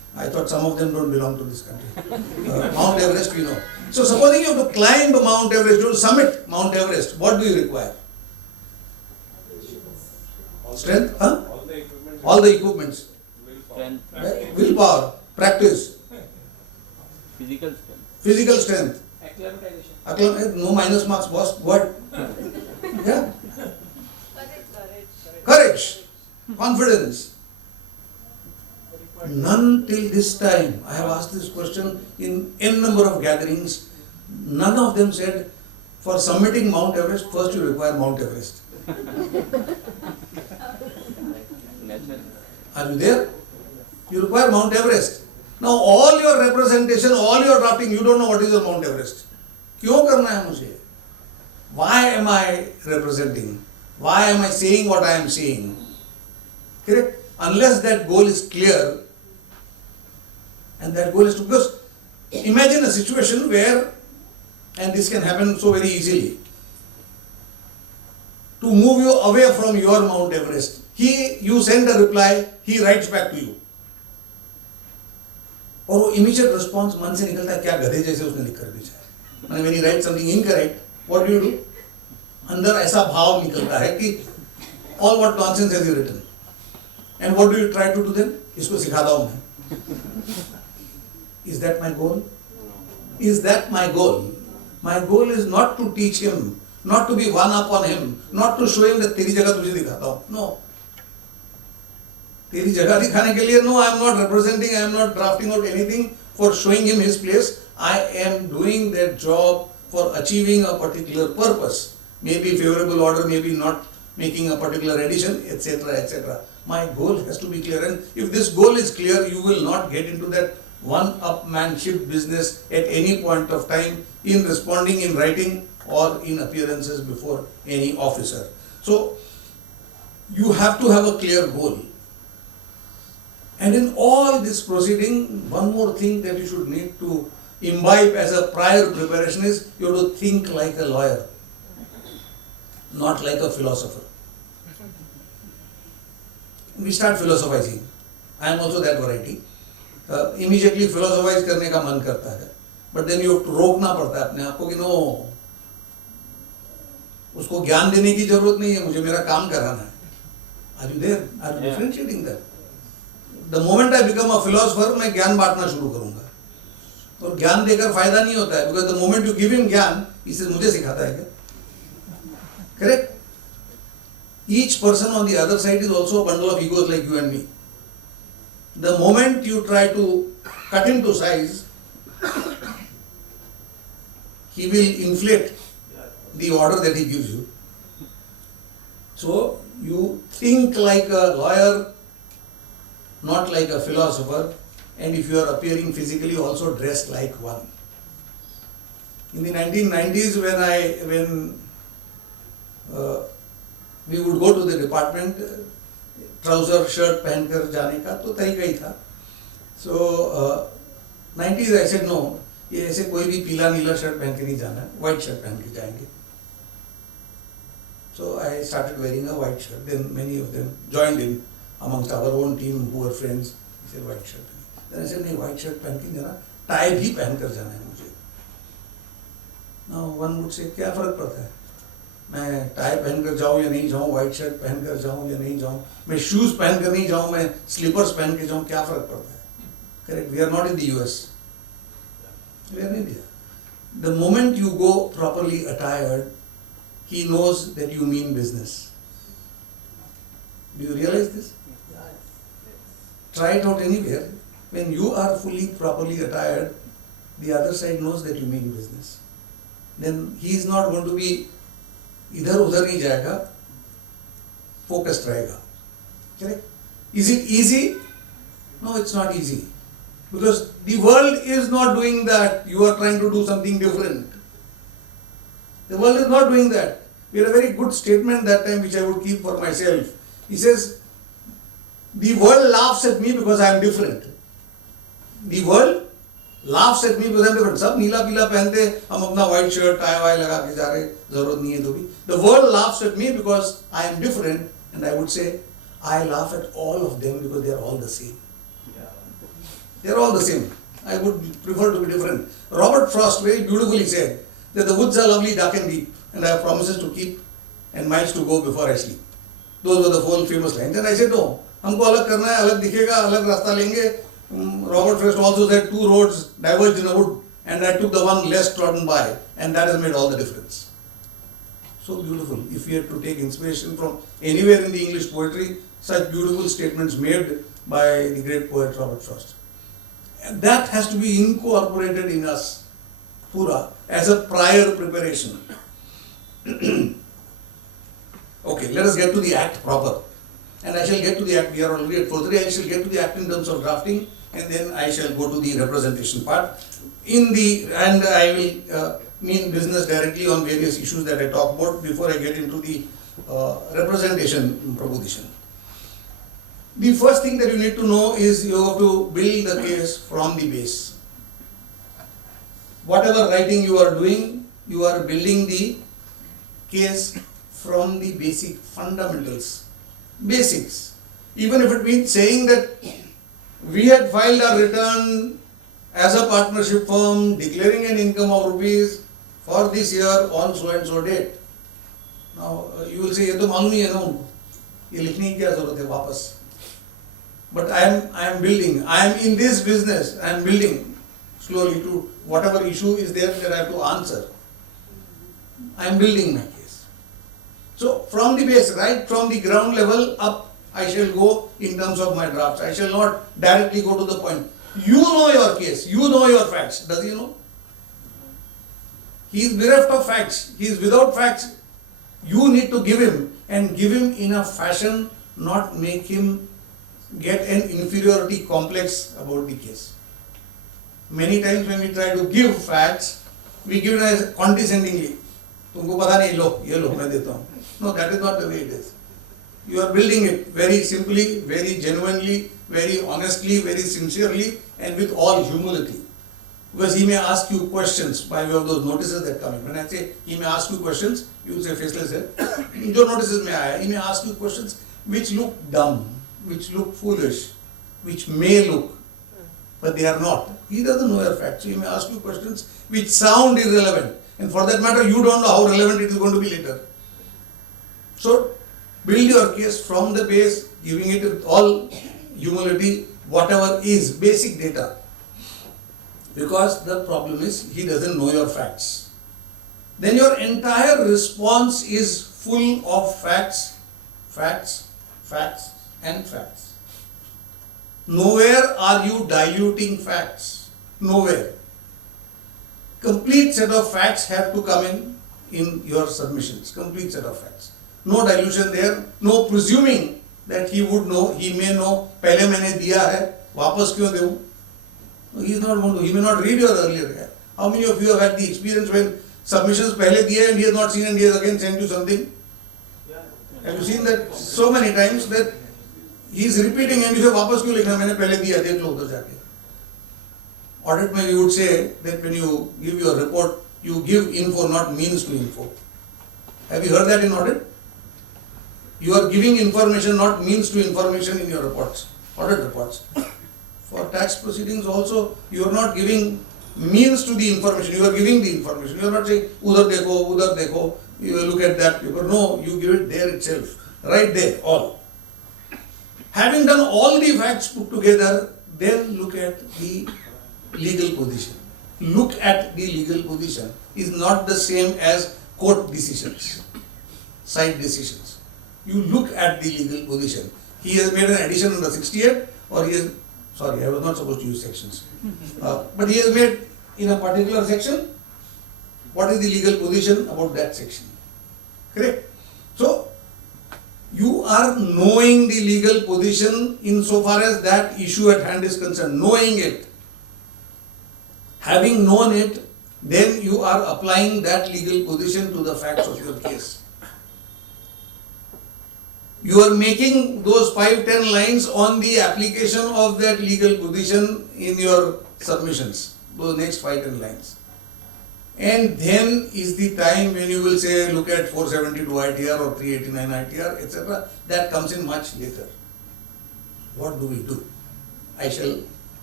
I thought some of them don't belong to this country. Mount Everest, we know. So supposing you have to climb Mount Everest, to summit Mount Everest, what do you require? Strength? Huh? All the equipment. All the equipments. Willpower. Willpower, practice, Physical strength. physical strength. Acclimatization. No minus marks, boss. What? Yeah? Courage. Courage, confidence. None till this time, I have asked this question in n number of gatherings, none of them said, for submitting Mount Everest, first you require Mount Everest. Are you there? You require Mount Everest. Now all your representation, all your drafting, you don't know what is your Mount Everest. क्यों करना है मुझे? Why am I representing? Why am I saying what I am saying? Correct? Unless that goal is clear, and that goal is to, because imagine a situation where, and this can happen so very easily, to move you away from your Mount Everest. You send a reply, he writes back to you. और वो immediate response मन से निकलता है क्या गधे जैसे उसने लिख कर भेजा है. मैंने when he writes something incorrect, what do you do? अंदर ऐसा भाव निकलता है कि all what nonsense has he written. And what do you try to do then? इसको सिखाता हूँ मैं. Is that my goal? Is that my goal? My goal is not to teach him, not to be one up on him, not to show him that तेरी जगह तुझे दिखाता हूँ. No. तेरी जगह दिखाने के लिए, no, I am not representing, I am not drafting out anything for showing him his place. I am doing that job for achieving a particular purpose. Maybe favorable order, maybe not making a particular addition, etc., etc. My goal has to be clear, and if this goal is clear, you will not get into that one-upmanship business at any point of time in responding, in writing, or in appearances before any officer. So, you have to have a clear goal. And in all this proceeding, one more thing that you should need to imbibe as a prior preparation is you have to think like a lawyer, not like a philosopher. We start philosophizing. I am also that variety. Immediately philosophize करने का मन करता है, but then you have to रोकना पड़ता है अपने आप को कि no, उसको ज्ञान देने की जरूरत नहीं है, मुझे मेरा काम कराना है. Are you there? Are you differentiating that? The moment I become a philosopher, मैं ज्ञान बांटना शुरू करूँगा. और ज्ञान देकर फायदा नहीं होता है, because the moment you give him ज्ञान, इसे मुझे सिखाता है क्या? Correct? Each person on the other side is also a bundle of egos like you and me. The moment you try to cut him to size, he will inflate the order that he gives you. So, you think like a lawyer, not like a philosopher, and if you are appearing physically, also dressed like one. In the 1990s, when we would go to the department, trouser shirt पहनकर जाने का तो तरीका ही था. So 90s I said no, ये ऐसे कोई भी पीला नीला शर्ट पहन के नहीं जाना है, white shirt पहन के जाएंगे. So I started wearing a white shirt. Then many of them joined in amongst our own team who were friends. He said white shirt. Then I said नहीं white shirt पहन के जाना, tie भी पहन कर जाना है मुझे. Now one would say क्या फर्क पड़ता है? मैं टाई पहनकर जाऊँ या नहीं जाऊँ, व्हाइट शर्ट पहनकर जाऊँ या नहीं जाऊँ, मैं शूज पहनकर नहीं जाऊँ, मैं स्लीपर्स पहन के जाऊँ, क्या फर्क पड़ता है? Correct, we are not in the US, we are in India. The moment you go properly अटायर्ड, he knows that you mean business. Do you realise this? Try it out anywhere. When you are fully properly attired, the other side knows that you mean business. Then he is not going to be इधर उधर नहीं जाएगा, focused रहेगा. Correct? Is it easy? No, it's not easy. Because the world is not doing that. You are trying to do something different. The world is not doing that. We had a very good statement that time which I would keep for myself. He says, the world laughs at me because I am different. The world laughs at me because I am different. सब नीला पीला पहनते, हम अपना white shirt, tie Y लगा के जा रहे, जरूरत नहीं है तो भी. The world laughs at me because I am different, and I would say, I laugh at all of them because they are all the same. They are all the same. I would prefer to be different. Robert Frost very beautifully said that the woods are lovely, dark and deep, and I have promises to keep and miles to go before I sleep. Those were the 4 famous lines. And I said, no, हमको अलग करना है, अलग दिखेगा, अलग रास्ता लेंगे. Robert Frost also said 2 roads diverged in a wood, and I took the one less trodden by, and that has made all the difference. So beautiful. If we had to take inspiration from anywhere in the English poetry, such beautiful statements made by the great poet Robert Frost. And that has to be incorporated in us, pura, as a prior preparation. Okay, let us get to the act proper. And I shall get to the act, we are already at 4:30, I shall get to the act in terms of drafting, and then I shall go to the representation part. And I will mean business directly on various issues that I talk about before I get into the representation proposition. The first thing that you need to know is you have to build the case from the base. Whatever writing you are doing, you are building the case from the basic fundamentals, basics. Even if it means saying that we had filed our return as a partnership firm, declaring an income of rupees for this year on so and so date. Now you will say, ये तो मालूम ही है ना उनको, ये लिखने की क्या जरूरत है वापस? But I am building. I am in this business. I am building slowly to whatever issue is there that I have to answer. I am building my case. So from the base, right from the ground level up, I shall go in terms of my drafts. I shall not directly go to the point. You know your case. You know your facts. Does he know? He is bereft of facts. He is without facts. You need to give him, and give him in a fashion, not make him get an inferiority complex about the case. Many times when we try to give facts, we give it as condescendingly. तुमको पता नहीं, लो ये लो मैं देता हूँ. No, that is not the way it is. You are building it very simply, very genuinely, very honestly, very sincerely, and with all humility. Because he may ask you questions by way of those notices that come in. When I say he may ask you questions, you will say faceless है. जो notices में आया, he may ask you questions which look dumb, which look foolish, which may look, but they are not. He doesn't know your facts. So he may ask you questions which sound irrelevant. And for that matter, you don't know how relevant it is going to be later. So, build your case from the base, giving it with all humility, whatever is basic data. Because the problem is, he doesn't know your facts. Then your entire response is full of facts, facts, facts, and facts. Nowhere are you diluting facts. Nowhere. Complete set of facts have to come in your submissions. Complete set of facts. No dilution there. No presuming that he would know, he may know, पहले मैंने दिया है, वापस क्यों दूँ? He is not going to. He may not read your earlier guide. How many of you have had the experience when submissions पहले दिए and he has not seen and he has again sent you something? Have you seen that so many times that he is repeating and you say वापस क्यों लिखना, मैंने पहले दिया, देख लो उधर जाके. Audit में we would say that when you give your report, you give info, not means to info. Have you heard that in audit? You are giving information, not means to information in your reports, audit reports. For tax proceedings also, you are not giving means to the information, you are giving the information. You are not saying, udhar dekho, you will look at that paper. No, you give it there itself, right there, all. Having done all the facts put together, then look at the legal position. Look at the legal position is not the same as court decisions, side decisions. You look at the legal position. He has made an addition under 68, or he has, sorry, I was not supposed to use sections. But he has made in a particular section, what is the legal position about that section? Correct? So, you are knowing the legal position insofar as that issue at hand is concerned, knowing it. Having known it, then you are applying that legal position to the facts of your case. You are making those 5-10 lines on the application of that legal position in your submissions, those next 5-10 lines. And then is the time when you will say, look at 472 ITR or 389 ITR, etc. That comes in much later. What do we do? I shall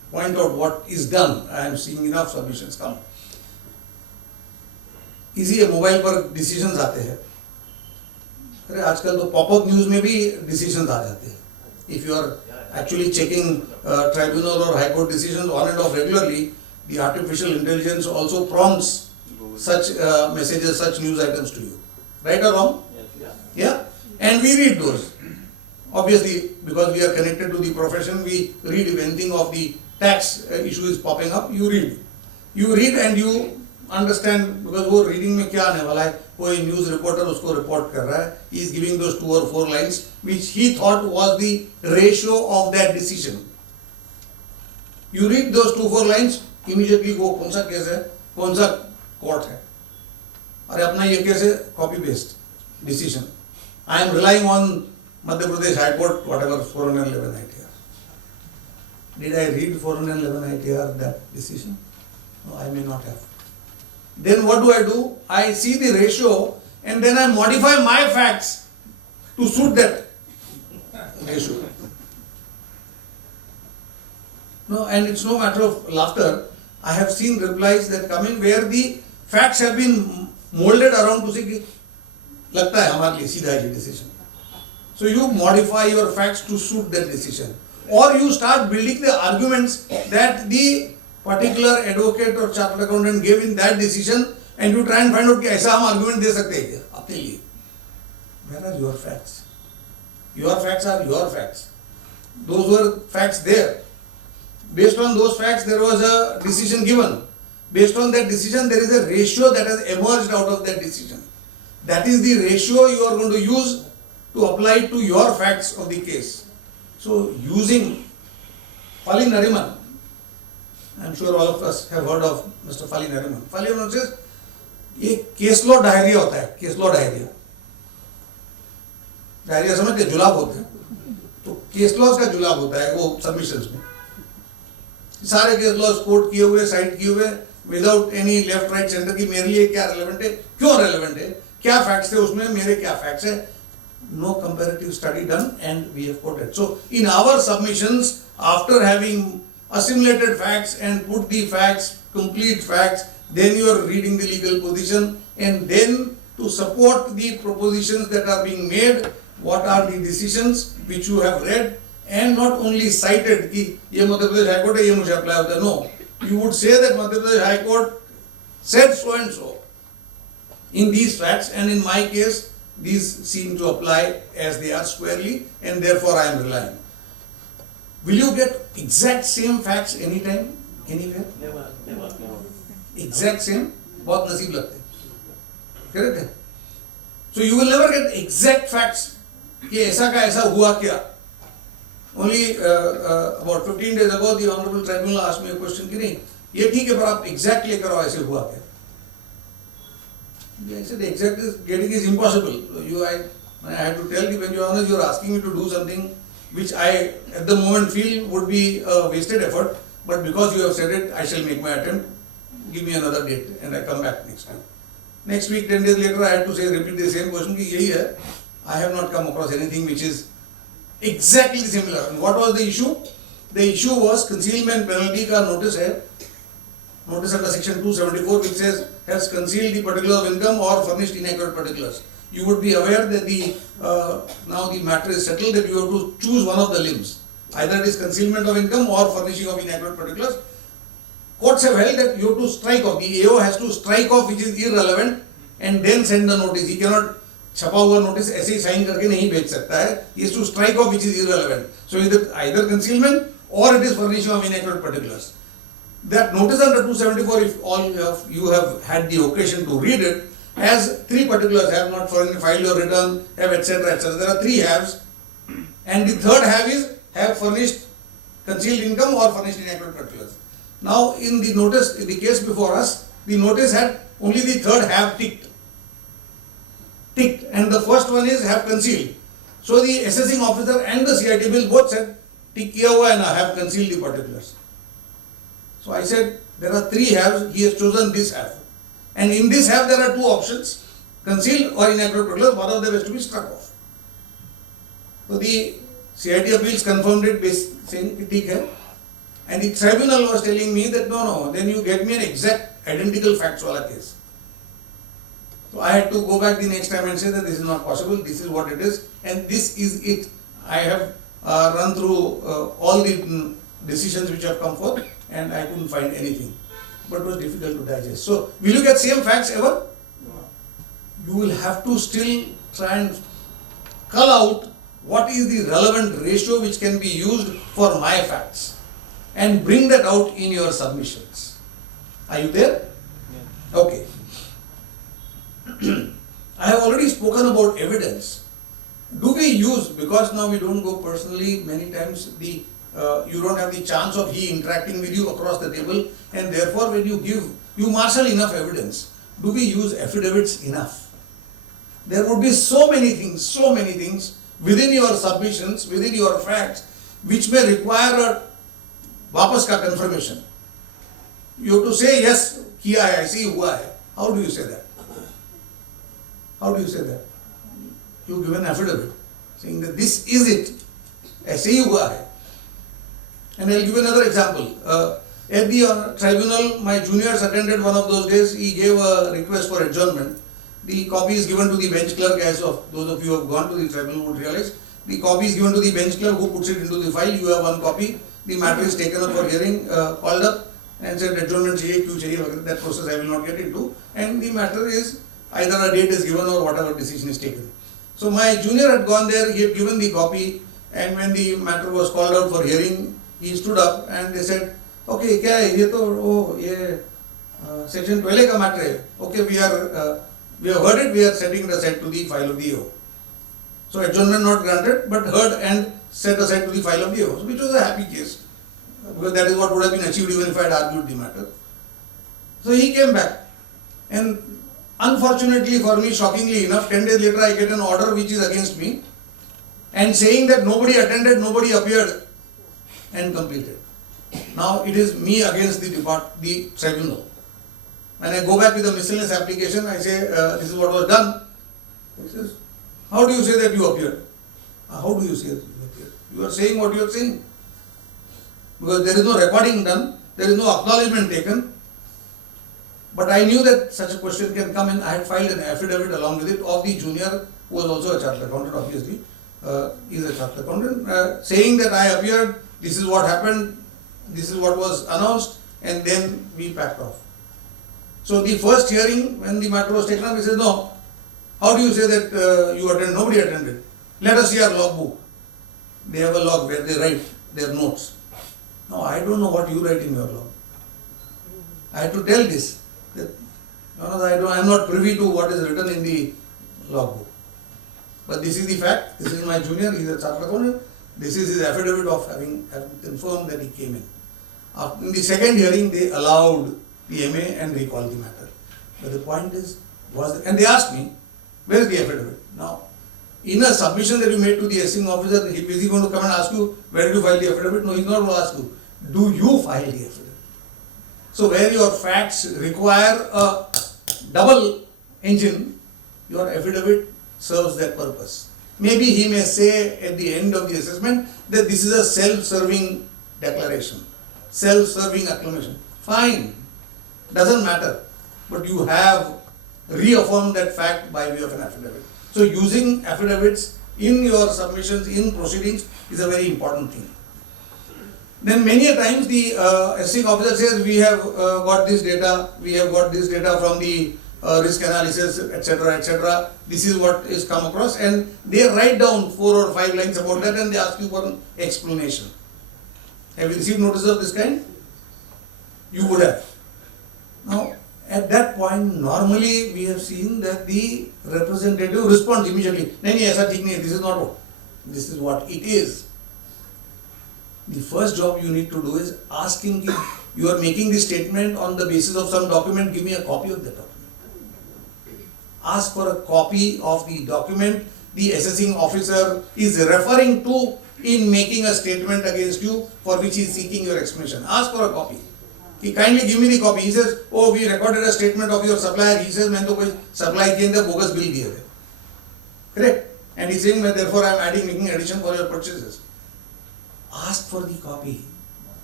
point out what is done. I am seeing enough submissions come. इसी है mobile पर decisions आते हैं. अरे आजकल तो popup news में भी डिसीजंस आ जाते हैं. If you are actually checking tribunal or high court decisions on and off regularly, the artificial intelligence also prompts such messages, such news items to you. Right or wrong? Yes. Yeah? And we read those. Obviously, because we are connected to the profession, we read if anything of the tax issue is popping up, you read. You read and you understand, because वो reading में क्या आने वाला है, कोई news reporter उसको report कर रहा है, he is giving those 2 or 4 lines which he thought was the ratio of that decision. You read those 2 4 lines, immediately वो कौन सा केस है, कौन सा कोर्ट है, अरे अपना ये केस है, copy paste decision. I am relying on Madhya Pradesh High Court, whatever 411 ITR. Did I read 411 ITR that decision? No, I may not have. Then what do? I see the ratio and then I modify my facts to suit that ratio. No, and it's no matter of laughter. I have seen replies that come in where the facts have been molded around to say कि लगता है हमारे लिए सीधा ये decision. So you modify your facts to suit that decision, or you start building the arguments that the particular advocate or chartered accountant gave in that decision, and you try and find out कि ऐसा हम argument दे सकते हैं क्या अपने लिए. Where are your facts? Your facts are your facts. Those were facts there. Based on those facts, there was a decision given. Based on that decision, there is a ratio that has emerged out of that decision. That is the ratio you are going to use to apply to your facts of the case. So, using Fali Nariman, I am sure all of us have heard of Mr. Fali Nariman. Fali Nariman says, ये case law diarrhoea होता है, case law diarrhoea. Diarrhoea समझते हैं, जुलाब होते हैं. तो case laws का जुलाब होता है वो सबमिशंस में. सारे केस लॉज कोट किए हुए, साइट किए हुए, without any left right centre की मेरे लिए क्या रेलेवेंट है, क्यों रेलेवेंट है, क्या फैक्ट्स थे उसमें, मेरे क्या फैक्ट्स है. No comparative study done, and we have quoted. So, in our submissions, after having assimilated facts and put the facts, complete facts, then you are reading the legal position, and then to support the propositions that are being made, what are the decisions which you have read, and not only cited कि ये Madhya Pradesh high court है, ये मुझे apply होता है. No, you would say that Madhya Pradesh high court said so and so in these facts, and in my case these seem to apply as they are squarely, and therefore I am relying. Will you get exact same facts anytime, anywhere? Never. Exact same? बहुत नसीब लगते हैं. Correct है? So you will never get exact facts कि ऐसा का ऐसा हुआ क्या. Only about 15 days ago the Honorable Tribunal asked me a question कि नहीं, ये ठीक है पर आप exact लेकर आओ ऐसे हुआ क्या. I said the exact is getting is impossible. I had to tell you, when you are honest, you are asking me to do something which I at the moment feel would be a wasted effort, but because you have said it, I shall make my attempt. Give me another date and I come back next week. Next week, 10 days later, I had to say, repeat the same question कि यही है. I have not come across anything which is exactly similar. And what was the issue? The issue was concealment penalty का notice है. Notice under section 274 which says has concealed the particulars of income or furnished inaccurate particulars. You would be aware that now the matter is settled that you have to choose one of the limbs. Either it is concealment of income or furnishing of inaccurate particulars. Courts have held that you have to strike off. The AO has to strike off which is irrelevant and then send the notice. He cannot छपा हुआ notice ऐसे ही sign करके नहीं भेज सकता है. He has to strike off which is irrelevant. So either concealment or it is furnishing of inaccurate particulars. That notice under 274, if all of you have had the occasion to read it, has 3 particulars: have not filed your return, have etc. etc. There are 3 haves, and the third have is have furnished concealed income or furnished inaccurate particulars. Now, in the notice, in the case before us, the notice had only the third have ticked, and the first one is have concealed. So the assessing officer and the CIT bill both said tick किया हुआ है ना, have concealed the particulars. So I said, there are 3 haves, he has chosen this have. And in this have there are 2 options, concealed or inaccurate particulars, one of them has to be struck off. So the CIT appeals confirmed it, saying, ठीक है. And the tribunal was telling me that no, then you get me an exact identical facts wala case. So I had to go back the next time and say that this is not possible, this is what it is, and this is it. I have run through all the decisions which have come forth, and I couldn't find anything. But it was difficult to digest. So, will you get same facts ever? You will have to still try and cull out what is the relevant ratio which can be used for my facts and bring that out in your submissions. Are you there? Okay. I have already spoken about evidence. Do we use, because now we don't go personally, many times you don't have the chance of he interacting with you across the table, and therefore when you marshal enough evidence. Do we use affidavits enough? There would be so many things within your submissions, within your facts, which may require a वापस का confirmation. You have to say yes, किया है, ऐसे ही हुआ है. How do you say that? How do you say that? You give an affidavit saying that this is it, ऐसे ही हुआ है. And I'll give another example. At the tribunal, my juniors attended one of those days. He gave a request for adjournment. The copy is given to the bench clerk, as of those of you who have gone to the tribunal would realize. The copy is given to the bench clerk who puts it into the file. You have one copy. The matter is taken up for hearing, called up and said adjournment chahiye, kyun chahiye, that process I will not get into. And the matter is either a date is given or whatever decision is taken. So my junior had gone there, he had given the copy, and when the matter was called out for hearing, he stood up and they said, okay, क्या है ये तो ये section 12 का matter है. Okay, we have heard it, we are setting it aside to the file of the AO. So adjournment not granted, but heard and set aside to the file of the AO, which was a happy case, because that is what would have been achieved even if I had argued the matter. So he came back, and unfortunately for me, shockingly enough, 10 days later I get an order which is against me, and saying that nobody attended, nobody appeared and completed. Now it is me against the tribunal. When I go back with the miscellaneous application, I say, this is what was done. He says, how do you say that you appeared? How do you say that you appeared? You are saying what you are saying. Because there is no recording done, there is no acknowledgement taken. But I knew that such a question can come in. I had filed an affidavit along with it of the junior, who was also a chartered accountant, obviously. He is a chartered accountant, saying that I appeared, this is what happened, this is what was announced, and then we packed off. So the first hearing, when the matter was taken up, he says, no, how do you say that you attended? Nobody attended. Let us see our logbook. They have a log where they write their notes. No, I don't know what you write in your log. I had to tell this, that I am not privy to what is written in the logbook. But this is the fact, this is my junior, he is a chartered accountant. This is his affidavit of having confirmed that he came in. In the second hearing, they allowed the MA and recalled the matter. But the point is, and they asked me, where is the affidavit? Now, in a submission that you made to the assessing officer, is he going to come and ask you, where did you file the affidavit? No, he is not going to ask you, do you file the affidavit? So where your facts require a double engine, your affidavit serves that purpose. Maybe he may say at the end of the assessment that this is a self-serving declaration, self-serving acclamation. Fine, doesn't matter. But you have reaffirmed that fact by way of an affidavit. So using affidavits in your submissions, in proceedings is a very important thing. Then many a times the assessing officer says, we have got this data, we have got this data from the risk analysis, etc., etc. This is what is come across, and they write down 4 or 5 lines about that, and they ask you for an explanation. Have you received notice of this kind? You would have. Now, at that point, normally we have seen that the representative responds immediately. Nahi, aisa theek nahi, this is not what. This is what it is. The first job you need to do is ask him, you are making this statement on the basis of some document, give me a copy of that document. Ask for a copy of the document the assessing officer is referring to in making a statement against you for which he is seeking your explanation. Ask for a copy. He kindly give me the copy. He says, oh, we recorded a statement of your supplier. He says, maine to koi supply ke andar bogus bill diye hai. Correct? And he is saying, therefore I am making addition for your purchases. Ask for the copy.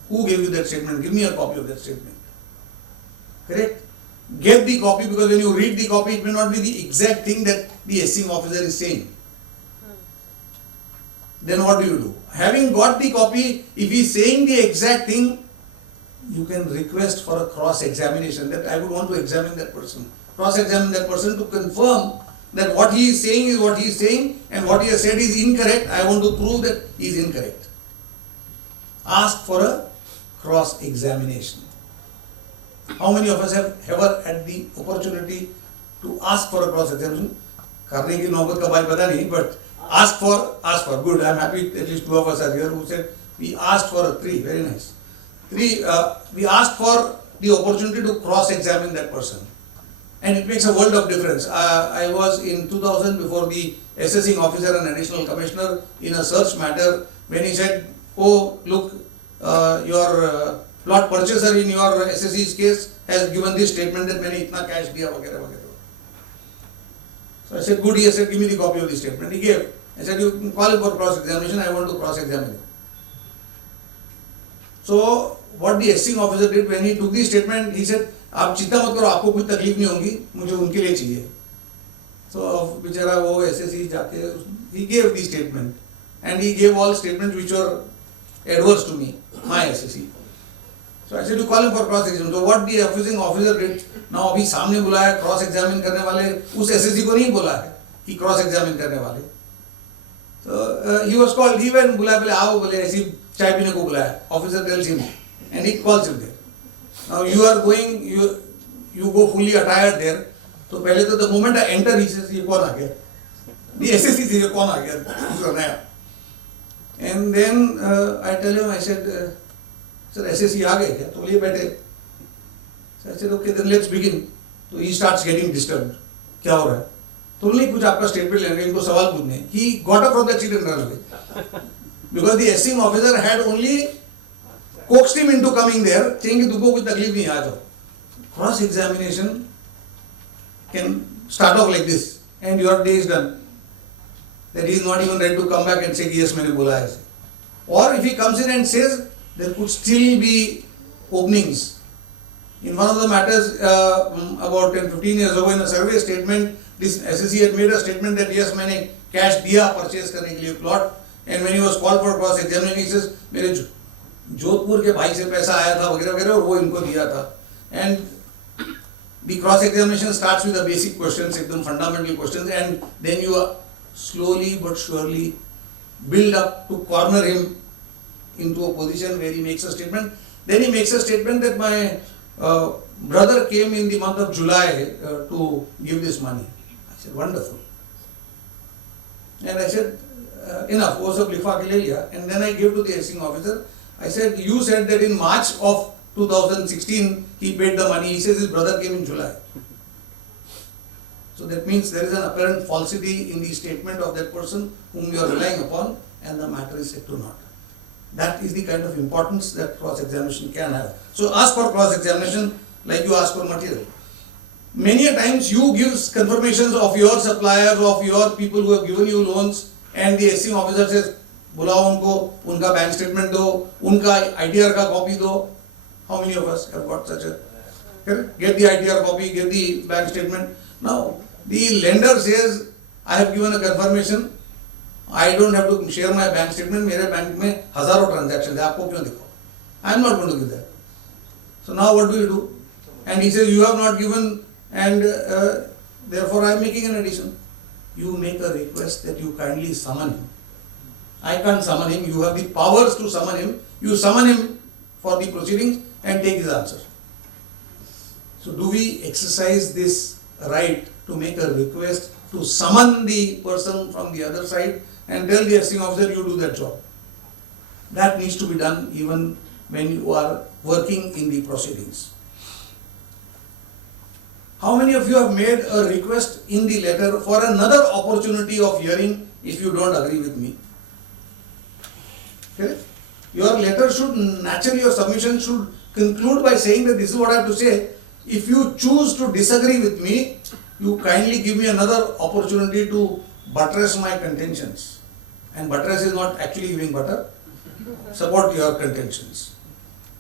Who gave you that statement? Give me a copy of that statement. Correct? Get the copy, because when you read the copy, it may not be the exact thing that the assessing officer is saying. Then what do? Having got the copy, if he is saying the exact thing, you can request for a cross-examination, that I would want to examine that person. Cross-examine that person to confirm that what he is saying is what he is saying, and what he has said is incorrect. I want to prove that he is incorrect. Ask for a cross-examination. How many of us have ever had the opportunity to ask for a cross-examination? Karne ki naubat ka bhai pata nahi, but ask for. Good. I am happy at least two of us are here who said we asked for three. Very nice. We asked for the opportunity to cross-examine that person. And it makes a world of difference. I was in 2000 before the assessing officer and additional commissioner in a search matter when he said, oh, look, your plot purchaser in your SSC's case has given this statement that मैंने इतना cash दिया वगैरह वगैरह. So I said, good. He said, give me the copy of the statement. He gave. I said, you can call him for cross-examination. I want to cross-examine him. So what the assessing officer did when he took the statement, he said, आप चिंता मत करो, आपको कोई तकलीफ नहीं होगी, मुझे उनके लिए चाहिए. So बेचारा वो SSC जाके he gave the statement, and he gave all statements which were adverse to me, my SSC. So I said to call him for cross-examination. So what the assessing officer did, now अभी सामने बुलाया cross-examine करने वाले, उस SSC को नहीं बोला है कि cross-examine करने वाले. So he was called, he went बुलाया पहले आओ बोले ऐसी चाय पीने को बुलाया. Officer tells him, and he calls him there. Now you are going, you go fully attired there. तो पहले तो the moment I enter, he says ये कौन आ गया? The SSC से ये कौन आ गया? दूसरा नया. And then I tell him, I said, sir SSC आ गए क्या? तो बोले बैठे. So I said, okay, then let's begin. So he starts getting disturbed. क्या हो रहा है? तो बोले कुछ आपका स्टेटमेंट लेंगे, इनको सवाल पूछने. He got up from the seat and ran away. Because the assessing officer had only coaxed him into coming there, saying कि तुमको कोई तकलीफ नहीं, आ जाओ. Cross-examination can start off like this, and your day is done. That he is not even ready to come back and say कि yes मैंने बोला ऐसे. Or if he comes in and says, there could still be openings. In one of the matters about 10-15 years ago, in a survey statement, this SSC had made a statement that yes मैंने cash दिया purchase करने के लिए plot, and when he was called for cross-examination, he says मेरे जोधपुर के भाई से पैसा आया था वगैरह वगैरह और वो इनको दिया था. And the cross-examination starts with the basic questions, एकदम fundamental questions, and then you slowly but surely build up to corner him into a position where he makes a statement. Then he makes a statement that my brother came in the month of July to give this money. I said, wonderful. And I said, enough, वो सब लिखवा के ले लिया. And then I gave to the assessing officer. I said, you said that in March of 2016 he paid the money. He says his brother came in July. So that means there is an apparent falsity in the statement of that person whom you are relying upon, and the matter is set to naught. That is the kind of importance that cross-examination can have. So ask for cross-examination like you ask for material. Many a times you give confirmations of your suppliers, of your people who have given you loans, and the assessing officer says, बुलाओ उनको, उनका bank statement दो, उनका ITR का copy दो. How many of us have got such a? Get the ITR copy, get the bank statement. Now the lender says, I have given a confirmation. I don't have to share my bank statement. मेरे bank में हजारों transactions है, आपको क्यों दिखाओ? I am not going to give that. So now what do you do? And he says you have not given, and therefore I am making an addition. You make a request that you kindly summon him. I can't summon him. You have the powers to summon him. You summon him for the proceedings and take his answer. So do we exercise this right to make a request to summon the person from the other side and tell the assessing officer you do that job? That needs to be done even when you are working in the proceedings. How many of you have made a request in the letter for another opportunity of hearing if you don't agree with me? Okay? Your letter should, naturally your submission should conclude by saying that this is what I have to say. If you choose to disagree with me, you kindly give me another opportunity to buttress my contentions. And buttress is not actually giving butter. Support your contentions.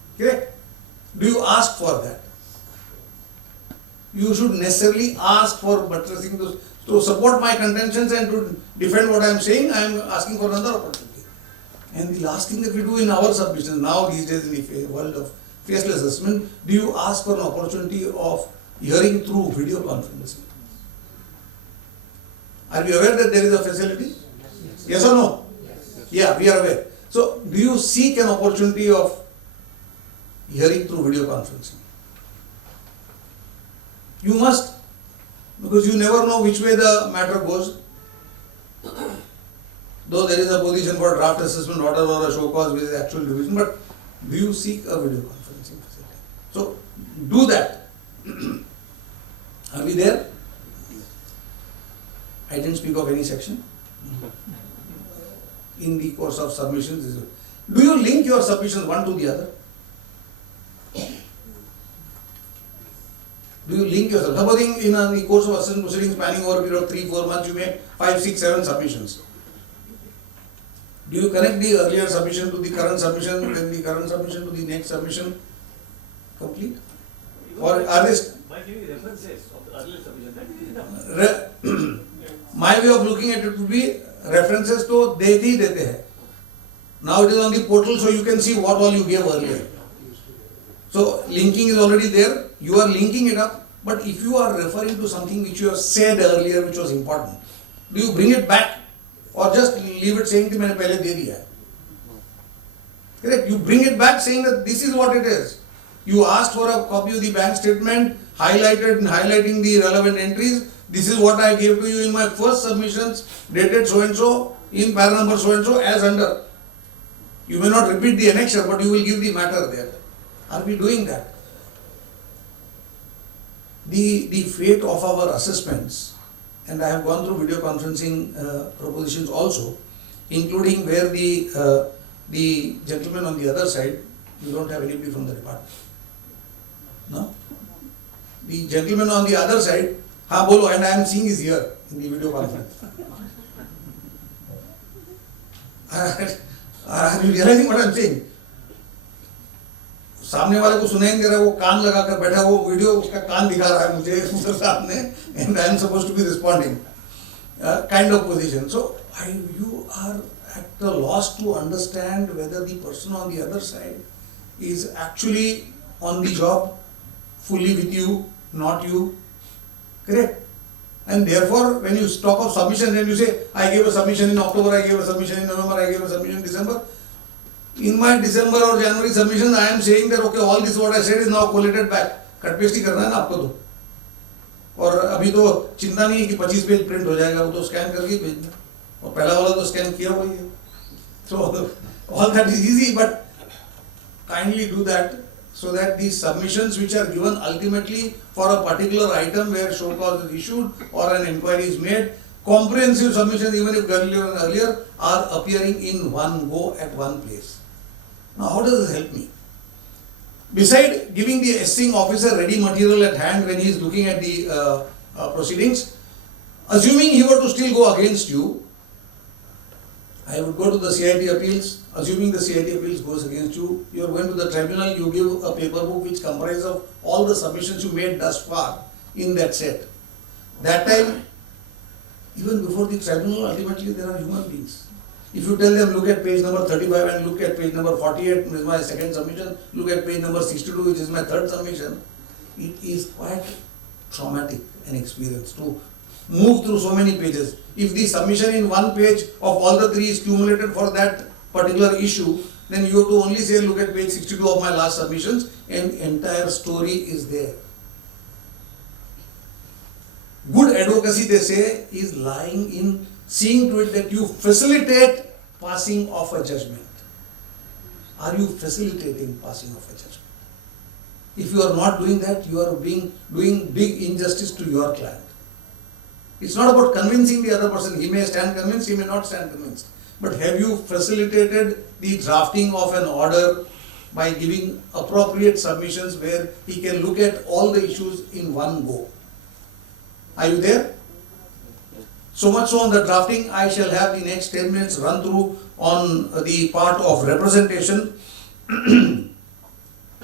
Correct? Do you ask for that? You should necessarily ask for buttressing those. To support my contentions and to defend what I am saying, I am asking for another opportunity. And the last thing that we do in our submissions now these days in the world of faceless assessment, do you ask for an opportunity of hearing through video conferencing? Are you aware that there is a facility? Yes or no? Yeah, we are aware. So, do you seek an opportunity of hearing through video conferencing? You must, because you never know which way the matter goes. Though there is a position for draft assessment order or a show cause with actual division, but do you seek a video conferencing facility? So, do that. Are we there? I didn't speak of any section. In the course of submissions, do you link your submissions one to the other? Do you link yourself? Supposing in the course of assessment proceedings spanning over a period of 3-4 months, you make 5, 6, 7 submissions. Do you connect the earlier submission to the current submission, then the current submission to the next submission? Complete? Or are this? By giving references of the earlier submission, that is enough. My way of looking at it would be references to dete hi dete hai. Now it is on the portal, so you can see what all you gave earlier. So linking is already there. You are linking it up. But if you are referring to something which you have said earlier, which was important, do you bring it back or just leave it saying कि मैंने पहले दे दिया है? Correct? You bring it back saying that this is what it is. You asked for a copy of the bank statement, highlighting the relevant entries. This is what I gave to you in my first submissions, dated so and so, in para number so and so, as under. You may not repeat the annexure, but you will give the matter there. Are we doing that? The fate of our assessments, and I have gone through video conferencing propositions also, including where the gentleman on the other side, you don't have anybody from the department. No? The gentleman on the other side, हाँ बोलो, and I am seeing is here in the video conference. Are you realizing what I am saying? सामने वाले को सुनाई नहीं दे रहा है, वो कान लगाकर बैठा, वो वीडियो उसका कान दिखा रहा है मुझे उधर सामने, and I am supposed to be responding. Kind of position. So you are at a loss to understand whether the person on the other side is actually on the job, fully with you, not you. Correct? And therefore, when you talk of submission and you say, I gave a submission in October, I gave a submission in November, I gave a submission in December. In my December or January submissions, I am saying that okay, all this what I said is now collated back. Cut paste ही करना है ना आपको तो. और अभी तो चिंता नहीं है कि 25 पेज प्रिंट हो जाएगा, वो तो स्कैन करके भेजना. और पहला वाला तो स्कैन किया हुआ ही है. So all that is easy, but kindly do that so that the submissions which are given ultimately for a particular item where show cause is issued or an inquiry is made, comprehensive submissions even if earlier are appearing in one go at one place. Now how does this help me? Beside giving the assessing officer ready material at hand when he is looking at the proceedings, assuming he were to still go against you, I would go to the CIT appeals. Assuming the CIT appeals goes against you, you are going to the tribunal, you give a paper book which comprises of all the submissions you made thus far in that set. That time, even before the tribunal, ultimately there are human beings. If you tell them, look at page number 35 and look at page number 48, which is my second submission, look at page number 62, which is my third submission, it is quite traumatic an experience to move through so many pages. If the submission in one page of all the three is cumulated for that particular issue, then you have to only say, look at page 62 of my last submissions, and entire story is there. Good advocacy, they say, is lying in seeing to it that you facilitate passing of a judgment. Are you facilitating passing of a judgment? If you are not doing that, you are doing big injustice to your client. It's not about convincing the other person. He may stand convinced, he may not stand convinced. But have you facilitated the drafting of an order by giving appropriate submissions where he can look at all the issues in one go? Are you there? So much so on the drafting, I shall have the next 10 minutes run through on the part of representation.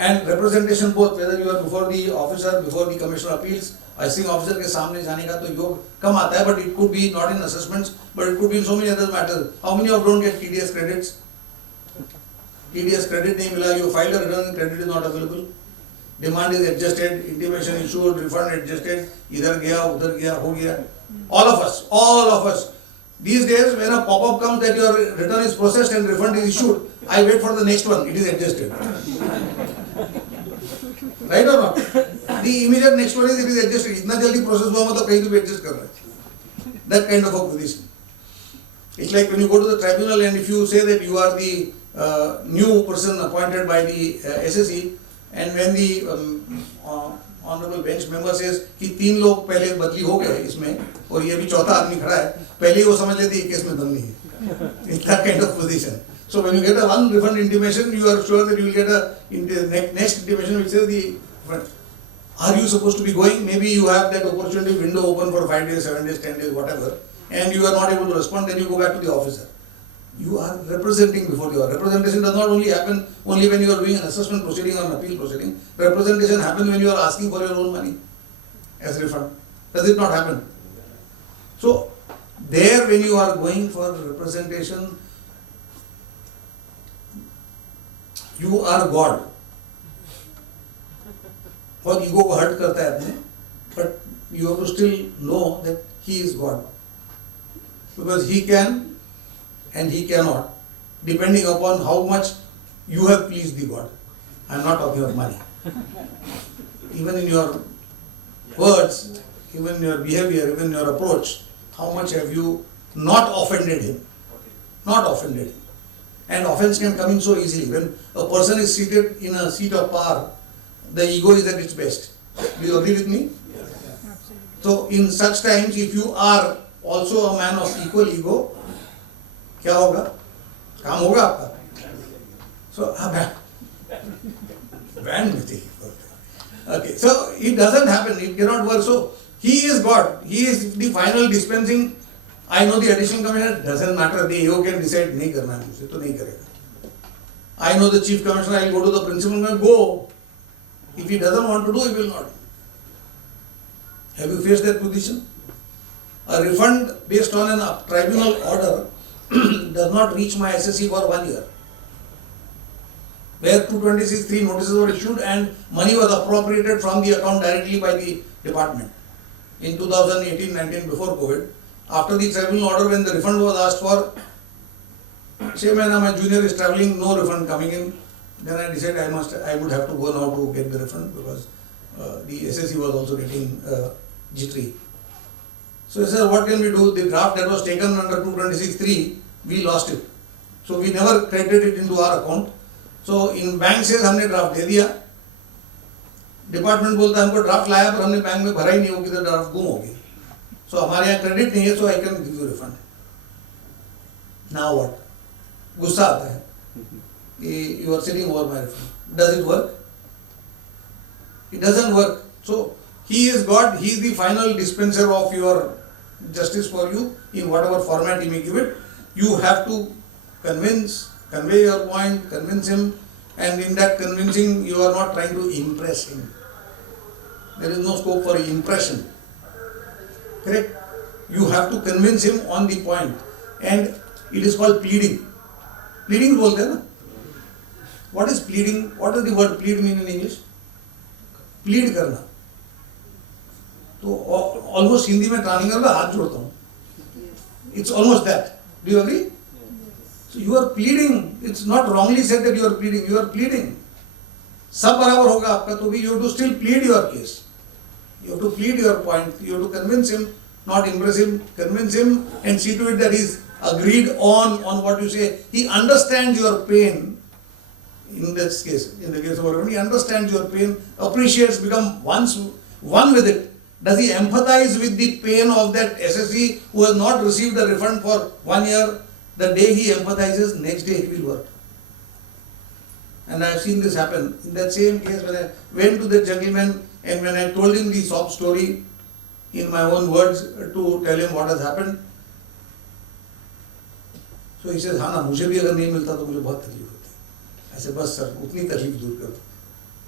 and representation both, whether you are before the officer, before the commissioner of appeals, assisting officer के सामने जाने का तो योग कम आता है, but it could be not in assessments, but it could be in so many other matters. How many of don't get TDS credits? TDS credit नहीं मिला, you filed a return, credit is not available. Demand is adjusted, intimation issued, refund adjusted, इधर गया, उधर गया, हो गया. All of us. These days, when a pop-up comes that your return is processed and refund is issued, I wait for the next one, it is adjusted. Right or not? The immediate next one is it is adjusted. इतना जल्दी process हुआ मतलब कहीं तो भी adjust कर रहा है. That kind of a position. It's like when you go to the tribunal and if you say that you are the new person appointed by the SSE, and when the honorable bench member says कि 3 लोग पहले बदली हो गए इसमें और ये भी चौथा आदमी खड़ा है, पहले ही वो समझ लेते हैं केस में दम नहीं है. It's that kind of position. So when you get a one refund intimation, you are sure that you will get a next intimation which says the are you supposed to be going? Maybe you have that opportunity window open for 5 days, 7 days, 10 days, whatever, and you are not able to respond. Then you go back to the officer. You are representing before the representation does not only happen only when you are doing an assessment proceeding or an appeal proceeding. Representation happens when you are asking for your own money as refund. Does it not happen? So there, when you are going for representation, you are God. बहुत ego को hurt करता है अपने, but you have to still know that he is God, because he can and he cannot, depending upon how much you have pleased the God. I am not talking of money. Even in your words, even in your behavior, even in your approach, how much have you not offended him? Not offended him. And offense can come in so easily. When a person is seated in a seat of power, the ego is at its best. Do you agree with me? So in such times, if you are also a man of equal ego, क्या होगा? काम होगा आपका? So band में थी. Okay, so it doesn't happen. It cannot work. So he is God. He is the final dispensing. I know the additional commissioner. Doesn't matter. The AO can decide नहीं करना है मुझे तो नहीं करेगा. I know the chief commissioner. I will go to the principal and go. If he doesn't want to do, he will not. Have you faced that position? A refund based on a tribunal order does not reach my SSE for 1 year. Where 226(3) notices were issued and money was appropriated from the account directly by the department. In 2018-19, before COVID, after the tribunal order, when the refund was asked for, say my junior is travelling, no refund coming in, then I decided I would have to go now to get the refund, because the SSE was also getting jittery. So I said, what can we do? The draft that was taken under 226(3), we lost it. So we never credited it into our account. So in bank says हमने draft दे दिया. Department बोलता है हमको draft लाया पर हमने bank में भरा ही नहीं, हो किधर draft गुम हो गई. So हमारे यहाँ credit नहीं है, so I can give you refund. Now what? गुस्सा आता है. You are sitting over my refund. Does it work? It doesn't work. So he is God. He is the final dispenser of your justice for you in whatever format he may give it. You have to convey your point, convince him, and in that convincing you are not trying to impress him. There is no scope for impression. Correct? You have to convince him on the point, and it is called pleading. Pleading बोलते हैं ना? What is pleading? What does the word plead mean in English? Plead करना. तो almost Hindi में translate करना हाथ जोड़ता हूँ. It's almost that. Do you agree? So you are pleading. It's not wrongly said that you are pleading. You are pleading. सब बराबर होगा आपका तो भी you have to still plead your case. You have to plead your point. You have to convince him, not impress him. Convince him and see to it that he is agreed on what you say. He understands your pain. In this case, in the case of Vardhman, he understands your pain, appreciates, become one with it. Does he empathize with the pain of that SSE who has not received a refund for 1 year? The day he empathizes, next day it will work. And I have seen this happen. In that same case, when I went to the gentleman and when I told him the sob story in my own words to tell him what has happened, so he says, हाँ ना, मुझे भी अगर नहीं मिलता तो मुझे बहुत तकलीफ होती. I said, बस सर, उतनी तकलीफ दूर कर दो.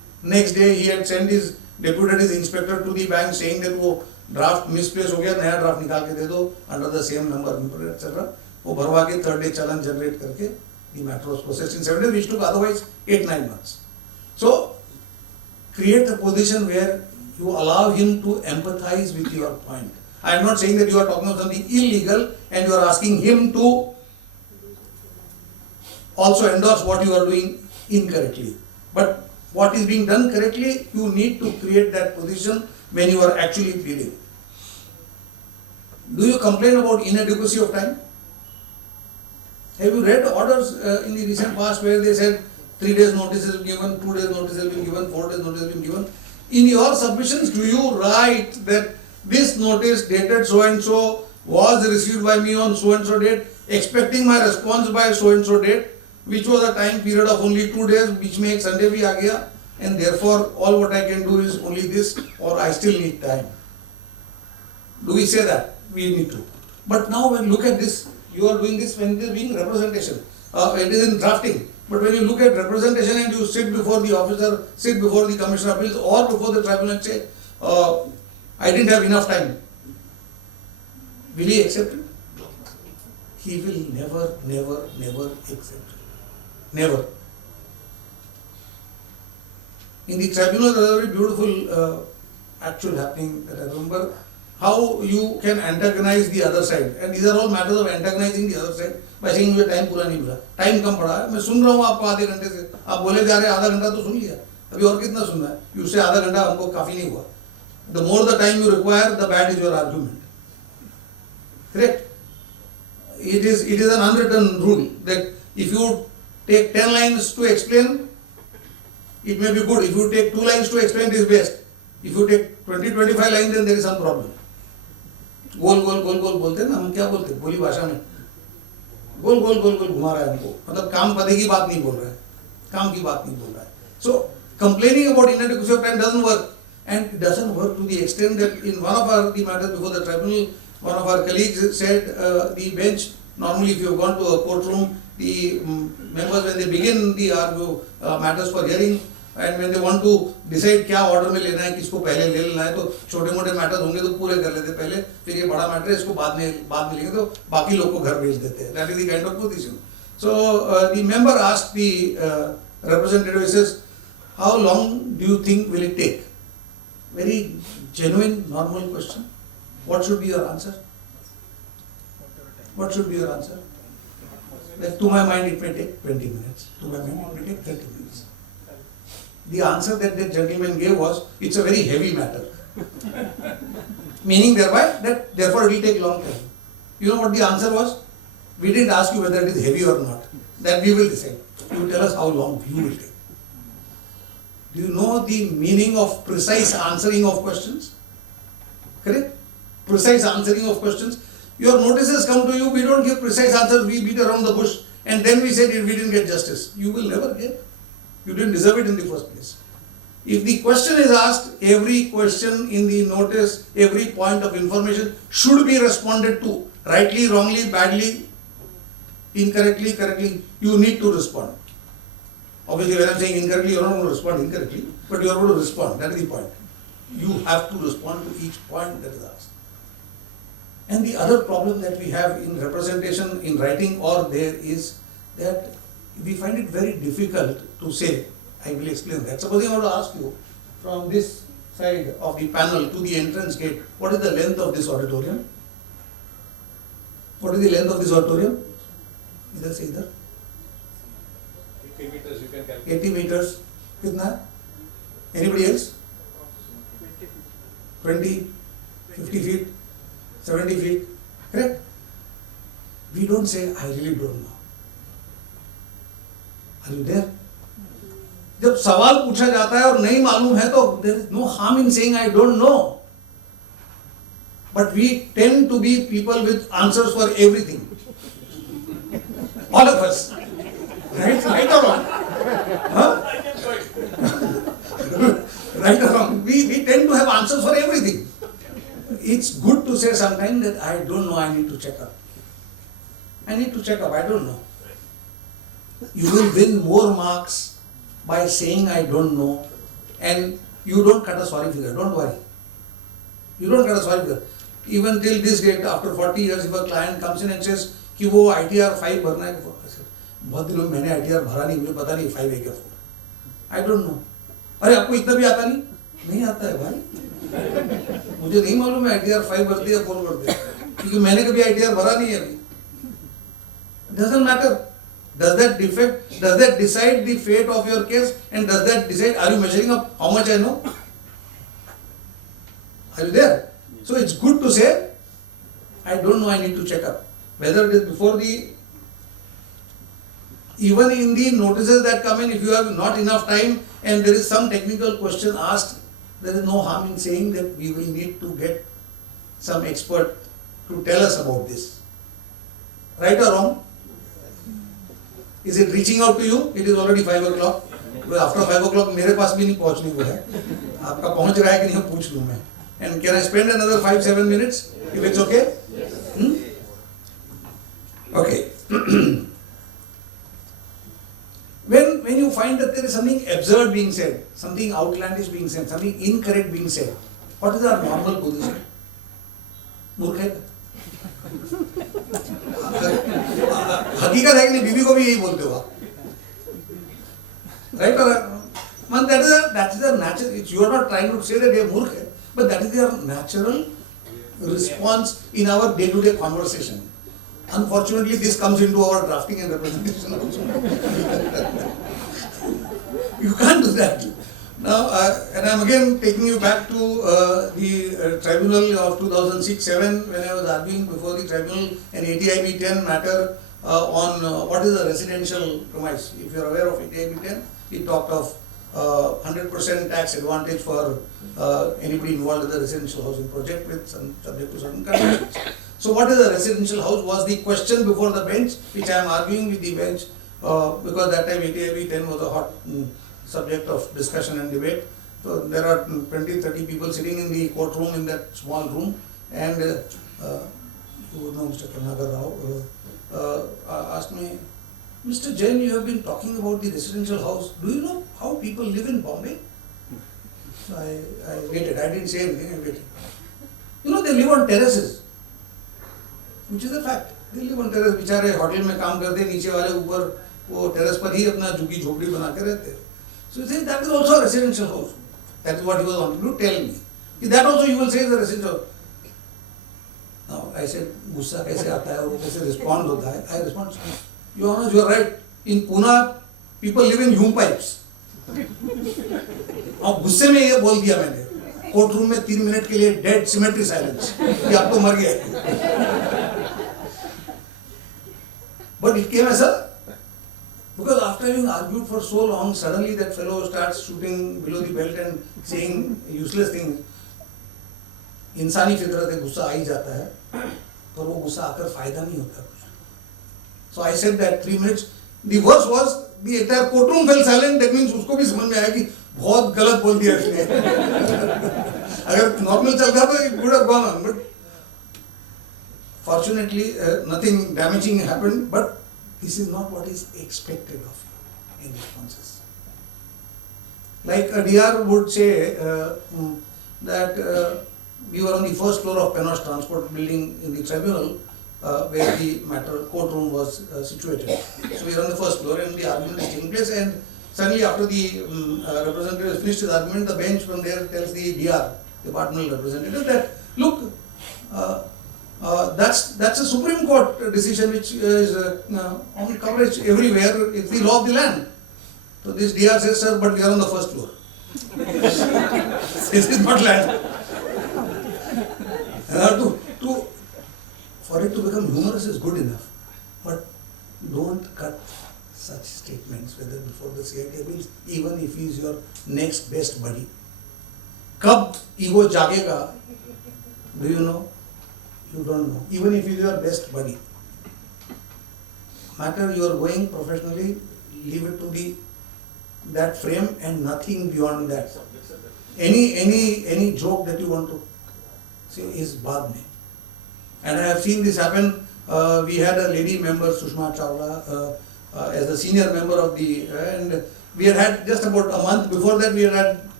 Next day he had sent his deputed his inspector to the bank saying that वो draft misplaced हो गया, नया draft निकाल के दे दो under the same number etc. वो भरवा के third day चालान generate करके the matter was processed in 7 days, which took otherwise 8-9 months. So create a position where you allow him to empathize with your point. I am not saying that you are talking of something illegal and you are asking him to also endorse what you are doing incorrectly. But what is being done correctly, you need to create that position when you are actually pleading. Do you complain about inadequacy of time? Have you read orders in the recent past where they said 3 days notice has been given, 2 days notice has been given, 4 days notice has been given? In your submissions, do you write that this notice dated so and so was received by me on so and so date, expecting my response by so and so date, which was a time period of only 2 days, which makes Sunday bhi aa gaya, and therefore all what I can do is only this, or I still need time? Do we say that? We need to. But now when look at this, you are doing this when it is being representation. It is in drafting. But when you look at representation and you sit before the officer, sit before the commissioner of appeals or before the tribunal and say, I didn't have enough time. Will he accept it? He will never accept it. Never. In the tribunal, there is a very beautiful actual happening that I remember. How you can antagonize the other side, and these are all matters of antagonizing the other side by saying मुझे time पूरा नहीं मिला, time कम पड़ा है, मैं सुन रहा हूँ आपको आधे घंटे से, आप बोले जा रहे हैं आधा घंटा तो सुन लिया, अभी और कितना सुनना है, उससे आधा घंटा हमको काफी नहीं हुआ. The more the time you require, the bad is your argument. Correct? It is an unwritten rule that if you take 10 lines to explain, it may be good. If you take 2 lines to explain, it is best. If you take 20-25 lines, then there is some problem. गोल गोल गोल गोल बोलते हैं ना, हम क्या बोलते हैं बोली भाषा में, गोल गोल गोल गोल घुमा रहा है हमको, मतलब काम पदे की बात नहीं बोल रहा है, काम की बात नहीं बोल रहा है. So complaining about inadequacy of time doesn't work, and it doesn't work to the extent that in one of the matters before the tribunal, one of our colleagues said the bench, normally if you have gone to a courtroom, the members when they begin the matters for hearing, and when they want to decide क्या order में लेना है, किसको पहले ले लेना है, तो छोटे मोटे मैटर्स होंगे तो पूरे कर लेते पहले, फिर ये बड़ा मैटर है इसको बाद में लेंगे तो बाकी लोग को घर भेज देते हैं. That is the kind of position. So the member asked the representative, he says, how long do you think will it take? Very genuine, normal question. What should be your answer? What should be your answer? Like, to my mind it may take 20 minutes. To my mind it may take 30 minutes. The answer that the gentleman gave was, it's a very heavy matter. Meaning thereby that therefore it will take long time. You know what the answer was? We didn't ask you whether it is heavy or not. That we will decide. You tell us how long you will take. Do you know the meaning of precise answering of questions? Correct? Precise answering of questions. Your notices come to you, we don't give precise answers, we beat around the bush, and then we said we didn't get justice. You will never get. You didn't deserve it in the first place. If the question is asked, every question in the notice, every point of information should be responded to. Rightly, wrongly, badly, incorrectly, correctly, you need to respond. Obviously, when I am saying incorrectly, you are not going to respond incorrectly, but you are going to respond. That is the point. You have to respond to each point that is asked. And the other problem that we have in representation, in writing or there is that we find it very difficult to say. I will explain that. Supposing I want to ask you from this side of the panel to the entrance gate, what is the length of this auditorium? What is the length of this auditorium? Either say either. 80 meters you can calculate. 80 meters. Kitna? Anybody else? 20, 50 feet, 70 feet. Correct? We don't say, I really don't know. Are you there? जब सवाल पूछा जाता है और नहीं मालूम है तो there is no harm in saying I don't know. But we tend to be people with answers for everything. All of us. Right? Right or wrong? Huh? Right or wrong? We tend to have answers for everything. It's good to say sometimes that I don't know, I need to check up. I need to check up, I don't know. You will win more marks by saying I don't know and you don't cut a sorry figure, don't worry. You don't cut a sorry figure. Even till this date, after 40 years, if a client comes in and says कि वो ITR 5 भरना है, बहुत दिनों में मैंने ITR भरा नहीं, मुझे पता नहीं 5 है क्या 4. I don't know. अरे आपको इतना भी आता नहीं? नहीं आता है भाई. मुझे नहीं मालूम है ITR 5 भरती है 4 भरती है, क्योंकि मैंने कभी ITR भरा नहीं है अभी. Doesn't matter. Does that decide the fate of your case, and does that decide, are you measuring up how much I know? Are you there? So it's good to say, I don't know, I need to check up. Whether it is before even in the notices that come in, if you have not enough time and there is some technical question asked, there is no harm in saying that we will need to get some expert to tell us about this. Right or wrong? Is it reaching out to you? It is already 5 o'clock. Because after 5 o'clock, मेरे पास भी नहीं पहुंचने को है. आपका पहुंच रहा है कि नहीं पूछ लूँ मैं. And can I spend another 5-7 minutes? If it's okay? Hmm? Okay. When you find that there is something absurd being said, something outlandish being said, something incorrect being said, what is our normal position? मूर्ख है. हकीकत है कि नहीं, बीवी को भी यही बोलते हो आप. Right or man, that is a natural. You are not trying to say that they are मूर्ख है, but that is their natural response in our day-to-day conversation. Unfortunately, this comes into our drafting and representation also. You can't do that. Now, and I'm again taking you back to the tribunal of 2006-7 when I was arguing before the tribunal an ATIB 10 matter on what is a residential premise. If you are aware of ATIB 10, it talked of 100% tax advantage for anybody involved in the residential housing project with some subject to certain conditions. So what is a residential house was the question before the bench, which I am arguing with the bench because that time ATIB 10 was a hot subject of discussion and debate. So there are 20-30 people sitting in the courtroom in that small room, and you would know Mr. Karnakar Rao asked me, Mr. Jain, you have been talking about the residential house. Do you know how people live in Bombay? So I waited. I didn't say anything. I waited. You know, they live on terraces, which is a fact. They live on terraces. बेचारे hotel में काम करते हैं, नीचे वाले ऊपर वो terrace पर ही अपना झुग्गी झोपड़ी बना के रहते हैं. So you say that is also a residential house. That is what he was wanting to tell me. That also you will say is a residential house. Now I said, गुस्सा कैसे आता है और वो कैसे respond होता है? I respond, Your Honor, you are right. In Pune, people live in hume pipes. अब गुस्से में ये बोल दिया मैंने. कोर्ट रूम में 3 मिनट के लिए डेड सिमेट्री साइलेंस कि आप तो मर गए. But it came as a, because after having argued for so long, suddenly that fellow starts shooting below the belt and saying useless things. इंसानी फितरत है, गुस्सा आ ही जाता है, पर वो गुस्सा आकर फायदा नहीं होता कुछ. So I said that 3 minutes. The worst was the entire courtroom fell silent. That means उसको भी समझ में आया कि बहुत गलत बोल दिया इसने. अगर normal चलता तो it would have gone on, but fortunately nothing damaging happened. But this is not what is expected of you in responses. Like a DR would say that we were on the first floor of Penosh Transport building in the tribunal where the matter courtroom was situated. So we were on the first floor and the argument is taking place, and suddenly after the representative finished his argument, the bench from there tells the DR, departmental representative, that look, that's a Supreme Court decision which is on coverage everywhere. It's the law of the land. So this DR says, sir, but we are on the first floor. This is not land. For it to become humorous is good enough, but don't cut such statements, whether before the CIT bills, even if he is your next best buddy. Kab ego jagega, do you know? You don't know. Even if he is your best buddy. Matter you are going professionally, leave it to that frame and nothing beyond that. Any joke that you want to say is baad mein. And I have seen this happen. We had a lady member, Sushma Chawla, as the senior member of the, and we had just about a month before that, we had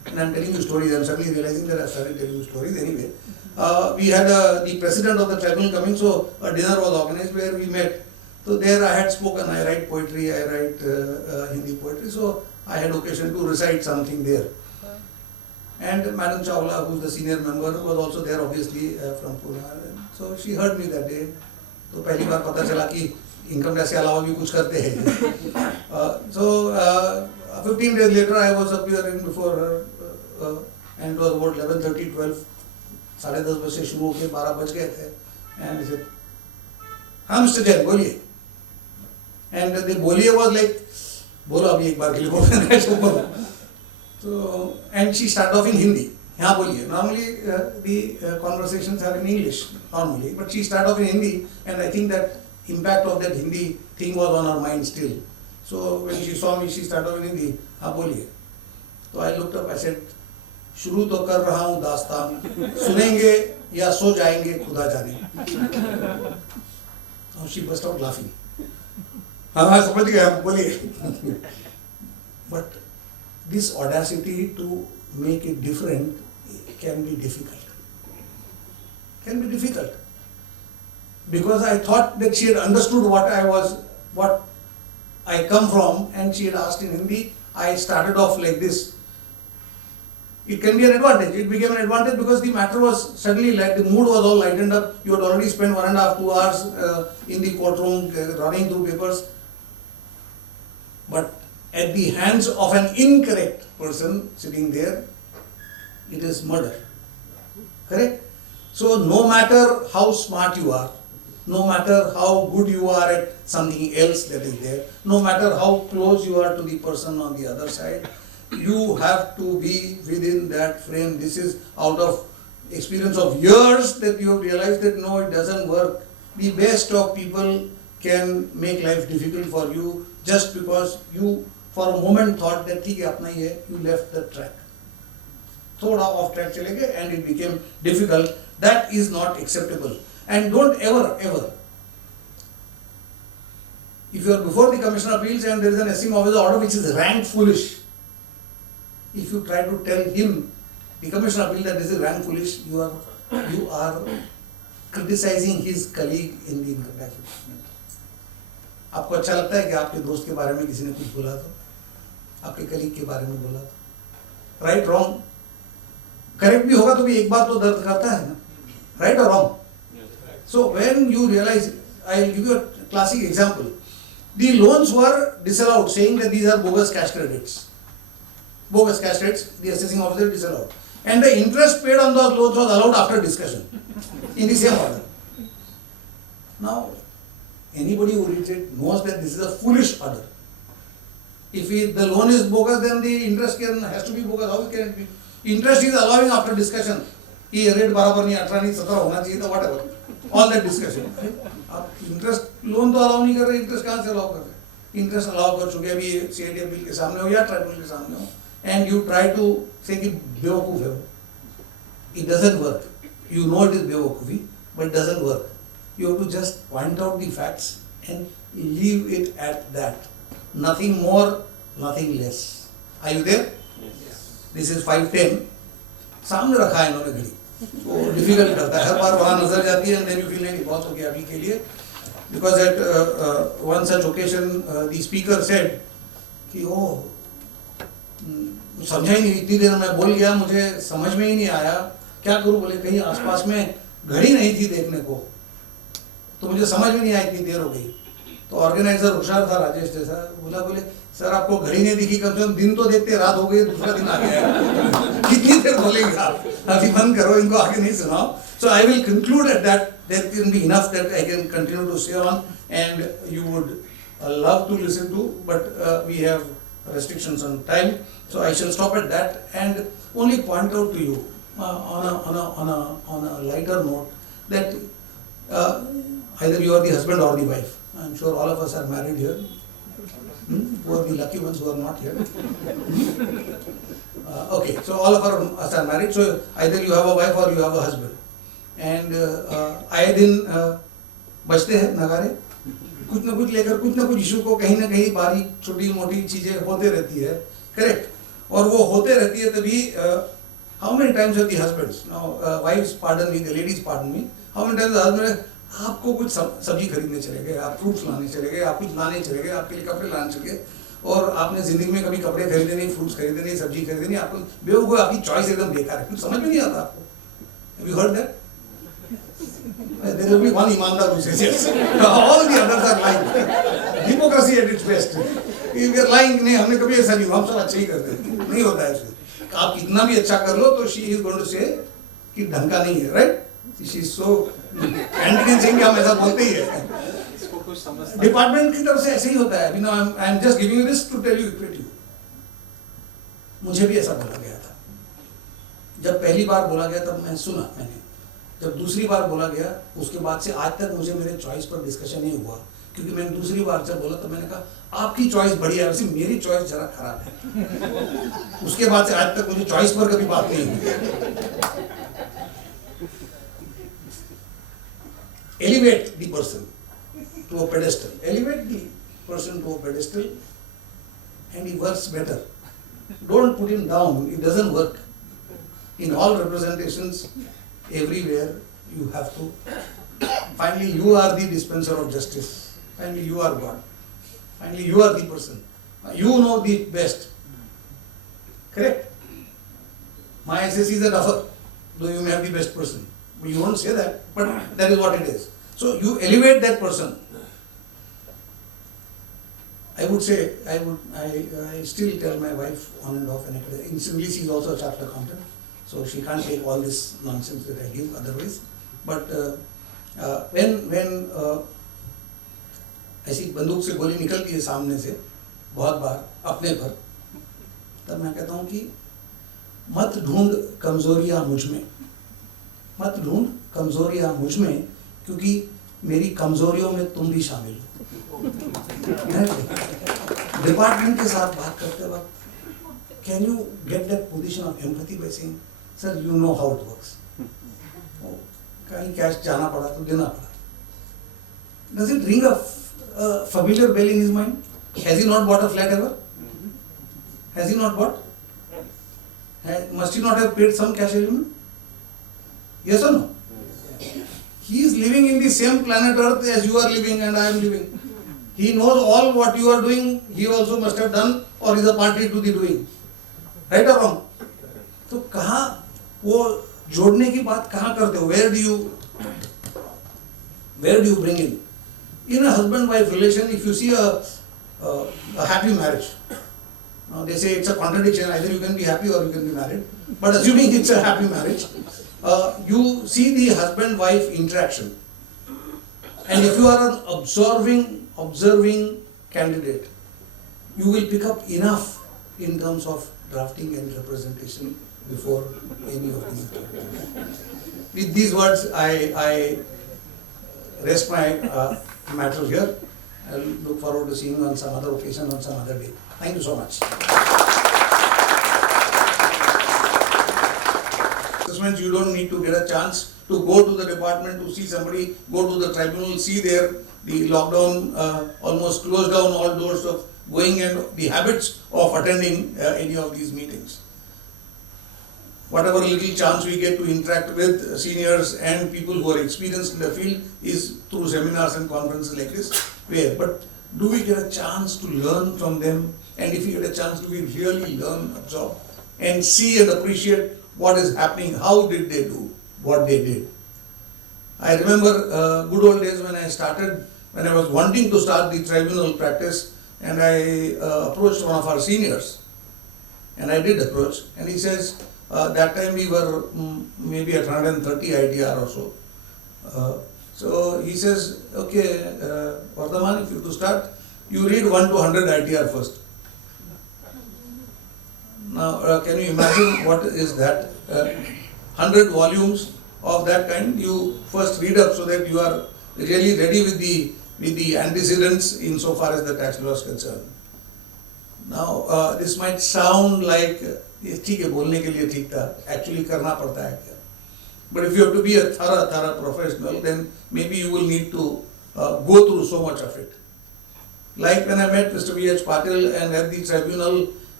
and I'm telling you stories, I'm suddenly realizing that I started telling you stories anyway. We had the president of the tribunal coming, so a dinner was organized where we met. So there I had spoken, I write poetry, I write Hindi poetry, so I had occasion to recite something there. And Madam Chawla, who is the senior member, was also there obviously from Pune. So she heard me that day. तो पहली बार पता चला कि income tax के अलावा भी कुछ करते हैं. So 15 days later I was appearing before her and it was about 11:30, 12, 10:30 बजे शुरू होके 12 बज गए थे. And he said, हाँ Mr. Jain, बोलिए. And the बोलिए was like, बोलो अभी एक बार के लिए बोलो. So and she started off in Hindi. हाँ बोलिए. Normally the conversations are in English normally, but she started off in Hindi, and I think that impact of that Hindi thing was on her mind still. So when she saw me, she started off in Hindi. हाँ बोलिए. So I looked up. I said, शुरू तो कर रहा हूँ दास्तान, सुनेंगे या सो जाएंगे खुदा जाने. Now she burst out laughing. हाँ समझ गया, बोलिए. But this audacity to make it different can be difficult. Because I thought that she had understood what I come from, and she had asked in Hindi. I started off like this. It can be an advantage. It became an advantage because the matter was suddenly like the mood was all lightened up. You had already spent 1.5 to 2 hours in the courtroom running through papers. But at the hands of an incorrect person sitting there, it is murder. Correct? So no matter how smart you are, no matter how good you are at something else that is there, no matter how close you are to the person on the other side, you have to be within that frame. This is out of experience of years that you have realized that no, it doesn't work. The best of people can make life difficult for you just because you for a moment thought that ठीक है अपना ही है, you left the track. थोड़ा off track चले गए and it became difficult. That is not acceptable. And don't ever, if you are before the Commissioner of Appeals and there is an esteemed officer order which is rank foolish, if you try to tell him, the Commissioner of Appeals, that this is rank foolish, you are criticizing his colleague in the income tax department. आपको अच्छा लगता है कि आपके दोस्त के बारे में किसी ने कुछ बोला तो, आपके कलीग के बारे में बोला तो, राइट रॉन्ग, करेक्ट भी होगा तो भी एक बात तो दर्द करता है ना, राइट और wrong. So when you realize, I will give you a classic example. The loans were disallowed, saying that these are bogus cash credits. Bogus cash credits, the assessing officer disallowed. And the interest paid on those loans was allowed after discussion, in the same order. Now, anybody who reads it knows that this is a foolish order. If the loan is bogus, then the interest has to be bogus. How can it be? Interest is allowing after discussion. ये rate बराबर नहीं 18 नहीं 17 होना चाहिए तो whatever. All that discussion. आप interest loan तो allow नहीं कर रहे, इंटरेस्ट कहाँ से अलाउ कर रहे? इंटरेस्ट अलाउ कर चुके अभी सीआईडी बिल के सामने हो या ट्राइब्यूनल के सामने हो, एंड यू ट्राई टू से कि बेवकूफ है वो. It doesn't work. You know it is बेवकूफी, but it doesn't work. You have to just point out the facts and leave it at that. Nothing more, nothing less. Are you there? Yes. This is 5:10. सामने रखा है इन्होंने घड़ी, वो difficult करता है, हर बार वहाँ नजर जाती है, and then you feel like बहुत हो गया अभी के लिए. Because at one such occasion the speaker said कि ओ समझा ही नहीं, इतनी देर में बोल गया, मुझे समझ में ही नहीं आया, क्या करूँ. बोले कहीं आसपास में घड़ी नहीं थी देखने को, तो मुझे समझ में नहीं आया, इतनी देर हो गई. तो ऑर्गेनाइजर होशियार था, राजेश जैसा, बोले सर आपको घड़ी नहीं दिखी, कम से कम दिन तो देखते, रात हो गई, दूसरा दिन आ गया, कितनी देर बोलेंगे आप, अभी बंद करो, इनको आगे नहीं सुनाओ. So I will conclude at that. There can be enough that I can continue to say on, and you would love to listen to, but we have restrictions on time, so I shall stop at that and only point out to you on a lighter note that either you are the husband or the wife. I'm sure all of us are married here. Who are the lucky ones who are not here? Okay, so all of us are married, so either you have a wife or you have a husband. And आए दिन बजते हैं नगारे, कुछ ना कुछ लेकर कुछ ना कुछ इशू को कहीं ना कहीं बारीक छोटी मोटी चीजें होते रहती है, करेक्ट. और वो होते रहती है तभी how many times have the husbands now wives pardon me, the ladies pardon me, how many times husband आपको कुछ सब्जी खरीदने चले गए, आप फ्रूट्स लाने चले गए, आप कुछ लाने चले गए, आपके लिए कपड़े लाने चले गए, और आपने जिंदगी में कभी कपड़े खरीदे नहीं, फ्रूट्स खरीदे नहीं, सब्जी खरीदे नहीं, आपको बेवकूफ, आपकी चॉइस एकदम बेकार है, कुछ समझ में नहीं आता आपको. Have you heard that? There will be one ईमानदार who says yes. All the others are lying. Hypocrisy at its best. If we are lying, नहीं हमने कभी ऐसा नहीं, हम सब अच्छे ही करते हैं, नहीं होता है ऐसे. आप कितना भी अच्छा कर लो तो she is going to say कि ढंग का नहीं है, right? She is so anti-dancing कि हम ऐसा बोलते ही है. डिपार्टमेंट की तरफ से ऐसे ही होता है. I am just giving you this to tell you इक्विट you. मुझे भी ऐसा बोला गया था. जब पहली बार बोला गया तब मैं सुना, मैंने जब दूसरी बार बोला गया उसके बाद से आज तक मुझे मेरे चॉइस पर डिस्कशन नहीं हुआ, क्योंकि मैंने दूसरी बार जब बोला तब मैंने कहा आपकी चॉइस बढ़िया है, वैसे मेरी चॉइस जरा खराब है. उसके बाद से आज तक मुझे चॉइस पर कभी बात नहीं हुई. Elevate the person to a pedestal. Elevate the person to a pedestal and he works better. Don't put him down, it doesn't work. In all representations, everywhere, you have to. Finally, you are the dispenser of justice. Finally, you are God. Finally, you are the person. You know the best. Correct? My SSC is a duffer, though you may have the best person. But you won't say that, but that is what it is. So you elevate that person. I would say, I still tell my wife on and off, and incidentally she is also a chartered accountant, so she can't take all this nonsense that I give otherwise. But when ऐसी बंदूक से गोली निकलती है सामने से बहुत बार अपने पर, तब मैं कहता हूँ कि मत ढूंढ कमजोरियां मुझ में, मत ढूंढ कमजोरियां मुझ में, क्योंकि मेरी कमजोरियों में तुम भी शामिल हो. डिपार्टमेंट के साथ बात करते वक्त can you get that position of empathy by saying sir you know how it works. कहीं कैश जाना पड़ा तो देना पड़ा. Does it ring a familiar bell in his mind? Has he not bought a flat ever? Has he not bought? Must he not have paid some cash element? Yes or no? He is living in the same planet Earth as you are living and I am living. He knows all what you are doing, he also must have done or is a party to the doing. Right or wrong? तो कहाँ वो जोड़ने की बात कहाँ करते हो? Where do you bring in? In a husband-wife relation, if you see a happy marriage, now they say it's a contradiction, either you can be happy or you can be married, but assuming it's a happy marriage, you see the husband-wife interaction, and if you are an observing candidate, you will pick up enough in terms of drafting and representation before any of these activities. With these words, I rest my matter here. I look forward to seeing you on some other occasion, on some other day. Thank you so much. Assessments, you don't need to get a chance to go to the department to see somebody, go to the tribunal, see there the lockdown almost closed down all doors of going and the habits of attending any of these meetings. Whatever little chance we get to interact with seniors and people who are experienced in the field is through seminars and conferences like this. But do we get a chance to learn from them? And if we get a chance, do we really learn, absorb, and see and appreciate what is happening? How did they do what they did? I remember good old days when I was wanting to start the tribunal practice, and I approached one of our seniors, and I did approach, and he says, that time we were maybe at 130 ITR or so. So he says, okay, Vardhman, if you have to start, you read 1 to 100 ITR first. Now, can you imagine what is that? 100 volumes of that kind, you first read up so that you are really ready with the antecedents insofar as the tax law is concerned. Now, this might sound like ठीक है बोलने के लिए ठीक था, actually करना पड़ता है क्या? But if you have to be a thorough professional, then maybe you will need to go through so much of it. Like when I met Mr. V.H. Patil and at the tribunal,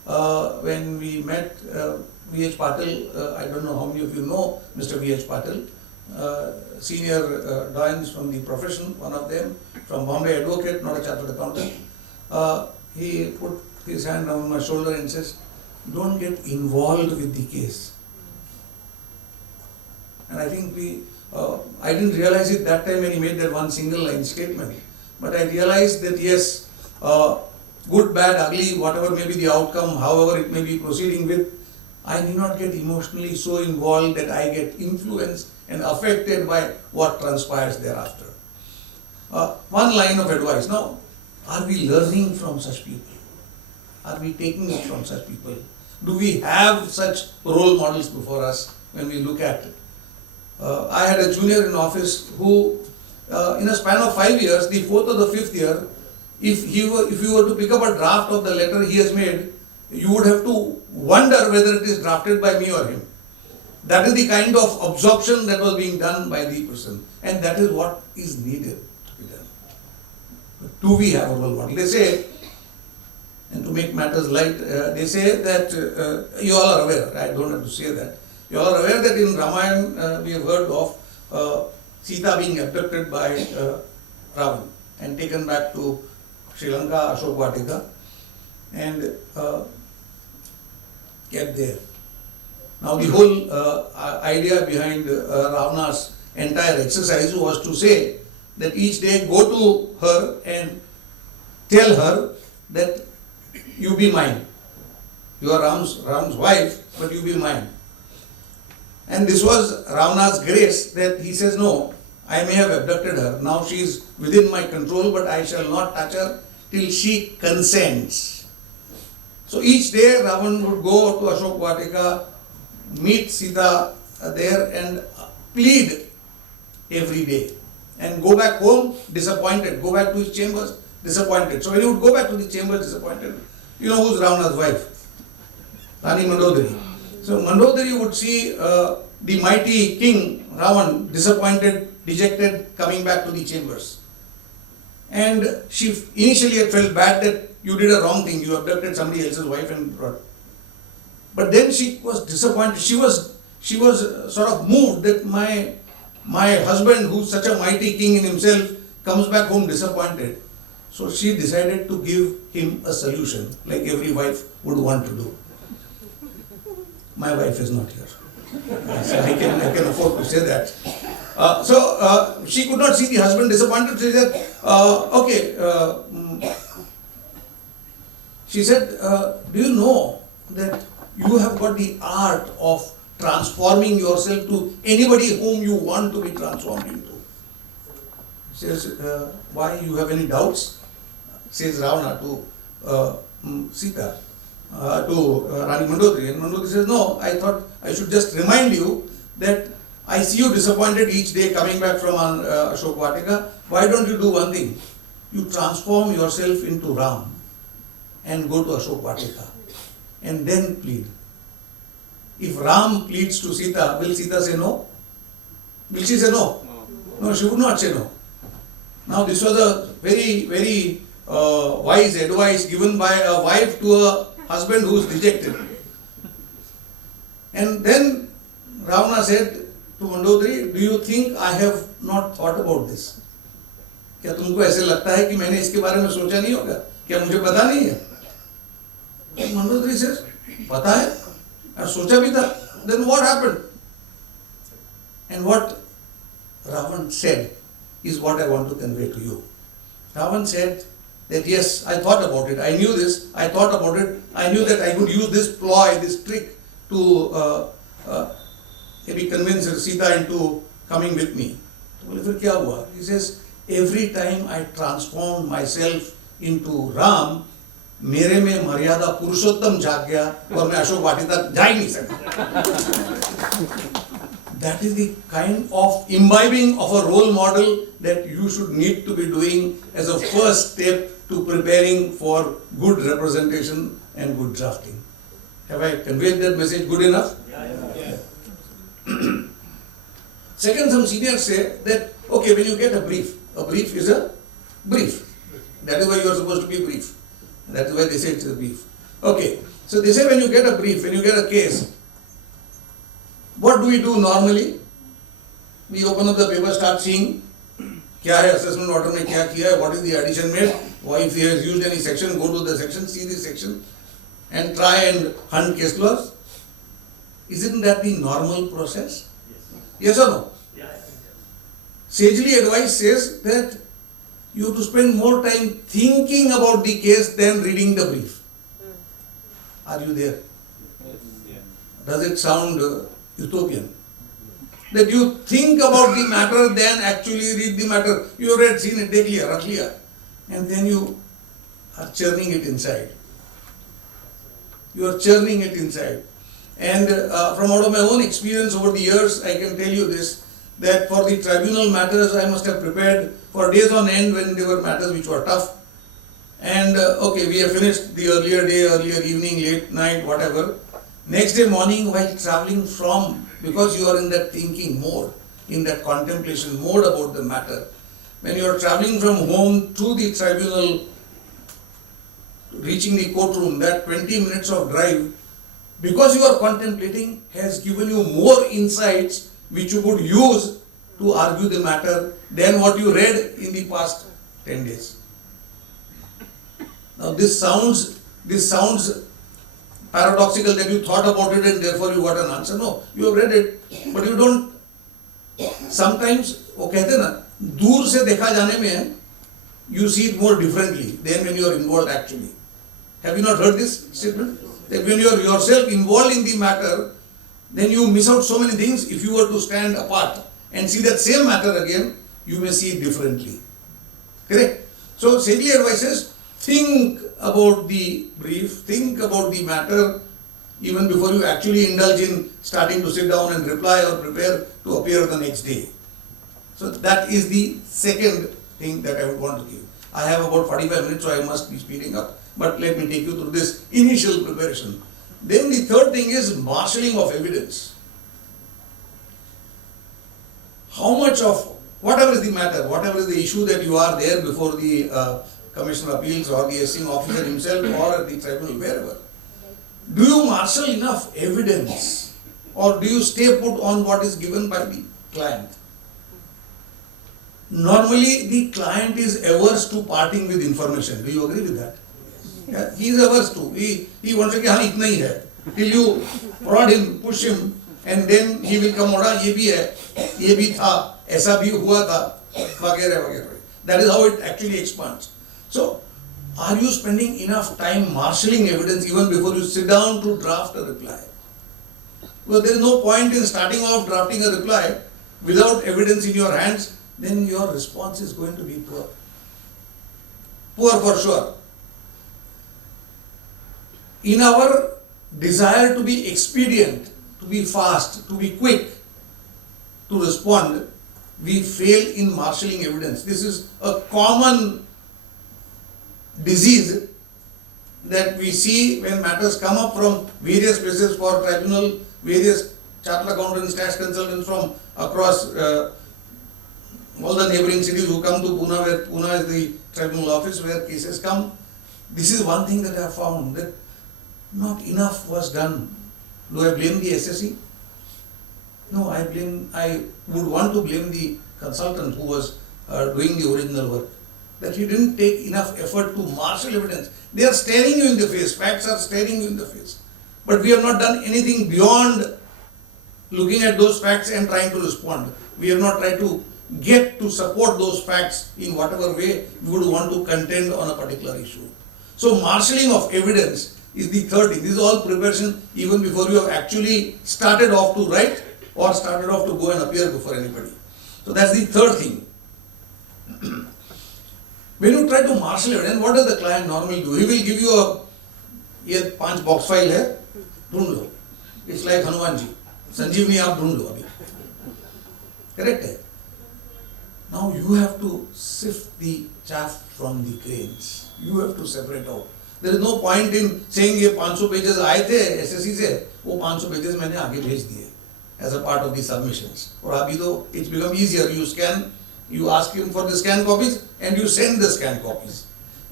when we met V.H. Patil. I don't know how many of you know Mr. V.H. Patil, senior doyens from the profession, one of them, from Bombay advocate, not a chartered accountant. He put his hand on my shoulder and says, don't get involved with the case. And I think I didn't realize it that time when he made that one single line statement. But I realized that yes, good, bad, ugly, whatever may be the outcome, however it may be proceeding with, I need not get emotionally so involved that I get influenced and affected by what transpires thereafter. One line of advice. Now, are we learning from such people? Are we taking it from such people? Do we have such role models before us when we look at it? I had a junior in office who, in a span of 5 years, the 4th or the 5th year, if you were to pick up a draft of the letter he has made, you would have to wonder whether it is drafted by me or him. That is the kind of absorption that was being done by the person, and that is what is needed to be done. But do we have a role model? They say, and to make matters light, they say that you all are aware, I don't have to say that, you all are aware that in Ramayana we have heard of Sita being abducted by Ravan and taken back to Sri Lanka, Ashok Vatika, and kept there. Now the whole idea behind Ravana's entire exercise was to say that each day go to her and tell her that you be mine. You are Ram's wife, but you be mine. And this was Ravana's grace that he says, no, I may have abducted her. Now she is within my control, but I shall not touch her till she consents. So each day Ravan would go to Ashok Vatika, meet Sita there and plead every day. And go back home disappointed, go back to his chambers disappointed. So when he would go back to the chambers disappointed, you know who's Ravana's wife? Rani Mandodari. So Mandodari would see the mighty king Ravan disappointed, dejected, coming back to the chambers. And she initially had felt bad that you did a wrong thing, you abducted somebody else's wife and brought. But then she was disappointed. She was sort of moved that my husband, who's such a mighty king in himself, comes back home disappointed. So she decided to give him a solution, like every wife would want to do. My wife is not here. So I can afford to say that. So she could not see the husband disappointed. She said, she said, do you know that you have got the art of transforming yourself to anybody whom you want to be transformed into? She says, why, you have any doubts? Says Ravana to Sita, to Rani Mandodari. And Mandodari says, no, I thought I should just remind you that I see you disappointed each day coming back from Ashok Vatika. Why don't you do one thing? You transform yourself into Ram and go to Ashok Vatika and then plead. If Ram pleads to Sita, will Sita say no? Will she say no? No, she would not say no. Now this was a very, very wise advice given by a wife to a husband who is dejected. And then Ravana said to Mandodari, do you think I have not thought about this? क्या तुमको ऐसे लगता है कि मैंने इसके बारे में सोचा नहीं होगा? क्या मुझे पता नहीं है? Mandodari says, पता है, और सोचा भी था. Then what happened? And what Ravan said is what I want to convey to you. Ravan said that yes, I thought about it, I knew this, I thought about it, I knew that I could use this ploy, this trick to maybe convince Sita into coming with me. बोले फिर क्या हुआ? He says, every time I transformed myself into Ram, मेरे में मर्यादा पुरुषोत्तम जाग गया और मैं अशोक वाटिका जा ही नहीं सकता. That is the kind of imbibing of a role model that you should need to be doing as a first step to preparing for good representation and good drafting. Have I conveyed that message good enough? Yeah. Second, some seniors say that, okay, when you get a brief is a brief. That is why you are supposed to be brief. That is why they say it is a brief. Okay, So they say when you get a brief, when you get a case, what do we do normally? We open up the paper, start seeing क्या है assessment order में क्या किया है, what is the addition made, or if he has used any section, go to the section, see the section, and try and hunt case laws. Isn't that the normal process? Yes or no? Sagely advice says that you have to spend more time thinking about the case than reading the brief. Are you there? Does it sound utopian? That you think about the matter than actually read the matter. You have read, seen it, take clear, rakh liya, and then you are churning it inside. You are churning it inside. And from out of my own experience over the years, I can tell you this, that for the tribunal matters, I must have prepared for days on end when there were matters which were tough. And okay, we have finished the earlier day, earlier evening, late night, whatever. Next day morning, while traveling from, because you are in that thinking mode, in that contemplation mode about the matter, when you are traveling from home to the tribunal, reaching the courtroom, that 20 minutes of drive, because you are contemplating, has given you more insights which you could use to argue the matter than what you read in the past 10 days. Now this sounds paradoxical that you thought about it and therefore you got an answer. No, you have read it, but you don't. Sometimes, वो कहते हैं ना, दूर से देखा जाने में, you see it more differently than when you are involved actually. Have you not heard this statement? That when you are yourself involved in the matter, then you miss out so many things. If you were to stand apart and see that same matter again, you may see it differently. Correct? So, sagely advises, think about the brief, think about the matter, even before you actually indulge in starting to sit down and reply or prepare to appear the next day. So, that is the second thing that I would want to give. I have about 45 minutes, so I must be speeding up. But let me take you through this initial preparation. Then the third thing is marshalling of evidence. How much of, whatever is the matter, whatever is the issue that you are there before the Commissioner of Appeals or the assessing officer himself or at the tribunal, wherever, do you marshal enough evidence or do you stay put on what is given by the client? Normally the client is averse to parting with information. Do you agree with that? Yeah, he is averse to. He wants to say, हाँ इतना ही है. Till you prod him, push him, and then he will come out, ये भी है, ये भी था, ऐसा भी हुआ था, वगैरह वगैरह. That is how it actually expands. So, are you spending enough time marshalling evidence even before you sit down to draft a reply? Well, there is no point in starting off drafting a reply without evidence in your hands. Then your response is going to be poor. Poor for sure. In our desire to be expedient, to be fast, to be quick, to respond, we fail in marshalling evidence. This is a common disease that we see when matters come up from various places for tribunal, various chartered accountants, tax consultants from across all the neighboring cities who come to Pune, where Pune is the tribunal office where cases come. This is one thing that I have found, that not enough was done. Do I blame the SSE? No, I would want to blame the consultant who was doing the original work. That he didn't take enough effort to marshal evidence. They are staring you in the face, facts are staring you in the face. But we have not done anything beyond looking at those facts and trying to respond. We have not tried to get to support those facts in whatever way we would want to contend on a particular issue. So marshalling of evidence is the third thing. This is all preparation even before you have actually started off to write or started off to go and appear before anybody. So that's the third thing. When you try to marshal evidence, what does the client normally do? He will give you a, ये 5 box file है, ढूंढ लो. It's like Hanuman ji, संजीवनी आप ढूंढ लो अभी. Correct है? Now you have to sift the chaff from the grains. You have to separate out. There is no point in saying ये 500 pages आए थे SSC से, वो 500 pages मैंने आगे भेज दिए as a part of the submissions. और अभी तो it's become easier. You scan, you ask him for the scan copies and you send the scan copies.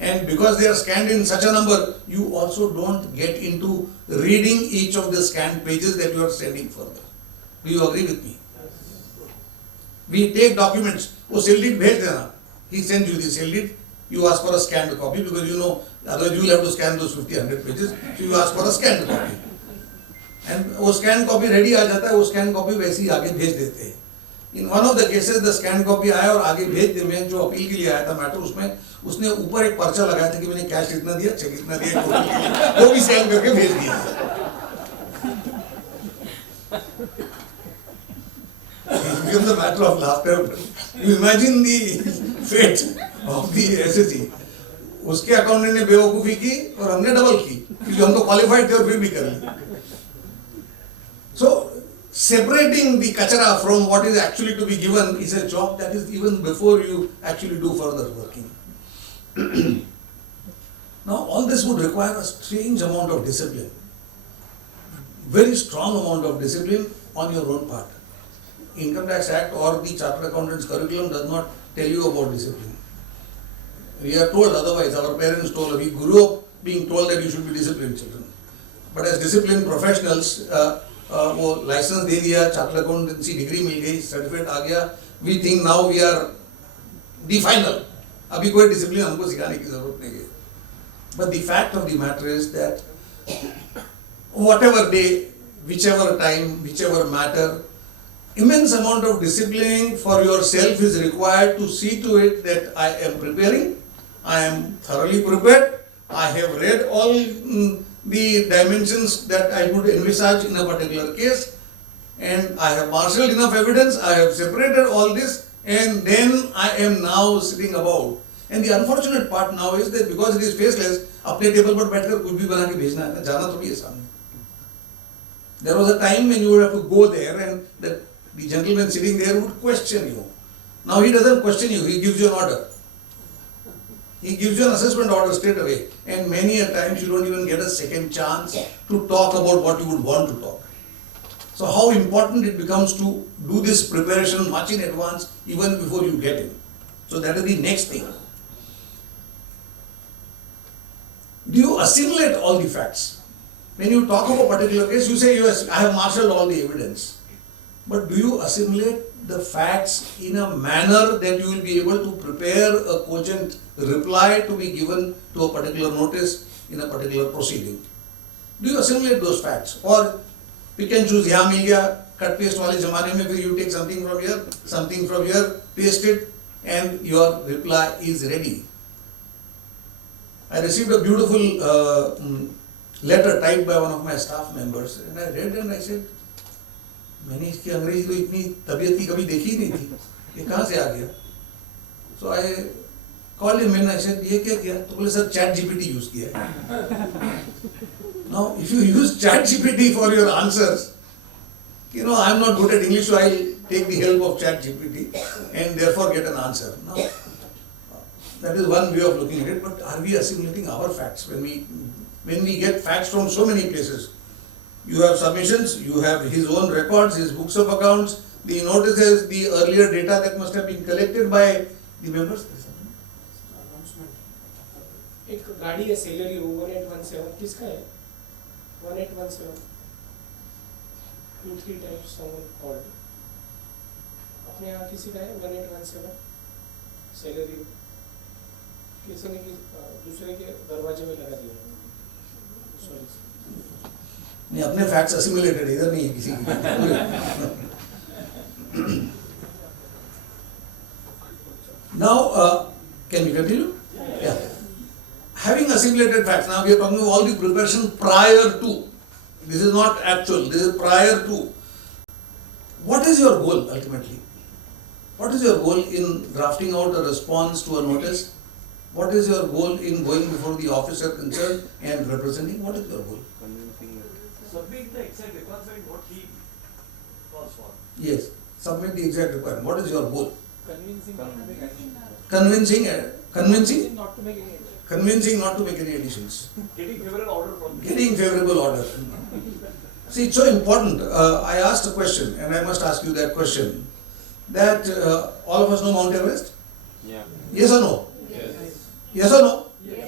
And because they are scanned in such a number, you also don't get into reading each of the scanned pages that you are sending further. Do you agree with me? We take documents, वो sale deed भेज देना. He sends you the sale deed, you ask for a scanned copy because you know otherwise you will have to scan those 50-100 pages. So you ask for a scanned copy. And वो scanned copy ready आ जाता है, वो scanned copy वैसे ही आगे भेज देते हैं. In one of the cases the scanned copy आया और आगे भेज दे, मैं जो अपील के लिए आया था मैटर, उसमें उसने ऊपर एक पर्चा लगाया था कि मैंने कैश इतना दिया, चेक इतना दिया, वो भी स्कैन करके भेज दिया. It becomes a matter of laughter. You imagine the fate of the SSC. उसके अकाउंटेंट ने बेवकूफी की और हमने डबल की, क्योंकि हम तो क्वालिफाइड थे और फिर भी कर ली. So separating the kachara from what is actually to be given is a job that is even before you actually do further working. Now all this would require a strange amount of discipline, very strong amount of discipline on your own part. Income Tax Act or the Chartered Accountants curriculum does not tell you about discipline. We are told otherwise, our parents told, we grew up being told that you should be disciplined children. But as disciplined professionals, वो licence दे दिया, chartered accountancy degree मिल गई, certificate आ गया, we think now we are the final. अभी कोई discipline हमको सिखाने की जरूरत नहीं है. But the fact of the matter is that whatever day, whichever time, whichever matter, immense amount of discipline for yourself is required to see to it that I am preparing, I am thoroughly prepared, I have read all the dimensions that I would envisage in a particular case, and I have marshaled enough evidence, I have separated all this, and then I am now sitting about. And the unfortunate part now is that because it is faceless, अपने table पर बैठकर कुछ भी बना के भेजना है ना, जाना थोड़ी है सामने. There was a time when you would have to go there and the gentleman sitting there would question you. Now he doesn't question you, he gives you an order. He gives you an assessment order straight away. And many a times you don't even get a second chance to talk about what you would want to talk. So how important it becomes to do this preparation much in advance even before you get in. So that is the next thing. Do you assimilate all the facts? When you talk of a particular case, you say, yes, I have marshaled all the evidence. But do you assimilate the facts in a manner that you will be able to prepare a cogent reply to be given to a particular notice in a particular proceeding? Do you assimilate those facts? Or pick and choose, यहाँ मिल गया, cut paste वाले ज़माने में फिर you take something from here, paste it, and your reply is ready. I received a beautiful letter typed by one of my staff members, and I read and I said, मैंने इसकी अंग्रेजी तो इतनी तबीयत की कभी देखी ही नहीं थी, ये कहाँ से आ गया? So I called him and I said, ये क्या किया? तो बोले सर chat GPT use किया है. Now if you use chat GPT for your answers, you know I am not good at English, so I take the help of chat GPT and therefore get an answer. Now that is one way of looking at it, but are we assimilating our facts when we get facts from so many places? You have submissions, you have his own records, his books of accounts, the notices, the earlier data that must have been collected by the members. एक गाड़ी है salary 1817 किसका है? 1817 2-3 times someone called. अपने यहाँ किसी का है 1817 सैलरी किसी ने दूसरे के दरवाजे में लगा दिया. Sorry. नहीं अपने फैक्ट्स असिमुलेटेड इधर नहीं है किसी की. Now can we continue? Yeah. Having assimilated facts, now we are talking about all the preparation prior to. This is not actual, this is prior to. What is your goal ultimately? What is your goal in drafting out a response to a notice? What is your goal in going before the officer concerned and representing? What is your goal? Submit the exact requirement what he calls for. Yes, submit the exact requirement. What is your goal? Convincing not to make any Convincing not to make any action. Convincing not to make any additions. Getting favorable order from the Getting favorable order. See, it's so important. I asked a question, and I must ask you that question. That all of us know Mount Everest? Yeah. Yes or no? Yes. Yes or no? Yes.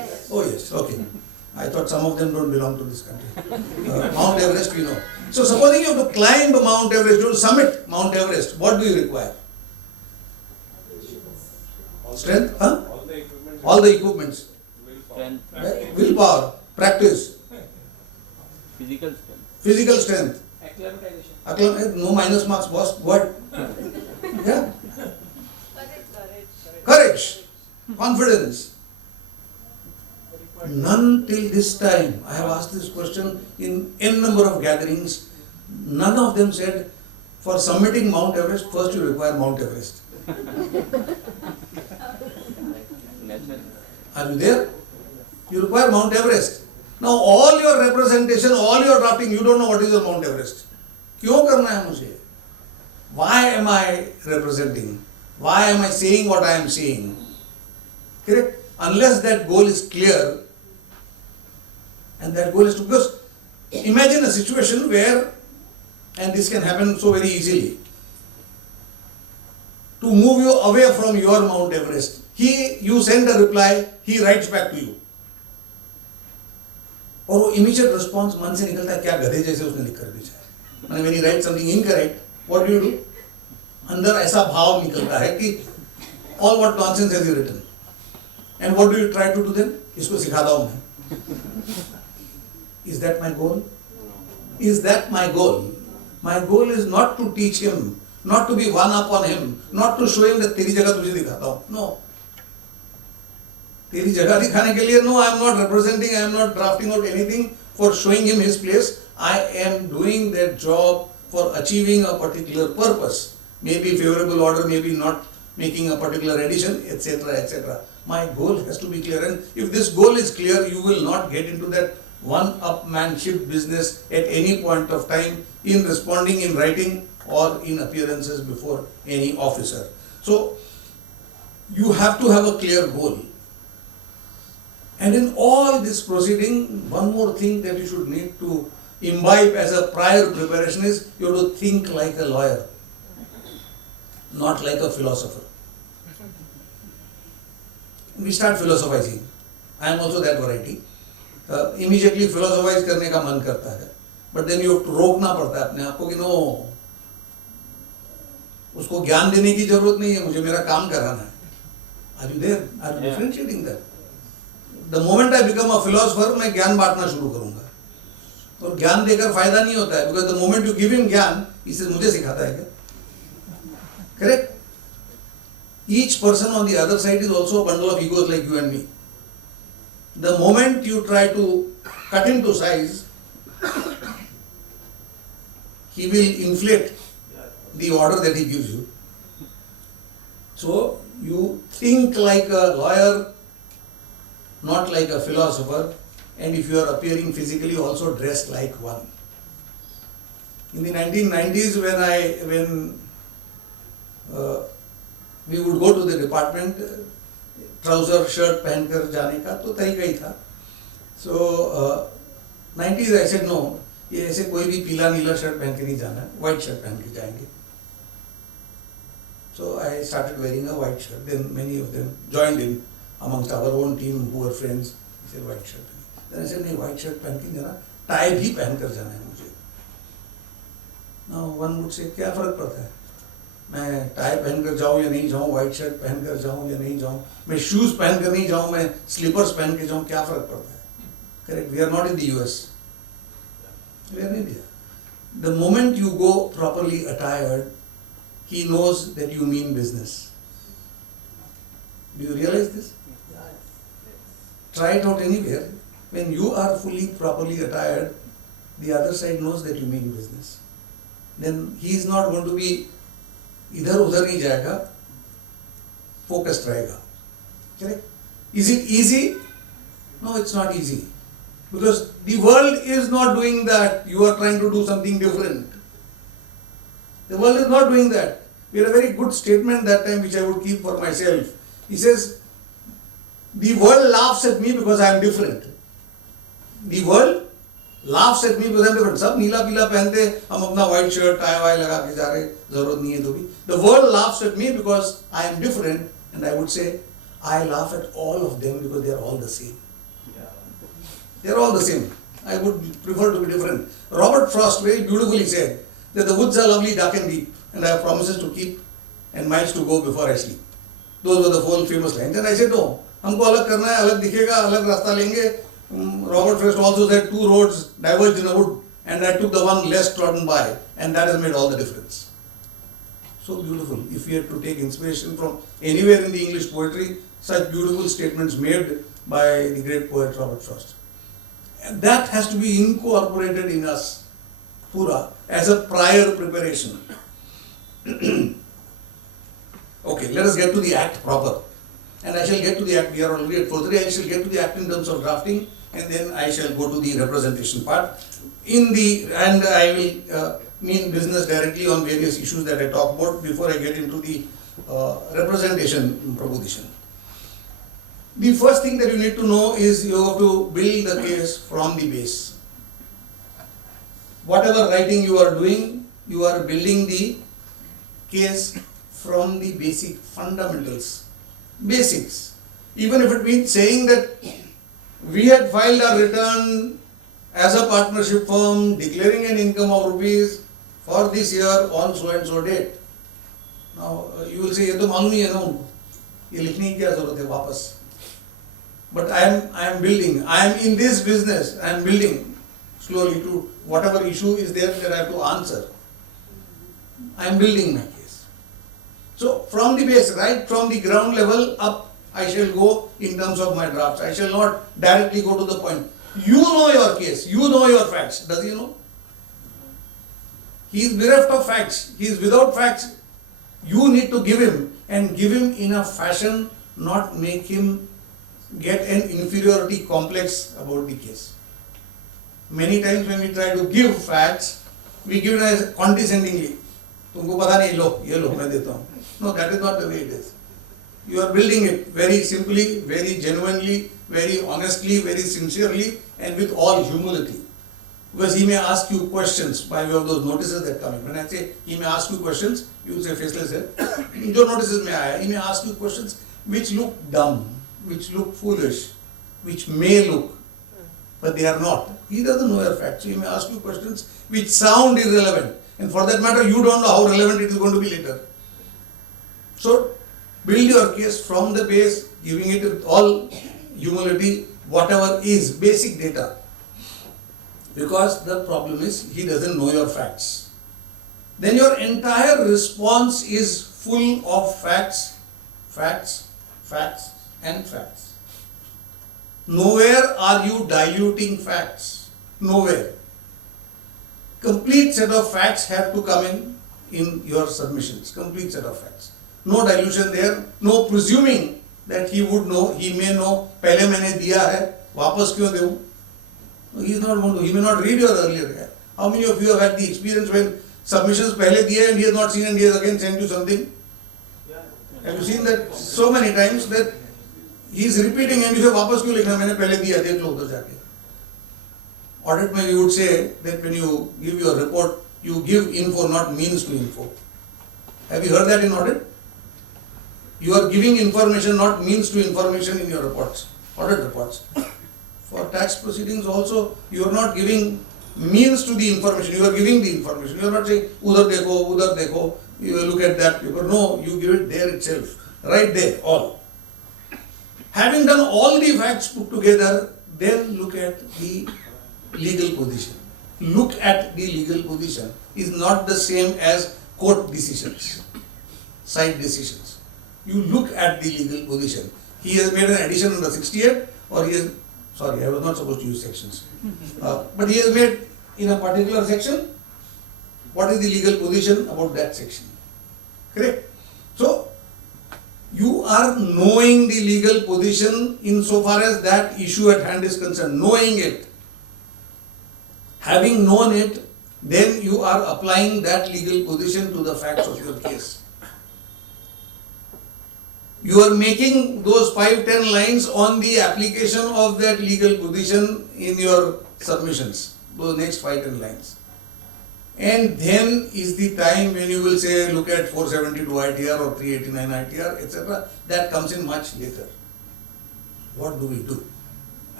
Oh yes, okay. I thought some of them don't belong to this country. Mount Everest, we know. So supposing you have to climb Mount Everest, you have to summit Mount Everest, what do you require? Strength? Huh? All the equipment. All the equipments. Strength, Willpower, practice, physical strength. physical strength. Acclimatization. No minus marks, boss. What? Yeah. Courage. Courage, confidence. None till this time, I have asked this question in n number of gatherings, none of them said, for submitting Mount Everest, first you require Mount Everest. Natural. Are you there? You require Mount Everest. Now all your representation, all your drafting, you don't know what is your Mount Everest. क्यों करना है मुझे? Why am I representing? Why am I saying what I am saying? Correct? Unless that goal is clear, and that goal is to, because imagine a situation where, and this can happen so very easily, to move you away from your Mount Everest. You send a reply, he writes back to you. और वो immediate response मन से निकलता है, क्या गधे जैसे उसने लिख कर भेजा है. मैंने when he writes something incorrect, what do you do? अंदर ऐसा भाव निकलता है कि all what nonsense has he written. And what do you try to do then? इसको सिखाता हूँ मैं. Is that my goal? Is that my goal? My goal is not to teach him, not to be one up on him, not to show him that तेरी जगह तुझे दिखाता हूँ. No. तेरी जगह दिखाने के लिए, no, I am not representing, I am not drafting out anything for showing him his place. I am doing that job for achieving a particular purpose. Maybe favorable order, maybe not making a particular addition, etc., etc. My goal has to be clear, and if this goal is clear, you will not get into that one-upmanship business at any point of time in responding, in writing, or in appearances before any officer. So, you have to have a clear goal. And in all this proceeding, one more thing that you should need to imbibe as a prior preparation is you have to think like a lawyer, not like a philosopher. We start philosophizing. I am also that variety. Immediately philosophize करने का मन करता है, but then you have to रोकना पड़ता है अपने आप को कि no, उसको ज्ञान देने की जरूरत नहीं है, मुझे मेरा काम कराना है. Are you there? Are you differentiating that? The moment I become a philosopher, मैं ज्ञान बांटना शुरू करूँगा. और ज्ञान देकर फायदा नहीं होता है, because the moment you give him ज्ञान, इसे मुझे सिखाता है क्या? Correct? Each person on the other side is also a bundle of egos like you and me. The moment you try to cut him to size, he will inflate the order that he gives you. So, you think like a lawyer, not like a philosopher, and if you are appearing physically, also dressed like one. In the 1990s, when we would go to the department, trouser shirt पहन कर जाने का तो तरीका ही था. So 90s I said no, ये ऐसे कोई भी पीला नीला शर्ट पहन के नहीं जाना है, white shirt पहन के जाएंगे. So I started wearing a white shirt. Then many of them joined in amongst our own team who were friends. He said white shirt. Then I said नहीं white shirt पहन के नहीं जाना, tie भी पहन कर जाना है मुझे. Now one would say क्या फर्क पड़ता है? मैं टाई पहन कर जाऊँ या नहीं जाऊँ, व्हाइट शर्ट पहन कर जाऊँ या नहीं जाऊँ, मैं शूज पहन कर नहीं जाऊँ, मैं स्लीपर्स पहन के जाऊँ, क्या फर्क पड़ता है? Correct, we are not in the US, we are in India. The moment you go properly अटायर्ड, he knows that you mean business. Do you realise this? Try it out anywhere. When you are fully properly attired, the other side knows that you mean business. Then he is not going to be इधर उधर नहीं जाएगा, focused रहेगा. Correct? Is it easy? No, it's not easy. Because the world is not doing that. You are trying to do something different. The world is not doing that. We had a very good statement that time which I would keep for myself. He says, the world laughs at me because I am different. The world laughs at me because I am different. सब नीला पीला पहनते, हम अपना white shirt, tie Y लगा के जा रहे, जरूरत नहीं है तो भी. The world laughs at me because I am different, and I would say, I laugh at all of them because they are all the same. They're all the same. I would prefer to be different. Robert Frost very beautifully said that the woods are lovely, dark and deep, and I have promises to keep and miles to go before I sleep. Those were the 4 famous lines. And I said, no, हमको अलग करना है, अलग दिखेगा, अलग रास्ता लेंगे. Robert Frost also said 2 roads diverged in a wood, and I took the one less trodden by, and that has made all the difference. So beautiful. If we had to take inspiration from anywhere in the English poetry, such beautiful statements made by the great poet Robert Frost. And that has to be incorporated in us, pura, as a prior preparation. Okay, let us get to the act proper. And I shall get to the act, we are already at 4:30, I shall get to the act in terms of drafting, and then I shall go to the representation part. And I will mean business directly on various issues that I talk about before I get into the representation proposition. The first thing that you need to know is you have to build the case from the base. Whatever writing you are doing, you are building the case from the basic fundamentals, basics. Even if it means saying that we had filed our return as a partnership firm, declaring an income of rupees for this year on so and so date. Now you will say, ये तो मालूम ही है ना उनको, ये लिखने की क्या जरूरत है वापस? But I am building. I am in this business. I am building slowly to whatever issue is there that I have to answer. I am building my case. So from the base, right from the ground level up, I shall go in terms of my drafts. I shall not directly go to the point. You know your case. You know your facts. Does he know? He is bereft of facts. He is without facts. You need to give him, and give him in a fashion, not make him get an inferiority complex about the case. Many times when we try to give facts, we give it as condescendingly. तुमको पता नहीं लो ये लो मैं देता हूँ. No, that is not the way it is. You are building it very simply, very genuinely, very honestly, very sincerely, and with all humility. Because he may ask you questions by way of those notices that come in. When I say he may ask you questions, you will say faceless है. जो notices में आया, he may ask you questions which look dumb, which look foolish, which may look, but they are not. He doesn't know your facts. So he may ask you questions which sound irrelevant. And for that matter, you don't know how relevant it is going to be later. So, build your case from the base, giving it with all humility, whatever is basic data. Because the problem is, he doesn't know your facts. Then your entire response is full of facts, facts, facts, and facts. Nowhere are you diluting facts. Nowhere. Complete set of facts have to come in your submissions. Complete set of facts. No dilution there. No presuming that he would know, he may know, पहले मैंने दिया है, वापस क्यों दूँ? He is not going to. He may not read your earlier. How many of you have had the experience when submissions पहले दिए and he has not seen and he has again sent you something? Have you seen that so many times that he is repeating and you say वापस क्यों लिखना मैंने पहले दिया देख लो उधर जाके. Audit में you would say that when you give your report you give info not means to info. Have you heard that in audit? You are giving information not means to information in your reports, audit reports. For tax proceedings also you are not giving means to the information, you are giving the information. You are not saying udhar dekho, you look at that paper. No, you give it there itself, right there, all. Having done all the facts put together, then look at the legal position. Look at the legal position is not the same as court decisions, side decisions. You look at the legal position. He has made an addition under 68 or he has, sorry, I was not supposed to use sections. But he has made in a particular section, what is the legal position about that section? Correct? So, you are knowing the legal position insofar as that issue at hand is concerned, knowing it. Having known it, then you are applying that legal position to the facts of your case. You are making those 5-10 lines on the application of that legal position in your submissions, those next 5-10 lines. And then is the time when you will say, look at 472 ITR or 389 ITR, etc. That comes in much later. What do we do?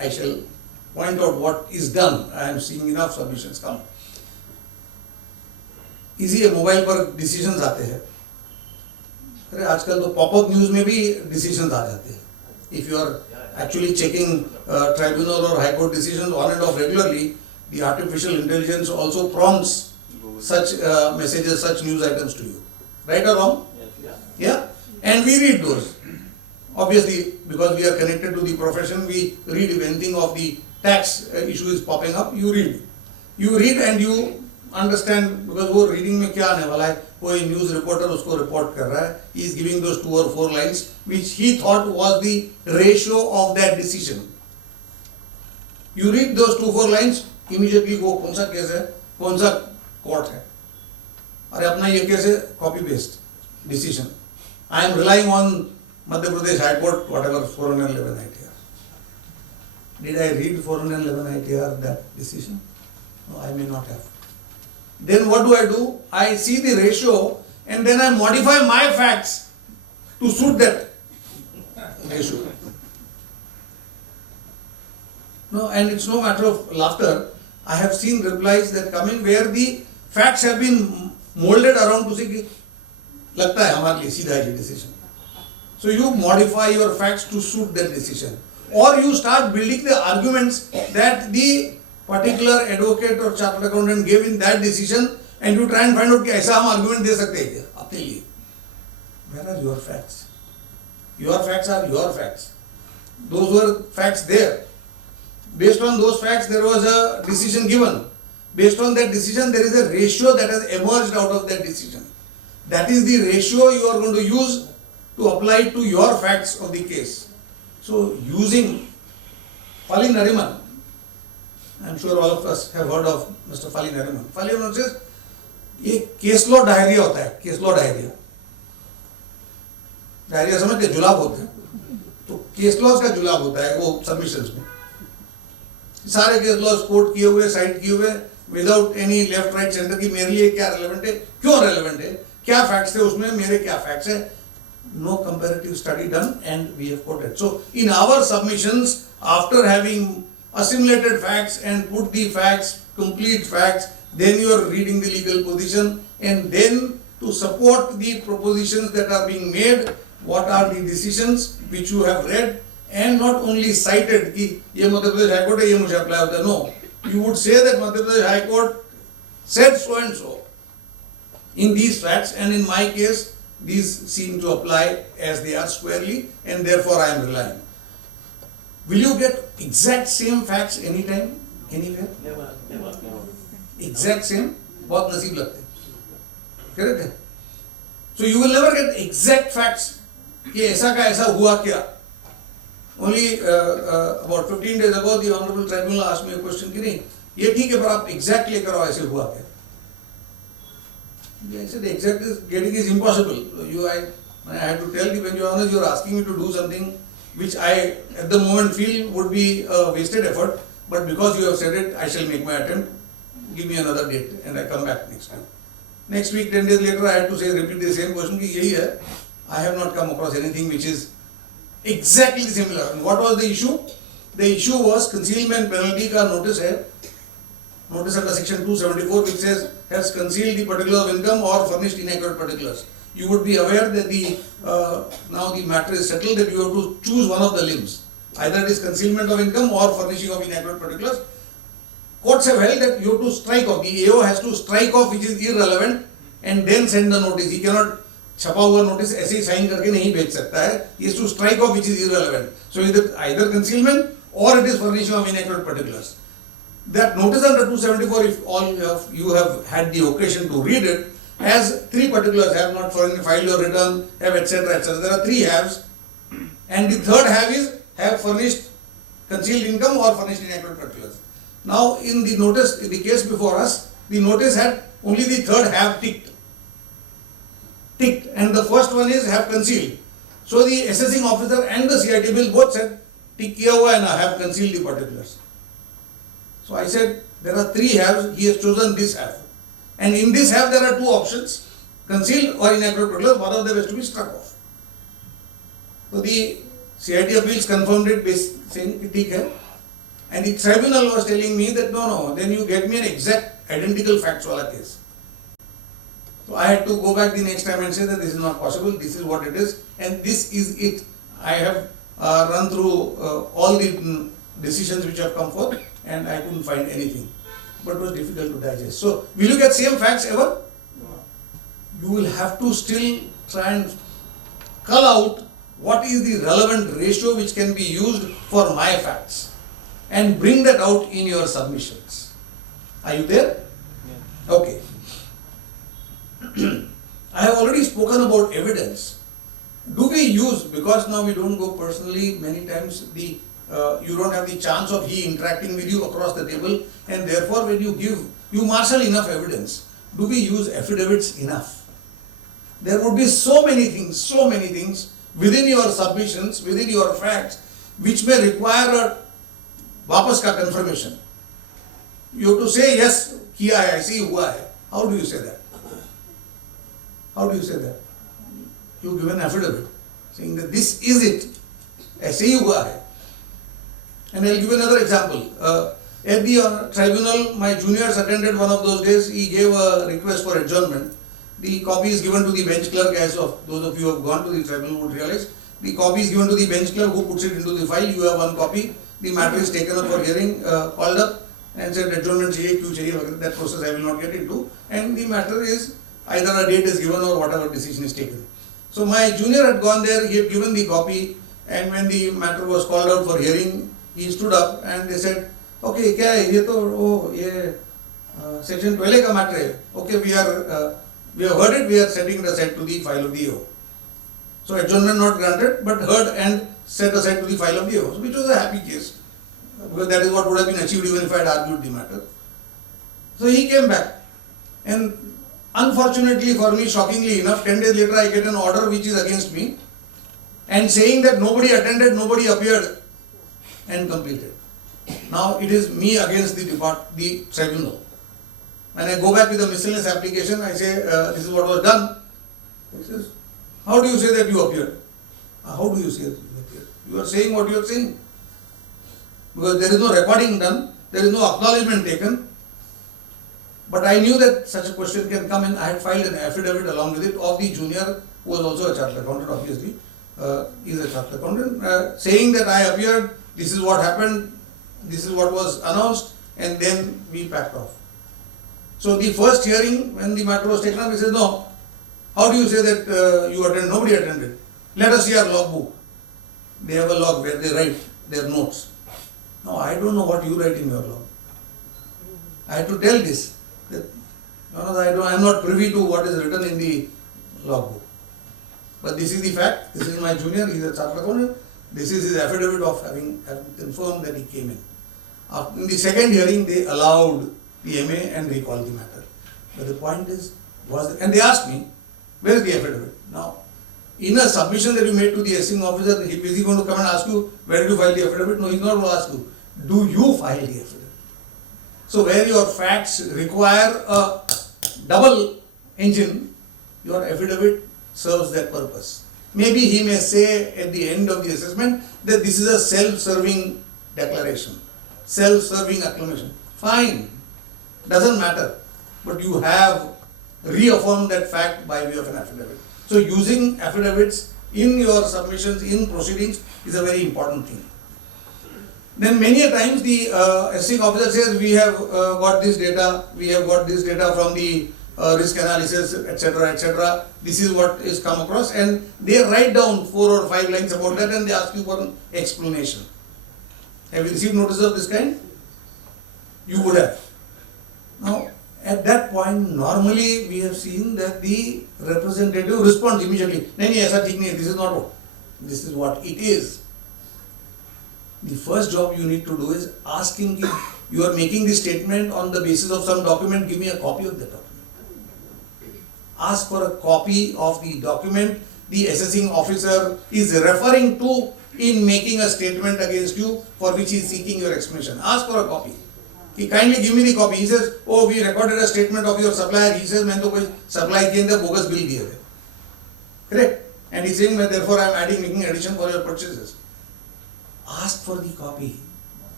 I shall point out what is done. I am seeing enough submissions come. इसी है mobile पर decisions आते हैं. अरे आजकल तो popup news में भी डिसीजंस आ जाते हैं. If you are actually checking tribunal or high court decisions on and off regularly, the artificial intelligence also prompts such messages, such news items to you. Right or wrong? Yes. Yeah? And we read those. Obviously, because we are connected to the profession, we read if anything of the tax issue is popping up, you read. You read and you understand, because वो reading में क्या आने वाला है, कोई news reporter उसको report कर रहा है, he is giving those 2 or 4 lines, which he thought was the ratio of that decision. You read those 2 or 4 lines, immediately वो कौन सा केस है, कौन सा court है, अरे अपना ये केस है, copy paste decision. I am relying on Madhya Pradesh High Court, whatever 411 ITR. Did I read 411 ITR that decision? No, I may not have. Then what do? I see the ratio and then I modify my facts to suit that ratio. No, and it's no matter of laughter. I have seen replies that come in where the facts have been molded around to say कि लगता है हमारे लिए सीधा ये decision. So you modify your facts to suit that decision, or you start building the arguments that the particular advocate or chartered accountant gave in that decision, and you try and find out कि ऐसा हम argument दे सकते हैं क्या अपने लिए. Where are your facts? Your facts are your facts. Those were facts there. Based on those facts, there was a decision given. Based on that decision, there is a ratio that has emerged out of that decision. That is the ratio you are going to use to apply to your facts of the case. So, using Fali Nariman, I am sure all of us have heard of Mr. Fali Nariman. Fali Nariman says, ये case law diarrhoea होता है, case law diarrhoea. Diarrhoea समझते हैं, जुलाब होते हैं. तो case laws का जुलाब होता है वो सबमिशंस में. सारे केस लॉज कोट किए हुए, साइट किए हुए, without any left right centre की मेरे लिए क्या रेलेवेंट है, क्यों रेलेवेंट है, क्या फैक्ट्स थे उसमें, मेरे क्या फैक्ट्स है. No comparative study done, and we have quoted. So, in our submissions, after having assimilated facts and put the facts, complete facts, then you are reading the legal position, and then to support the propositions that are being made, what are the decisions which you have read, and not only cited कि ये Madhya Pradesh high court है, ये मुझे apply होता है. No, you would say that Madhya Pradesh high court said so and so in these facts, and in my case these seem to apply as they are squarely, and therefore I am relying. Will you get exact same facts anytime, anywhere? Never. Exact same? बहुत नसीब लगते हैं. Correct है? So you will never get exact facts कि ऐसा का ऐसा हुआ क्या. Only about 15 days ago the Honorable Tribunal asked me a question कि नहीं, ये ठीक है पर आप exact लेकर आओ ऐसे हुआ क्या. I said exact is getting is impossible. I had to tell you, when you are honest, you are asking me to do something which I at the moment feel would be a wasted effort, but because you have said it, I shall make my attempt. Give me another date and I come back next time. Next week, 10 days later, I had to say, repeat the same question कि यही है. I have not come across anything which is exactly similar. And what was the issue? The issue was concealment penalty का notice है. Notice under section 274 which says has concealed the particulars of income or furnished inaccurate particulars. You would be aware that now the matter is settled that you have to choose one of the limbs. Either it is concealment of income or furnishing of inaccurate particulars. Courts have held that you have to strike off. The AO has to strike off which is irrelevant and then send the notice. He cannot छपा हुआ notice ऐसे ही sign करके नहीं भेज सकता है. He has to strike off which is irrelevant. So either concealment or it is furnishing of inaccurate particulars. That notice under 274, if all of you have had the occasion to read it, has 3 particulars: have not filed your return, have etc. etc. There are 3 haves, and the third have is have furnished concealed income or furnished inaccurate particulars. Now, in the notice, in the case before us, the notice had only the third have ticked, and the first one is have concealed. So the assessing officer and the CIT bill both said tick किया हुआ है ना, have concealed the particulars. So I said, there are 3 haves, he has chosen this have. And in this have, there are 2 options, concealed or inaccurate particulars, one of them has to be struck off. So the CIT appeals confirmed it, saying, ठीक है, And the tribunal was telling me that no, then you get me an exact identical facts wala case. So I had to go back the next time and say that this is not possible, this is what it is, and this is it. I have run through all the decisions which have come forth, and I couldn't find anything. But it was difficult to digest. So, will you get same facts ever? You will have to still try and cull out what is the relevant ratio which can be used for my facts and bring that out in your submissions. Are you there? Yeah. Okay. I have already spoken about evidence. Do we use, because now we don't go personally, many times you don't have the chance of he interacting with you across the table, and therefore when you marshal enough evidence. Do we use affidavits enough? There would be so many things within your submissions, within your facts, which may require a वापस का confirmation. You have to say yes, किया है, ऐसे ही हुआ है. How do you say that? How do you say that? You give an affidavit saying that this is it, ऐसे ही हुआ है. And I'll give another example. At the tribunal, my juniors attended one of those days. He gave a request for adjournment. The copy is given to the bench clerk, as of those of you who have gone to the tribunal would realize. The copy is given to the bench clerk who puts it into the file. You have one copy. The matter is taken up for hearing, called up and said adjournment chahiye, kyun chahiye, that process I will not get into. And the matter is either a date is given or whatever decision is taken. So my junior had gone there, he had given the copy, and when the matter was called out for hearing, he stood up and they said, okay, क्या है ये तो ये section 12 का matter है. Okay, we have heard it, we are setting it aside to the file of the AO. So adjournment not granted, but heard and set aside to the file of the AO, which was a happy case, because that is what would have been achieved even if I had argued the matter. So he came back, and unfortunately for me, shockingly enough, 10 days later I get an order which is against me, and saying that nobody attended, nobody appeared and completed. Now it is me against the tribunal. When I go back with the miscellaneous application, I say, this is what was done. He says, how do you say that you appeared? How do you say that you appeared? You are saying what you are saying. Because there is no recording done, there is no acknowledgement taken. But I knew that such a question can come, and I had filed an affidavit along with it of the junior, who was also a chartered accountant, obviously, is a chartered accountant, saying that I appeared, this is what happened, this is what was announced, and then we packed off. So the first hearing, when the matter was taken up, he says, no, how do you say that you attended? Nobody attended. Let us see our logbook. They have a log where they write their notes. No, I don't know what you write in your log. I had to tell this, that I am not privy to what is written in the logbook. But this is the fact, this is my junior, he is a chartered accountant, this is his affidavit of having confirmed that he came in. In the second hearing, they allowed the MA and recalled the matter. But the point is, and they asked me, where is the affidavit? Now, in a submission that you made to the assessing officer, is he going to come and ask you, where did you file the affidavit? No, he is not going to ask you, do you file the affidavit? So where your facts require a double engine, your affidavit serves that purpose. Maybe he may say at the end of the assessment that this is a self-serving declaration, self-serving acclamation. Fine, doesn't matter, but you have reaffirmed that fact by way of an affidavit. So using affidavits in your submissions, in proceedings, is a very important thing. Then many a times the assessing officer says, we have got this data, we have got this data from the risk analysis, etc., etc. This is what is come across, and they write down 4 or 5 lines about that, and they ask you for an explanation. Have you received notice of this kind? You would have. Now, at that point, normally we have seen that the representative responds immediately. Nahi, aisa theek nahi, this is not what. This is what it is. The first job you need to do is ask him, you are making this statement on the basis of some document, give me a copy of the document. Ask for a copy of the document the assessing officer is referring to in making a statement against you for which he is seeking your explanation. Ask for a copy. He kindly give me the copy. He says, oh, we recorded a statement of your supplier. He says, maine to koi supply ke andar bogus bill diye hai. Correct? And he's saying that therefore I am making addition for your purchases. Ask for the copy.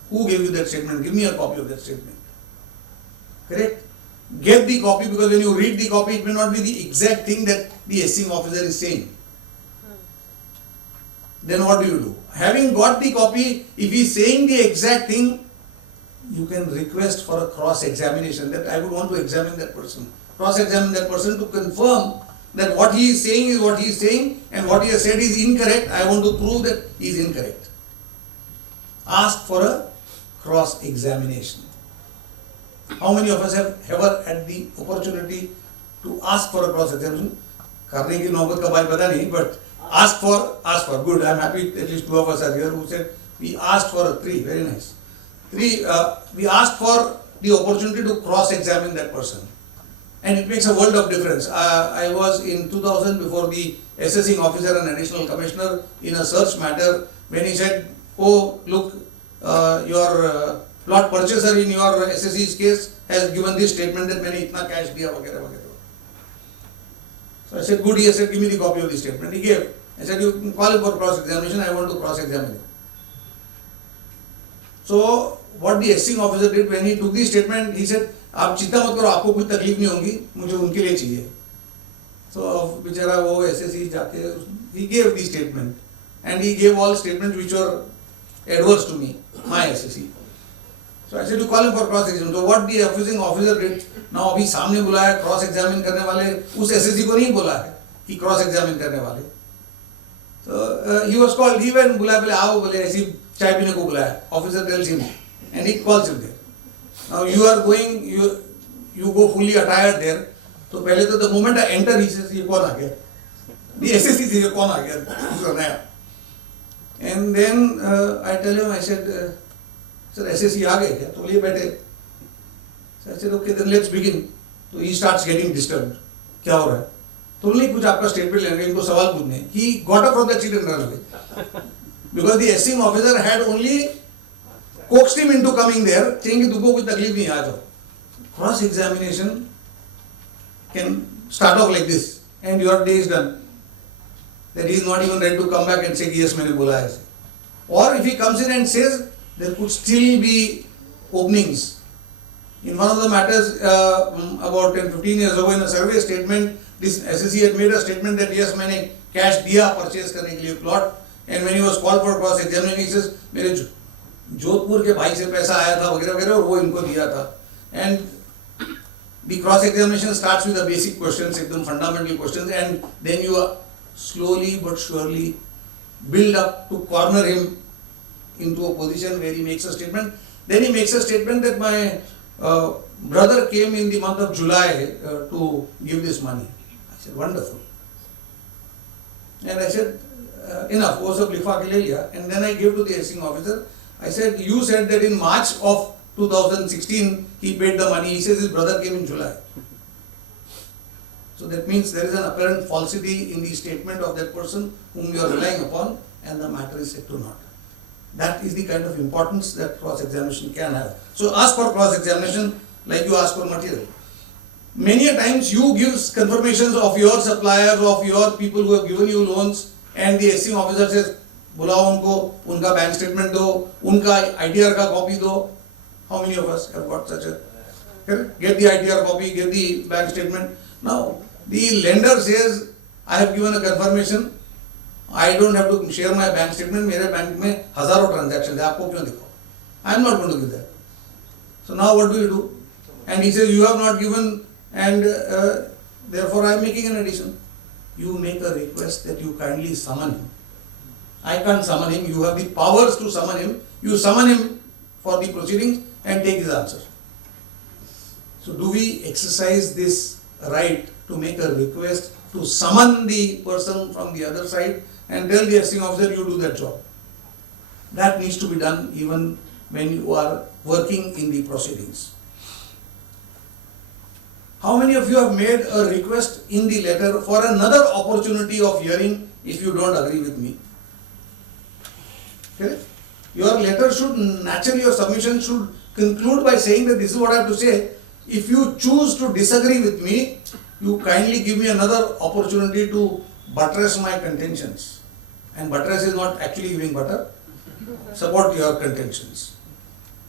Who gave you that statement? Give me a copy of that statement. Correct? Get the copy, because when you read the copy, it may not be the exact thing that the assessing officer is saying. Then what do? Having got the copy, if he is saying the exact thing, you can request for a cross-examination, that I would want to examine that person. Cross-examine that person to confirm that what he is saying is what he is saying, and what he has said is incorrect. I want to prove that he is incorrect. Ask for a cross-examination. How many of us have ever had the opportunity to ask for a cross-examination? Karne ki naubat ka bhai pata nahi, but ask for. Good. I am happy at least two of us are here who said we asked for three. Very nice. We asked for the opportunity to cross-examine that person. And it makes a world of difference. I was in 2000 before the assessing officer and additional commissioner in a search matter when he said, oh, look, your plot purchaser in your SSC's case has given this statement that मैंने इतना cash दिया वगैरह वगैरह. So I said, good. He said, give me the copy of the statement. He gave. I said, you can call him for cross-examination. I want to cross-examine him. So what the assessing officer did when he took the statement, he said, आप चिंता मत करो, आपको कोई तकलीफ नहीं होगी, मुझे उनके लिए चाहिए. So बेचारा वो SSC जाके he gave the statement, and he gave all statements which were adverse to me, my SSC. So I said to call him for cross-examination. So what the assessing officer did, now अभी सामने बुलाया cross-examine करने वाले, उस SSC को नहीं बोला है कि cross-examine करने वाले. So he was called, he went बुलाया पहले आओ बोले ऐसी चाय पीने को बुलाया. Officer tells him, and he calls him there. Now you are going, you go fully attired there. तो पहले तो the moment I enter, he says ये कौन आ गया? The SSC से ये कौन आ गया? दूसरा नया. And then I tell him, I said, sir SSC आ गए क्या? तो बोले बैठे. So I said, okay, then let's begin. So he starts getting disturbed. क्या हो रहा है? तो बोले कुछ आपका statement लेंगे, इनको सवाल पूछने. He got up from the seat and ran away. Because the assessing officer had only coaxed him into coming there, saying कि तुमको कोई तकलीफ नहीं, आ जाओ. Cross-examination can start off like this, and your day is done. That he is not even ready to come back and say कि yes मैंने बोला ऐसे. Or if he comes in and says, there could still be openings. In one of the matters about 10-15 years ago, in a survey statement, this SSC had made a statement that yes मैंने cash दिया purchase करने के लिए plot, and when he was called for cross-examination, he says मेरे जोधपुर के भाई से पैसा आया था वगैरह वगैरह और वो इनको दिया था. And the cross-examination starts with the basic questions, एकदम fundamental questions, and then you slowly but surely build up to corner him into a position where he makes a statement. Then he makes a statement that my brother came in the month of July to give this money. I said, wonderful. And I said, enough, वो सब लिखवा के ले लिया. And then I gave to the assessing officer. I said, you said that in March of 2016 he paid the money. He says his brother came in July. So that means there is an apparent falsity in the statement of that person whom you are relying upon, and the matter is set to naught. That is the kind of importance that cross-examination can have. So ask for cross-examination like you ask for material. Many a times you give confirmations of your suppliers, of your people who have given you loans, and the assessing officer says, बुलाओ उनको, उनका bank statement दो, उनका ITR का copy दो. How many of us have got such a? Get the ITR copy, get the bank statement. Now the lender says, I have given a confirmation. I don't have to share my bank statement. मेरे bank में हजारों transactions है, आपको क्यों दिखाओ? I am not going to give that. So now what do you do? And he says you have not given, and therefore I am making an addition. You make a request that you kindly summon him. I can't summon him. You have the powers to summon him. You summon him for the proceedings and take his answer. So do we exercise this right to make a request to summon the person from the other side and tell the assessing officer you do that job? That needs to be done even when you are working in the proceedings. How many of you have made a request in the letter for another opportunity of hearing if you don't agree with me? Okay? Your letter should, naturally your submission should conclude by saying that this is what I have to say. If you choose to disagree with me, you kindly give me another opportunity to buttress my contentions. And buttress is not actually giving butter. Support your contentions.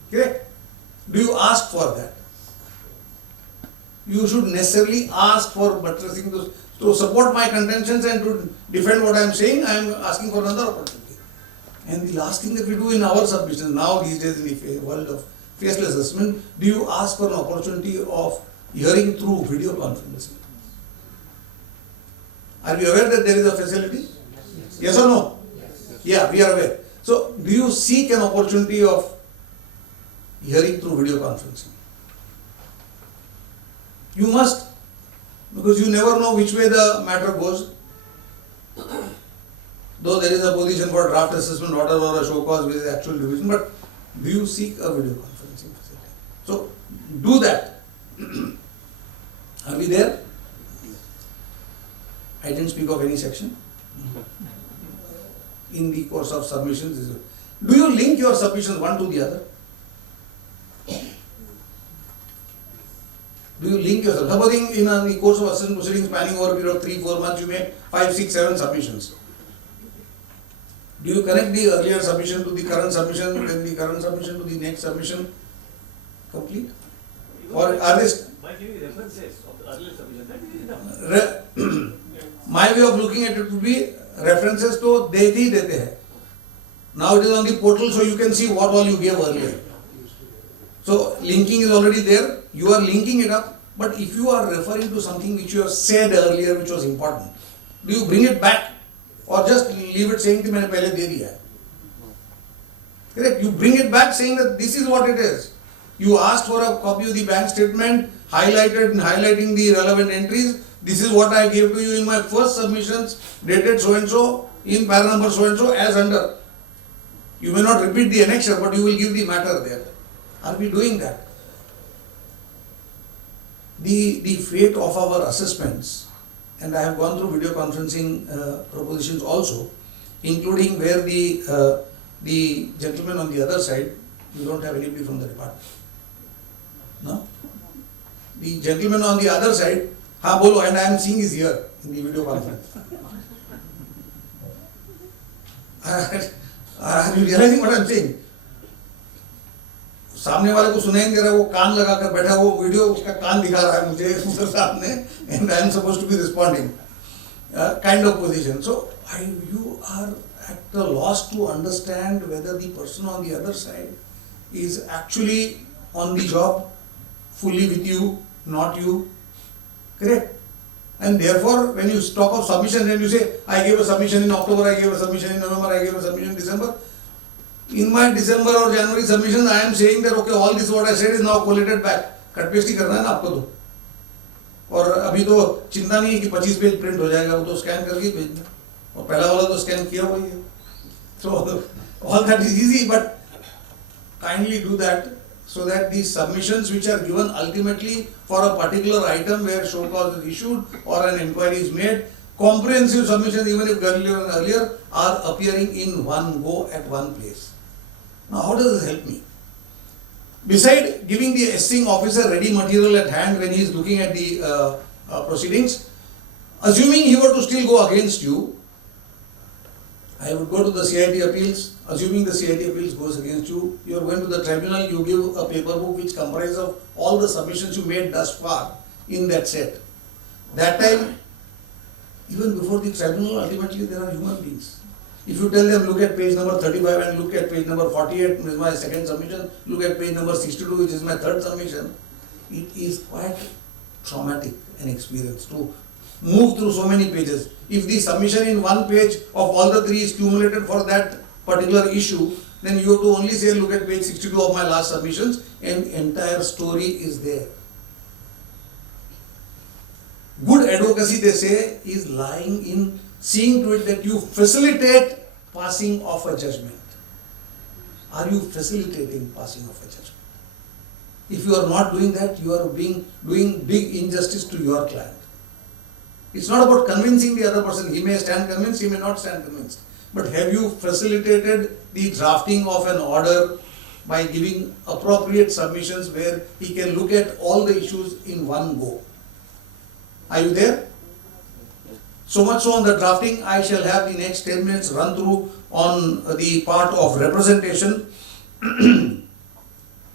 Correct? Do you ask for that? You should necessarily ask for buttressing those. To support my contentions and to defend what I am saying, I am asking for another opportunity. And the last thing that we do in our submissions now these days in the world of faceless assessment, do you ask for an opportunity of hearing through video conferencing? Are you aware that there is a facility? Yes or no? Yeah, we are aware. So, do you seek an opportunity of hearing through video conferencing? You must, because you never know which way the matter goes. Though there is a position for draft assessment order or a show cause with actual division, but do you seek a video conferencing facility? So, do that. Are we there? I didn't speak of any section. In the course of submissions, do you link your submissions one to the other? Do you link yourself? Supposing in the course of assessment proceedings spanning over a period of 3-4 months, you make 5, 6, 7 submissions. Do you connect the earlier submission to the current submission, then the current submission to the next submission? Complete? Or are this? By giving references of the earlier submission, that is enough. My way of looking at it would be references to dete hi dete hai. Now it is on the portal, so you can see what all you gave earlier. So linking is already there. You are linking it up. But if you are referring to something which you have said earlier, which was important, do you bring it back or just leave it saying कि मैंने पहले दे दिया है? Correct? You bring it back saying that this is what it is. You asked for a copy of the bank statement, highlighting the relevant entries. This is what I gave to you in my first submissions, dated so and so, in para number so and so, as under. You may not repeat the annexure, but you will give the matter there. Are we doing that? The fate of our assessments, and I have gone through video conferencing propositions also, including where the gentleman on the other side, you don't have anybody from the department. No? The gentleman on the other side, हाँ बोलो, and I am seeing is here in the video conference. Are you realizing what I am saying? सामने वाले को सुनाई नहीं दे रहा है, वो कान लगाकर बैठा, वो वीडियो उसका कान दिखा रहा है मुझे उधर सामने, and I am supposed to be responding. Kind of position. So you are at a loss to understand whether the person on the other side is actually on the job, fully with you, not you. Correct? And therefore, when you talk of submission and you say, I gave a submission in October, I gave a submission in November, I gave a submission in December. In my December or January submissions, I am saying that okay, all this what I said is now collated back. Cut paste ही करना है ना आपको तो. और अभी तो चिंता नहीं है कि 25 पेज प्रिंट हो जाएगा, वो तो स्कैन करके भेजना. और पहला वाला तो स्कैन किया हुआ ही है. So all that is easy, but kindly do that so that the submissions which are given ultimately for a particular item where show cause is issued or an inquiry is made, comprehensive submissions even if earlier are appearing in one go at one place. Now how does this help me? Beside giving the assessing officer ready material at hand when he is looking at the proceedings, assuming he were to still go against you, I would go to the CIT appeals. Assuming the CIT appeals goes against you, you are going to the tribunal, you give a paper book which comprises of all the submissions you made thus far in that set. That time, even before the tribunal, ultimately there are human beings. If you tell them, look at page number 35 and look at page number 48, which is my second submission, look at page number 62, which is my third submission, it is quite traumatic an experience to move through so many pages. If the submission in one page of all the three is cumulated for that particular issue, then you have to only say, look at page 62 of my last submissions, and entire story is there. Good advocacy, they say, is lying in seeing to it that you facilitate passing of a judgment. Are you facilitating passing of a judgment? If you are not doing that, you are doing big injustice to your client. It's not about convincing the other person. He may stand convinced, he may not stand convinced. But have you facilitated the drafting of an order by giving appropriate submissions where he can look at all the issues in one go? Are you there? So much so on the drafting, I shall have the next 10 minutes run through on the part of representation.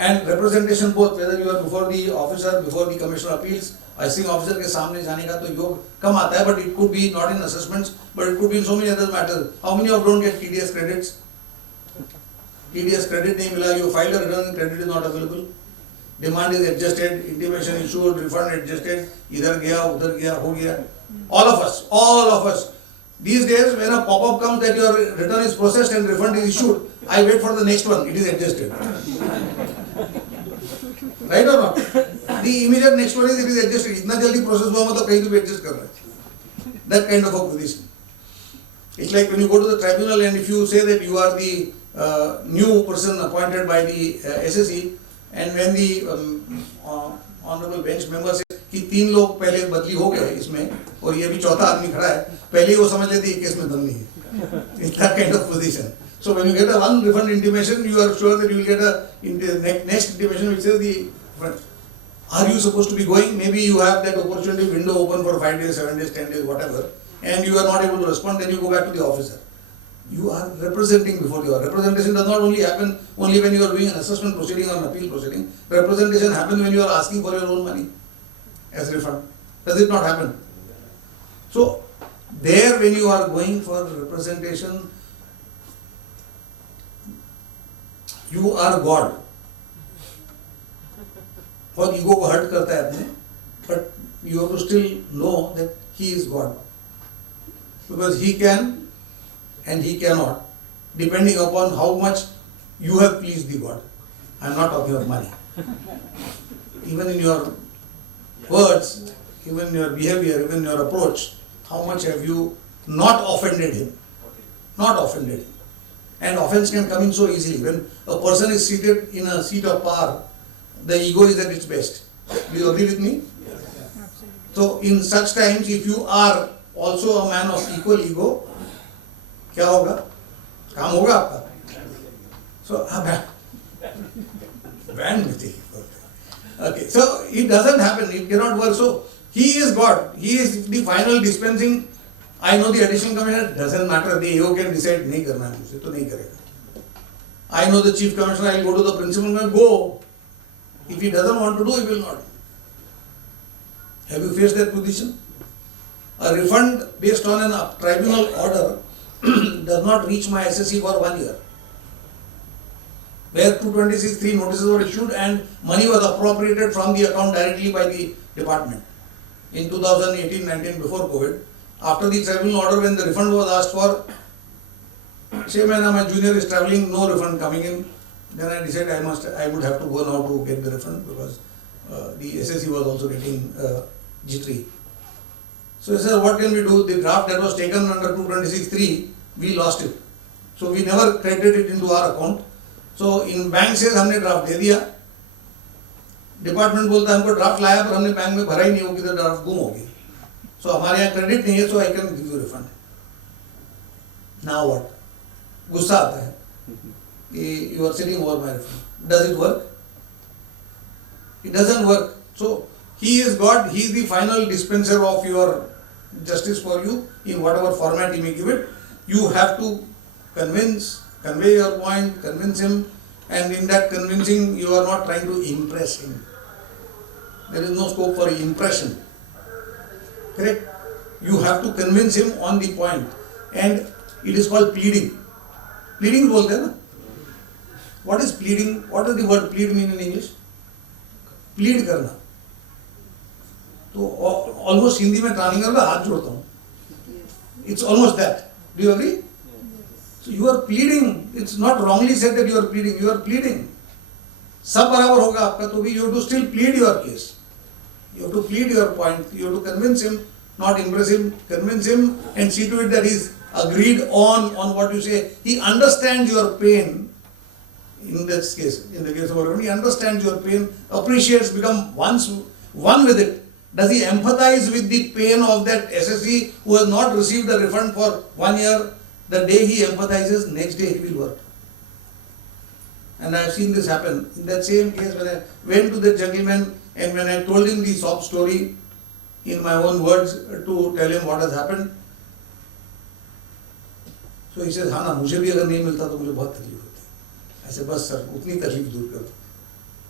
and representation both, whether you are before the officer, before the commissioner of appeals, assisting officer के सामने जाने का तो योग कम आता है, but it could be not in assessments, but it could be in so many other matters. How many of don't get TDS credits? TDS credit नहीं मिला, you filed a return, credit is not available. Demand is adjusted, intimation issued, refund adjusted, इधर गया, उधर गया, हो गया. All of us. These days, when a pop-up comes that your return is processed and refund is issued, I wait for the next one, it is adjusted. Right or not? The immediate next one is it is adjusted. इतना जल्दी process हुआ मतलब कहीं तो भी adjust कर रहा है. That kind of a position. It's like when you go to the tribunal and if you say that you are the new person appointed by the SSE, and when the honorable bench member says कि 3 लोग पहले बदली हो गए इसमें और ये भी चौथा आदमी खड़ा है, पहले ही वो समझ लेते हैं केस में दम नहीं है. It's that kind of position. So when you get a one refund intimation, you are sure that you will get a next intimation which says the are you supposed to be going? Maybe you have that opportunity window open for 5 days, 7 days, 10 days, whatever, and you are not able to respond, then you go back to the officer. You are representing before the officer. Representation does not only happen only when you are doing an assessment proceeding or an appeal proceeding. Representation happens when you are asking for your own money as refund. Does it not happen? So, there when you are going for representation, you are God. बहुत ego को hurt करता है अपने, but you have to still know that he is God, because he can and he cannot, depending upon how much you have pleased the God. I am not talking of money. Even in your words, even in your behavior, even in your approach, how much have you not offended him? Not offended him. And offense can come in so easily. When a person is seated in a seat of power, the ego is at its best. Do you agree with me? So in such times, if you are also a man of equal ego, क्या होगा? काम होगा आपका? So band में थी. Okay, so it doesn't happen. It cannot work. So he is God. He is the final dispensing. I know the additional commissioner, doesn't matter. The AO can decide नहीं करना है मुझे तो नहीं करेगा. I know the chief commissioner. I will go to the principal and go. If he doesn't want to do, he will not. Have you faced that position? A refund based on a tribunal order does not reach my SSE for 1 year. Where 226(3) notices were issued and money was appropriated from the account directly by the department. In 2018-19, before COVID, after the tribunal order, when the refund was asked for, say my junior is travelling, no refund coming in. Then I decided I would have to go now to get the refund because the SSE was also getting jittery. So I said, what can we do? The draft that was taken under 226(3), we lost it. So we never credited it into our account. So in bank says हमने draft दे दिया. Department बोलता है हमको draft लाया पर हमने bank में भरा ही नहीं हो किधर draft गुम हो गई. So हमारे यहाँ credit नहीं है, so I can give you refund. Now what? गुस्सा आता है. You are sitting over my refund. Does it work? It doesn't work. So he is God. He is the final dispenser of your justice for you in whatever format he may give it. You have to convey your point, convince him, and in that convincing you are not trying to impress him. There is no scope for impression. Correct? You have to convince him on the point, and it is called pleading. Pleading बोलते हैं ना? What is pleading? What does the word plead mean in English? Plead करना. तो almost Hindi में translate करना हाथ जोड़ता हूँ. It's almost that. Do you agree? So you are pleading. It's not wrongly said that you are pleading. You are pleading. सब बराबर होगा आपका तो भी you have to still plead your case. You have to plead your point. You have to convince him, not impress him. Convince him and see to it that he is agreed on what you say. He understands your pain. In this case, in the case of Vardhman, he understands your pain, appreciates, become one with it. Does he empathize with the pain of that SSE who has not received a refund for 1 year? The day he empathizes, next day it will work. And I have seen this happen. In that same case, when I went to the gentleman and when I told him the sob story in my own words to tell him what has happened, so he says, हाँ ना, मुझे भी अगर नहीं मिलता तो मुझे बहुत तकलीफ होती. I said, बस सर, उतनी तकलीफ दूर कर दो.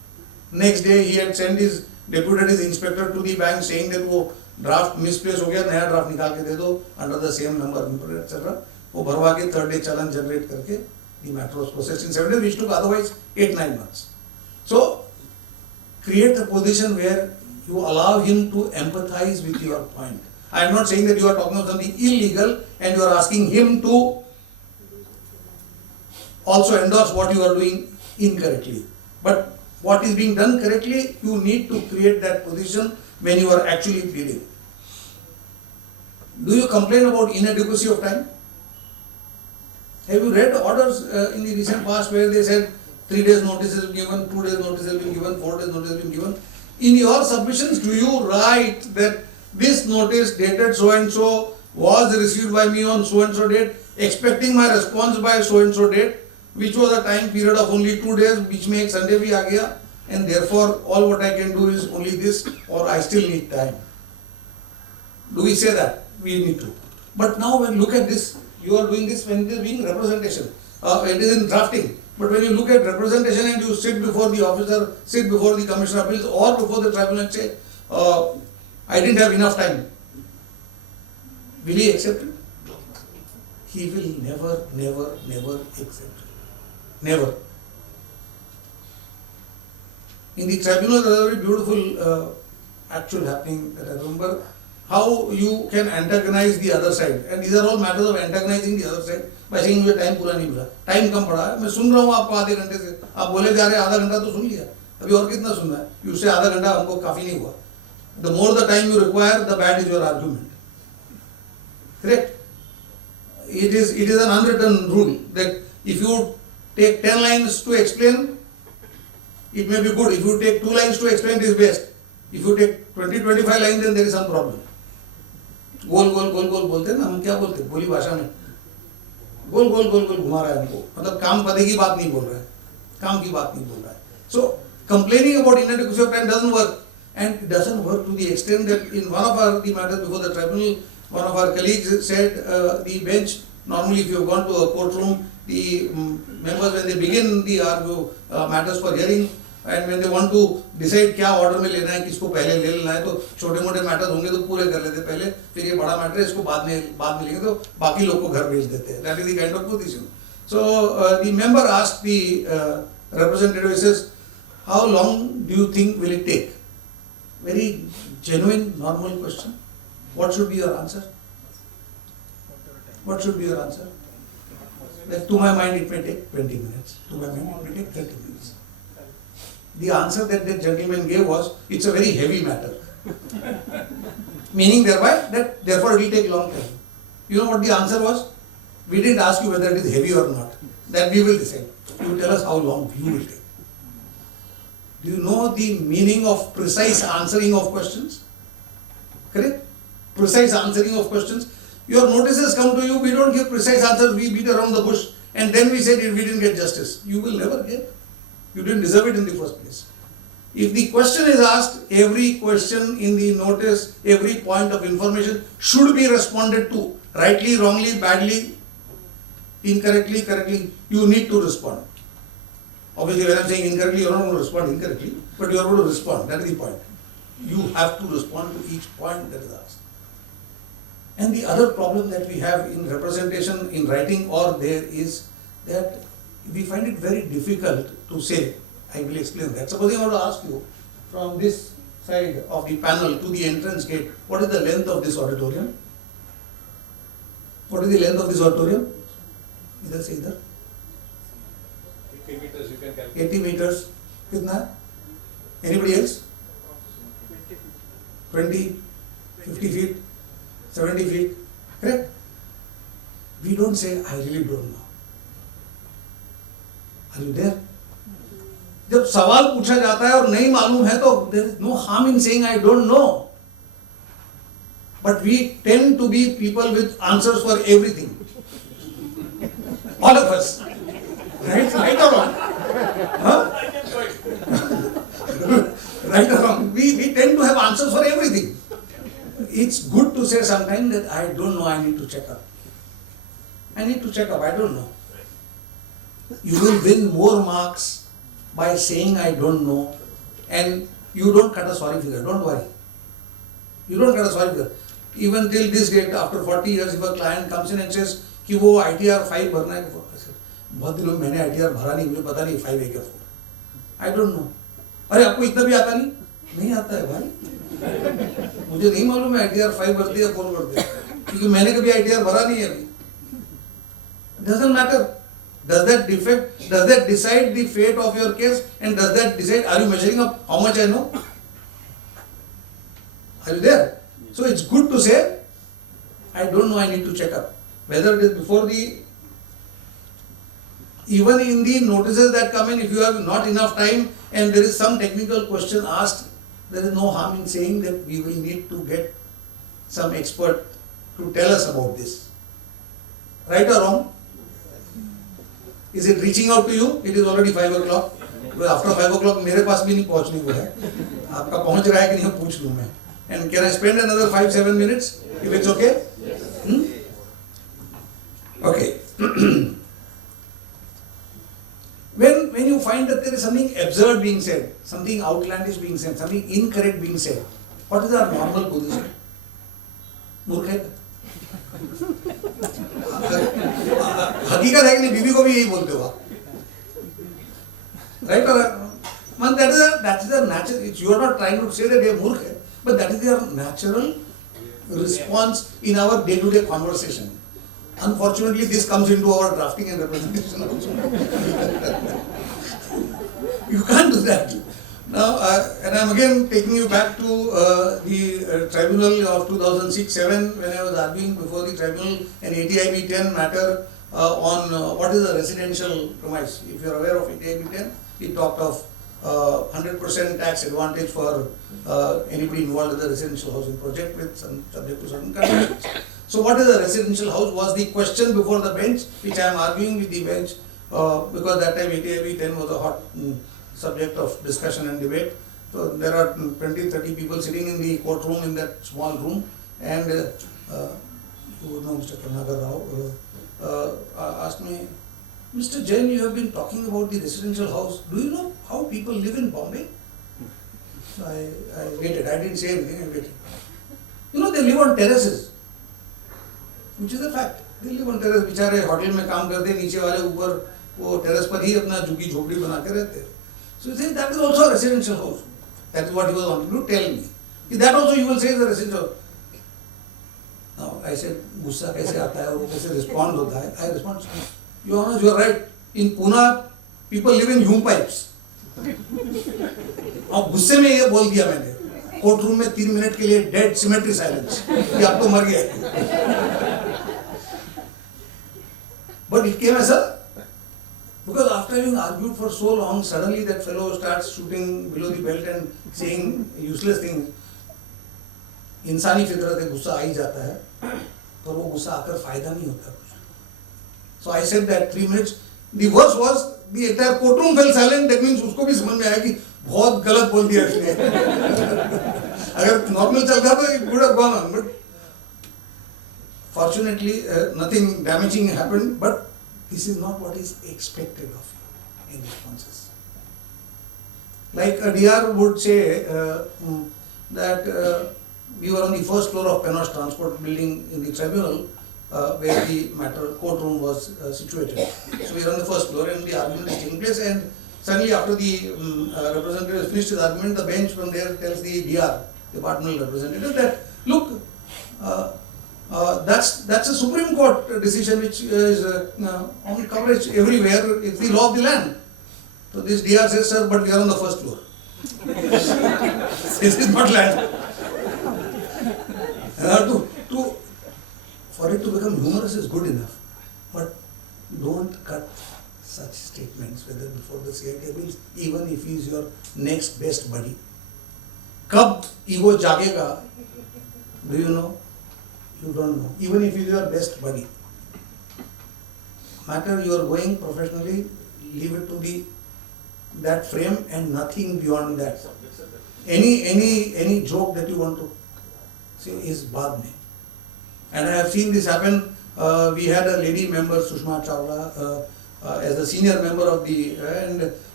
Next day he had sent his deputed his inspector to the bank saying that वो draft misplaced हो गया, नया draft निकाल के दे दो under the same number etc. वो भरवा के third day चालान generate करके the matter was processed in 7 days, which took otherwise 8-9 months. So create a position where you allow him to empathize with your point. I am not saying that you are talking of something illegal and you are asking him to also endorse what you are doing incorrectly. But what is being done correctly, you need to create that position when you are actually pleading. Do you complain about inadequacy of time? Have you read orders in the recent past where they said 3 days notice has been given, 2 days notice has been given, 4 days notice has been given? In your submissions, do you write that this notice dated so and so was received by me on so and so date, expecting my response by so and so date, which was a time period of only 2 days, which makes Sunday bhi aa gaya, and therefore all what I can do is only this, or I still need time? Do we say that? We need to. But now when look at this, you are doing this when it is being representation. It is in drafting. But when you look at representation and you sit before the officer, sit before the commissioner of appeals or before the tribunal and say, I didn't have enough time. Will he accept it? He will never accept it. Never. In the tribunal, there is a very beautiful actual happening that I remember, how you can antagonize the other side. And these are all matters of antagonizing the other side by saying मुझे time पूरा नहीं मिला, time कम पड़ा है, मैं सुन रहा हूँ आपको आधे घंटे से, आप बोले जा रहे हैं आधा घंटा तो सुन लिया, अभी और कितना सुनना है, उससे आधा घंटा हमको काफी नहीं हुआ. The more the time you require, the bad is your argument. Correct? It is an unwritten rule that if you take 10 lines to explain, it may be good. If you take 2 lines to explain, it is best. If you take 20-25 lines, then there is some problem. गोल बोलते हैं ना, हम क्या बोलते हैं बोली भाषा में, गोल घुमा रहा है हमको, मतलब काम पदे की बात नहीं बोल रहा है, काम की बात नहीं बोल रहा है. So complaining about inadequacy of time doesn't work, and it doesn't work to the extent that in one of the matters before the tribunal, one of our colleagues said the bench, normally if you have gone to a courtroom, the members when they begin the matters for hearing, and when they want to decide क्या order में लेना है, किसको पहले ले लेना है, तो छोटे मोटे मैटर्स होंगे तो पूरे कर लेते पहले, फिर ये बड़ा मैटर है इसको बाद में लेंगे तो बाकी लोग को घर भेज देते हैं. That is the kind of position. So the member asked the representative, he says, how long do you think will it take? Very genuine, normal question. What should be your answer? What should be your answer? That to my mind it may take 20 minutes. To my mind it may take 30 minutes. The answer that the gentleman gave was, it's a very heavy matter. Meaning thereby that therefore it will take long time. You know what the answer was? We didn't ask you whether it is heavy or not. That we will decide. You tell us how long you will take. Do you know the meaning of precise answering of questions? Correct? Precise answering of questions. Your notices come to you, we don't give precise answers, we beat around the bush, and then we said we didn't get justice. You will never get. You didn't deserve it in the first place. If the question is asked, every question in the notice, every point of information should be responded to. Rightly, wrongly, badly, incorrectly, correctly, you need to respond. Obviously, when I am saying incorrectly, you are not going to respond incorrectly, but you are going to respond. That is the point. You have to respond to each point that is asked. And the other problem that we have in representation, in writing or there is that we find it very difficult to say. I will explain that. Suppose I want to ask you from this side of the panel to the entrance gate, what is the length of this auditorium? What is the length of this auditorium? Either say either. 80 meters you can calculate. 80 meters. Kitna? Anybody else? 20, 50 feet, 70 feet. Correct? We don't say, I really don't know. Are you there? जब सवाल पूछा जाता है और नहीं मालूम है तो there is no harm in saying I don't know. But we tend to be people with answers for everything. All of us. Right? Right or wrong? Huh? Right or wrong? We tend to have answers for everything. It's good to say sometimes that I don't know, I need to check up. I need to check up, I don't know. You will win more marks by saying I don't know and you don't cut a sorry figure, don't worry. You don't cut a sorry figure. Even till this date, after 40 years, if a client comes in and says कि वो ITR 5 भरना है, बहुत दिनों में मैंने ITR भरा नहीं, मुझे पता नहीं 5 है क्या 4. I don't know. अरे आपको इतना भी आता नहीं? नहीं आता है भाई. मुझे नहीं मालूम है ITR 5 भरती है या 4 भरती है, क्योंकि मैंने कभी ITR भरा नहीं है अभी. Doesn't matter. Does that decide the fate of your case, and does that decide, are you measuring up how much I know? Are you there? So it's good to say, I don't know, I need to check up. Whether it is before even in the notices that come in, if you have not enough time and there is some technical question asked, there is no harm in saying that we will need to get some expert to tell us about this. Right or wrong? Is it reaching out to you? It is already 5 o'clock. Because after 5 o'clock, मेरे पास भी नहीं पहुंचने को है. आपका पहुंच रहा है कि नहीं पूछ लूँ मैं. And can I spend another 5-7 minutes? If it's okay? Hmm? Okay. When you find that there is something absurd being said, something outlandish being said, something incorrect being said, what is our normal position? मूर्ख है. हकीकत है कि नहीं, बीवी को भी यही बोलते हो आप. Right or man, that is a natural. You are not trying to say that they are मूर्ख है, but that is their natural response in our day-to-day conversation. Unfortunately, this comes into our drafting and representation also. You can't do that. Now, and I'm again taking you back to the tribunal of 2006-7 when I was arguing before the tribunal an ATIB 10 matter on what is a residential premise. If you are aware of ATIB 10, it talked of 100% tax advantage for anybody involved in the residential housing project with some subject to certain conditions. So what is a residential house was the question before the bench, which I am arguing with the bench because that time ATIB 10 was a hot subject of discussion and debate. So there are 20-30 people sitting in the courtroom in that small room, and you would know Mr. Karnakar Rao asked me, Mr. Jain, you have been talking about the residential house. Do you know how people live in Bombay? So I waited. I didn't say anything. I waited. You know, they live on terraces, which is a fact. They live on terraces. बेचारे hotel में काम करते, नीचे वाले ऊपर वो terrace पर ही अपना झुग्गी झोपड़ी बना के रहते हैं. So you say that is also a residential house. That is what he was wanting to tell me. That also you will say is a residential house. Now I said, गुस्सा कैसे आता है और कैसे respond होता है? I respond, Your Honor, you are right. In Pune, people live in hume pipes. अब गुस्से में ये बोल दिया मैंने. कोर्ट रूम में 3 मिनट के लिए डेड सिमेट्री साइलेंस कि आप तो मर गए. But it came as a, because after having argued for so long, suddenly that fellow starts shooting below the belt and saying useless things. इंसानी फितरत है, गुस्सा आ ही जाता है, पर वो गुस्सा आकर फायदा नहीं होता कुछ. So I said that 3 minutes. The worst was the entire courtroom fell silent. That means उसको भी समझ में आया कि बहुत गलत बोल दिया इसने. अगर नॉर्मल चल रहा तो it would have gone on. But fortunately, nothing damaging happened. But this is not what is expected of you in responses. Like a DR would say that we were on the first floor of Penosh Transport building in the tribunal where the matter courtroom was situated. So we were on the first floor and the argument is taking place, and suddenly after the representative finished his argument, the bench from there tells the DR, departmental representative, that look, that's a Supreme Court decision which is on coverage everywhere. It's the law of the land. So this DR says, sir, but we are on the first floor. This is not land. For it to become humorous is good enough, but don't cut such statements, whether before the CIT bills, even if he is your next best buddy. Kab ego jagega, do you know? You don't know. Even if he is your best buddy. Matter you are going professionally, leave it to that frame and nothing beyond that. Any joke that you want to say is baad mein. And I have seen this happen. We had a lady member, Sushma Chawla, as the senior member of the, and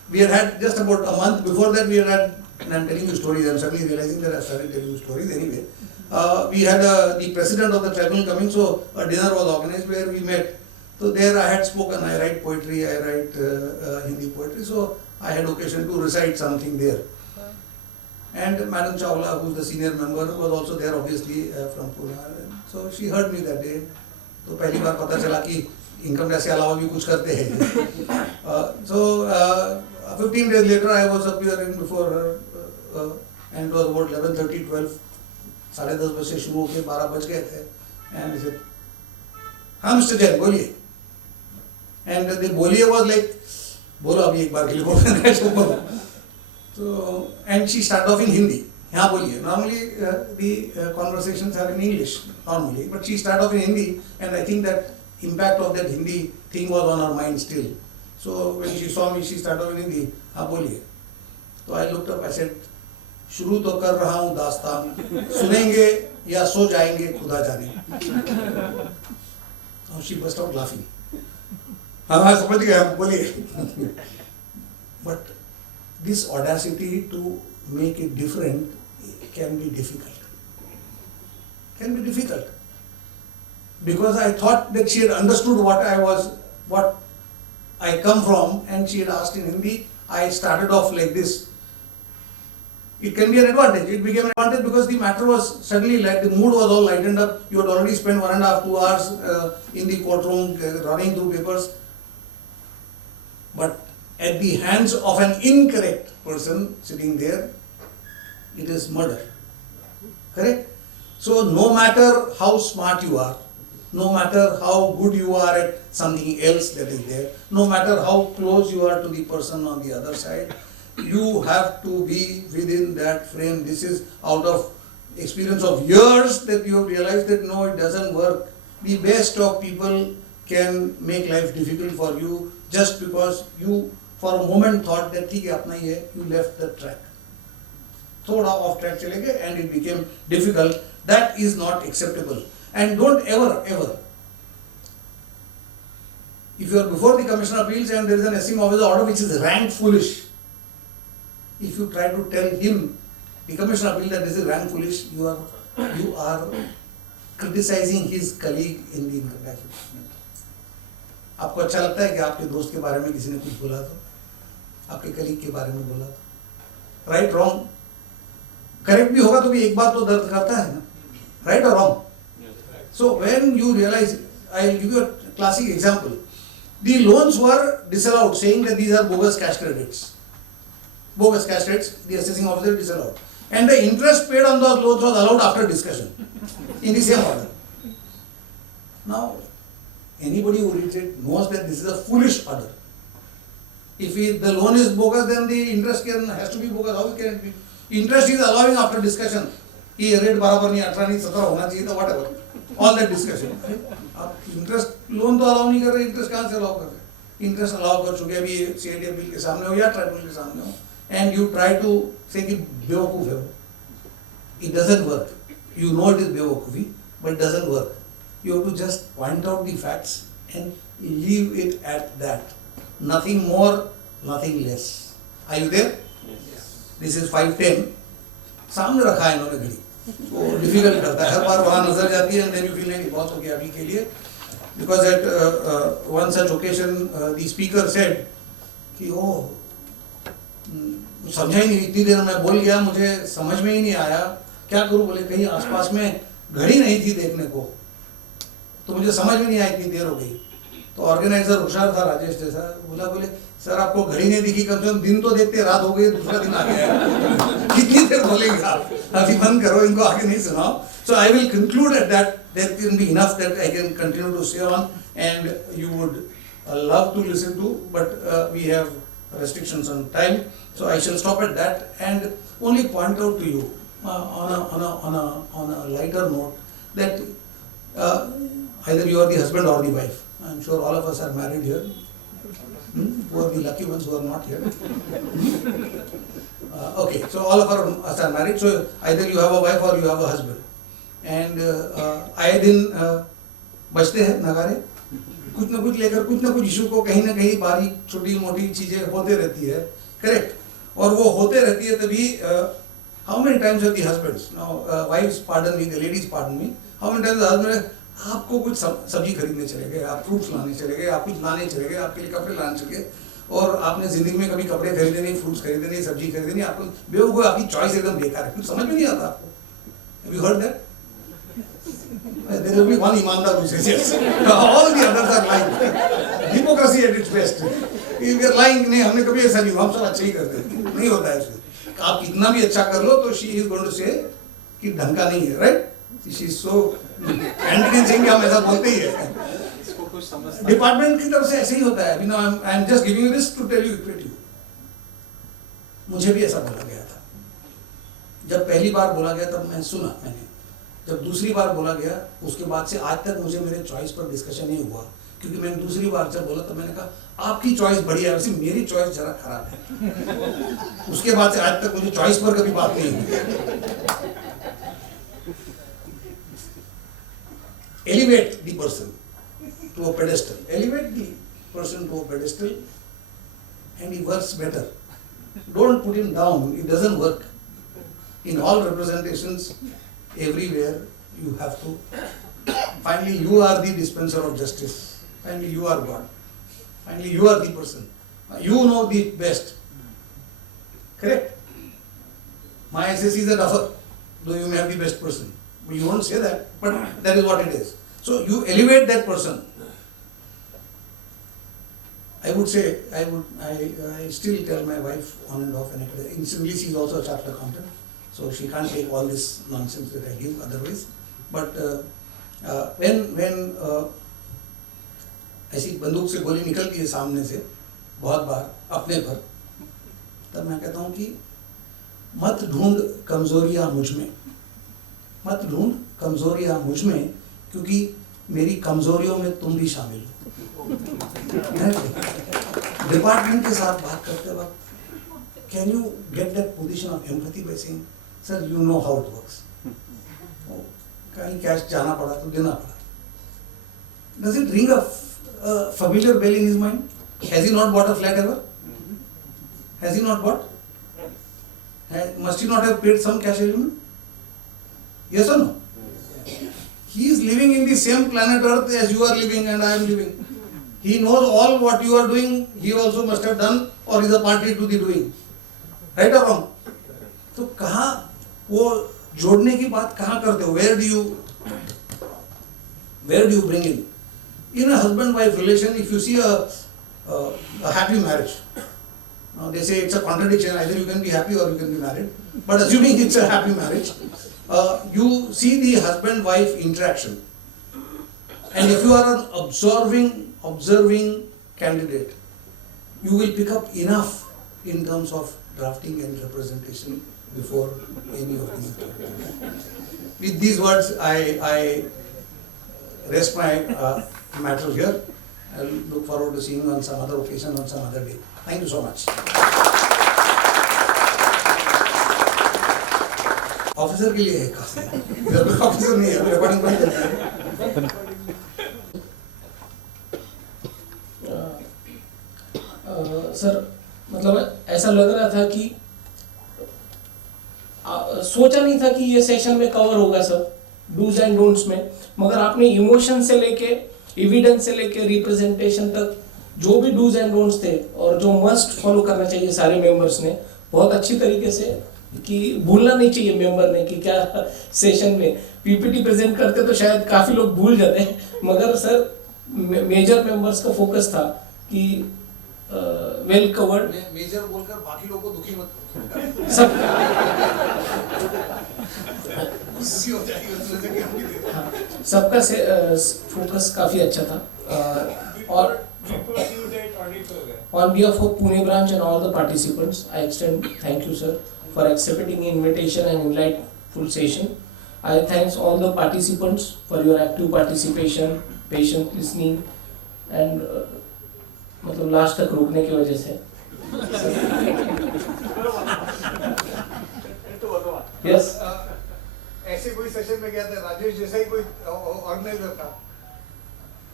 we had just about a month before that, and I'm telling you stories, I'm suddenly realizing that I started telling you stories anyway. We had the president of the tribunal coming, so a dinner was organized where we met. So there I had spoken, I write poetry, I write Hindi poetry, so I had occasion to recite something there. And Madam Chawla, who is the senior member, was also there obviously from Pune. So she heard me that day. तो पहली बार पता चला कि income tax के अलावा भी कुछ करते हैं. So 15 days later I was appearing before her and it was about 11:30, 12, 10:30 बजे से शुरू होके 12 बज गए थे. And he said, हाँ Mr. Jain, बोलिए. And the बोलिए was like, बोलो अभी एक बार के लिए बोलो. So and she started off in Hindi. हाँ बोलिए. Normally the conversations are in English normally, but she started off in Hindi, and I think that impact of that Hindi thing was on her mind still. So when she saw me, she started off in Hindi. हाँ बोलिए. So I looked up. I said, शुरू तो कर रहा हूँ दास्तान, सुनेंगे या सो जाएंगे खुदा जाने. Now she burst out laughing. हाँ समझ गया, बोलिए. But this audacity to make it different can be difficult. Because I thought that she had understood what I come from, and she had asked in Hindi. I started off like this. It can be an advantage. It became an advantage because the matter was suddenly like the mood was all lightened up. You had already spent 1.5 to 2 hours in the courtroom running through papers. But at the hands of an incorrect person sitting there, it is murder. Correct? So no matter how smart you are, no matter how good you are at something else that is there, no matter how close you are to the person on the other side, you have to be within that frame. This is out of experience of years that you have realized that no, it doesn't work. The best of people can make life difficult for you just because you for a moment thought that ठीक है अपना ही है, you left the track. थोड़ा off track चले गए and it became difficult. That is not acceptable. And don't ever, if you are before the Commissioner of Appeals and there is an esteemed officer order which is rank foolish, if you try to tell him, the Commissioner of Appeals, that this is rank foolish, you are criticizing his colleague in the income tax department. आपको अच्छा लगता है कि आपके दोस्त के बारे में किसी ने कुछ बोला तो, आपके कलीग के बारे में बोला तो, राइट रॉन्ग, करेक्ट भी होगा तो भी एक बार तो दर्द करता है ना, राइट और wrong. So when you realize, I will give you a classic example. The loans were disallowed, saying that these are bogus cash credits. Bogus cash credits, the assessing officer disallowed. And the interest paid on those loans was allowed after discussion, in the same order. Now, anybody who reads it knows that this is a foolish order. If the loan is bogus, then the interest has to be bogus. How can it be? Interest is allowing after discussion. ये rate बराबर नहीं 18 नहीं 17 होना चाहिए तो whatever. All that discussion. आप interest loan तो allow नहीं कर रहे, इंटरेस्ट कहाँ से अलाउ कर रहे? इंटरेस्ट अलाउ कर चुके अभी सीआईडी बिल के सामने हो या ट्राइब्यूनल के सामने हो, एंड यू ट्राई टू से कि बेवकूफ है वो. It doesn't work. You know it is बेवकूफी, but it doesn't work. You have to just point out the facts and leave it at that. Nothing more, nothing less. Are you there? Yes. This is 5:10. सामने रखा है इन्होंने घड़ी, वो difficult करता है, हर बार वहाँ नजर जाती है and then you feel like बहुत हो गया अभी के लिए. Because at one such occasion the speaker said कि ओ समझा ही नहीं, इतनी देर मैं बोल गया, मुझे समझ में ही नहीं आया, क्या करूँ. बोले कहीं आसपास में घड़ी नहीं थी देखने को, तो मुझे समझ में नहीं आया, इतनी देर हो गई. तो ऑर्गेनाइजर होशियार था, राजेश जैसा, बोले सर आपको घड़ी नहीं दिखी, कम से कम दिन तो देखते, रात हो गई, दूसरा दिन आ गया. कितनी देर बोलेंगे आप, अभी बंद करो, इनको आगे नहीं सुनाओ. So I will conclude at that. There can be enough that I can continue to say on, and you would love to listen to, but we have restrictions on time, so I shall stop at that and only point out to you on a lighter note that either you are the husband or the wife. I am sure all of us are married here. Who are the lucky ones who are not here? Okay, so all of us are married, so either you have a wife or you have a husband. And आए दिन बजते हैं नगारे, कुछ ना कुछ लेकर कुछ ना कुछ इशू को कहीं ना कहीं बारीक छोटी मोटी चीजें होते रहती है, करेक्ट, और वो होते रहती है तभी how many times the husbands, now wives pardon me, the ladies pardon me, how many times the husband आपको कुछ सब्जी खरीदने चले गए, आप फ्रूट्स लाने चले गए, आप कुछ लाने चले गए, आपके लिए कपड़े लाने चले गए, और आपने जिंदगी में कभी कपड़े खरीदे नहीं, फ्रूट्स खरीदे नहीं, सब्जी खरीदे नहीं, आपको बेवकूफ, आपकी चॉइस एकदम बेकार है, कुछ समझ में नहीं आता आपको. Have you heard that? There is only one ईमानदार who says yes. All the others are lying. Hypocrisy at its best. If you are lying, नहीं हमने कभी ऐसा नहीं हुआ, हम सब अच्छे ही करते हैं, नहीं होता है ऐसे. आप कितना भी अच्छा कर लो तो she is going to say कि ढंग का नहीं है, right? She is so candid saying कि हम ऐसा बोलते ही हैं. डिपार्टमेंट की तरफ से ऐसे ही होता है. अभी ना I am just giving you this to tell you equity. मुझे भी ऐसा बोला गया था. जब पहली बार बोला गया तब मैं सुना, मैंने जब दूसरी बार बोला गया उसके बाद से आज तक मुझे मेरे चॉइस पर डिस्कशन नहीं हुआ, क्योंकि मैंने दूसरी बार जब बोला तब मैंने कहा आपकी चॉइस बढ़िया है, वैसे मेरी चॉइस जरा खराब है. उसके बाद से आज तक मुझे चॉइस पर कभी बात नहीं हुई. Elevate the person to a pedestal. Elevate the person to a pedestal and he works better. Don't put him down, it doesn't work. In all representations, everywhere, you have to. Finally, you are the dispenser of justice. Finally, you are God. Finally, you are the person. You know the best. Correct? My SSC is a duffer, though you may have the best person. But you won't say that, but that is what it is. So, you elevate that person. I would say, I still tell my wife on and off, and instantly she is also a chartered accountant, so she can't take all this nonsense that I give otherwise. But when ऐसी बंदूक से गोली निकलती है सामने से बहुत बार अपने पर, तब मैं कहता हूँ कि मत ढूंढ कमजोरियाँ मुझ में, मत ढूंढ कमजोरियाँ मुझ में, क्योंकि मेरी कमजोरियों में तुम भी शामिल हो. डिपार्टमेंट के साथ बात करते वक्त can you get that position of empathy by saying sir you know how it works. कहीं कैश जाना पड़ा तो देना पड़ा. Does it ring a familiar bell in his mind? Has he not bought a flat ever? Has he not bought? Must he not have paid some cash element? Yes or no? He is living in the same planet Earth as you are living and I am living. He knows all what you are doing, he also must have done or is a party to the doing. Right or wrong? तो कहाँ वो जोड़ने की बात कहाँ करते हो? Where do you bring in? In a husband-wife relation, if you see a happy marriage, now they say it's a contradiction, either you can be happy or you can be married, but assuming it's a happy marriage, you see the husband-wife interaction, and if you are an observing candidate, you will pick up enough in terms of drafting and representation before any of these activities. With these words, I rest my matter here. I look forward to seeing you on some other occasion, on some other day. Thank you so much. Officer के लिए है खास, इधर officer नहीं है, recording बंद करते हैं. सर मतलब ऐसा लग रहा था कि सोचा नहीं था कि ये सेशन में कवर होगा सर, डूज एंड डोंट्स में, मगर आपने इमोशन से लेके एविडेंस से लेके रिप्रेजेंटेशन तक जो भी डूज एंड डोंट्स थे और जो मस्ट फॉलो करना चाहिए सारे मेंबर्स ने बहुत अच्छी तरीके से, कि भूलना नहीं चाहिए मेंबर ने कि क्या सेशन में पीपीटी प्रेजेंट करते तो शायद काफी लोग भूल जाते हैं, मगर सर मेजर मेंबर्स का फोकस था कि वेल कवर्ड. मेजर बोलकर बाकी लोगों को दुखी मत करो. सब सबका फोकस काफी अच्छा था. और on behalf of Pune branch and all the participants, I extend thank you sir for accepting invitation and enlightful session. I thanks all the participants for your active participation, patient listening and मतलब last तक रुकने की वजह से. Yes. ऐसे कोई session में गया था राजेश जैसा ही कोई ऑर्गेनाइजर था,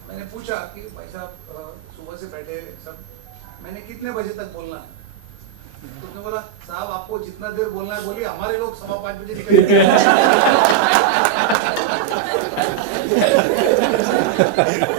मैंने पूछा कि भाई साहब सुबह से बैठे सब, मैंने कितने बजे तक बोलना है? तो उसने बोला साहब आपको जितना देर बोलना है बोलिए, हमारे लोग 5:15 बजे निकल गए।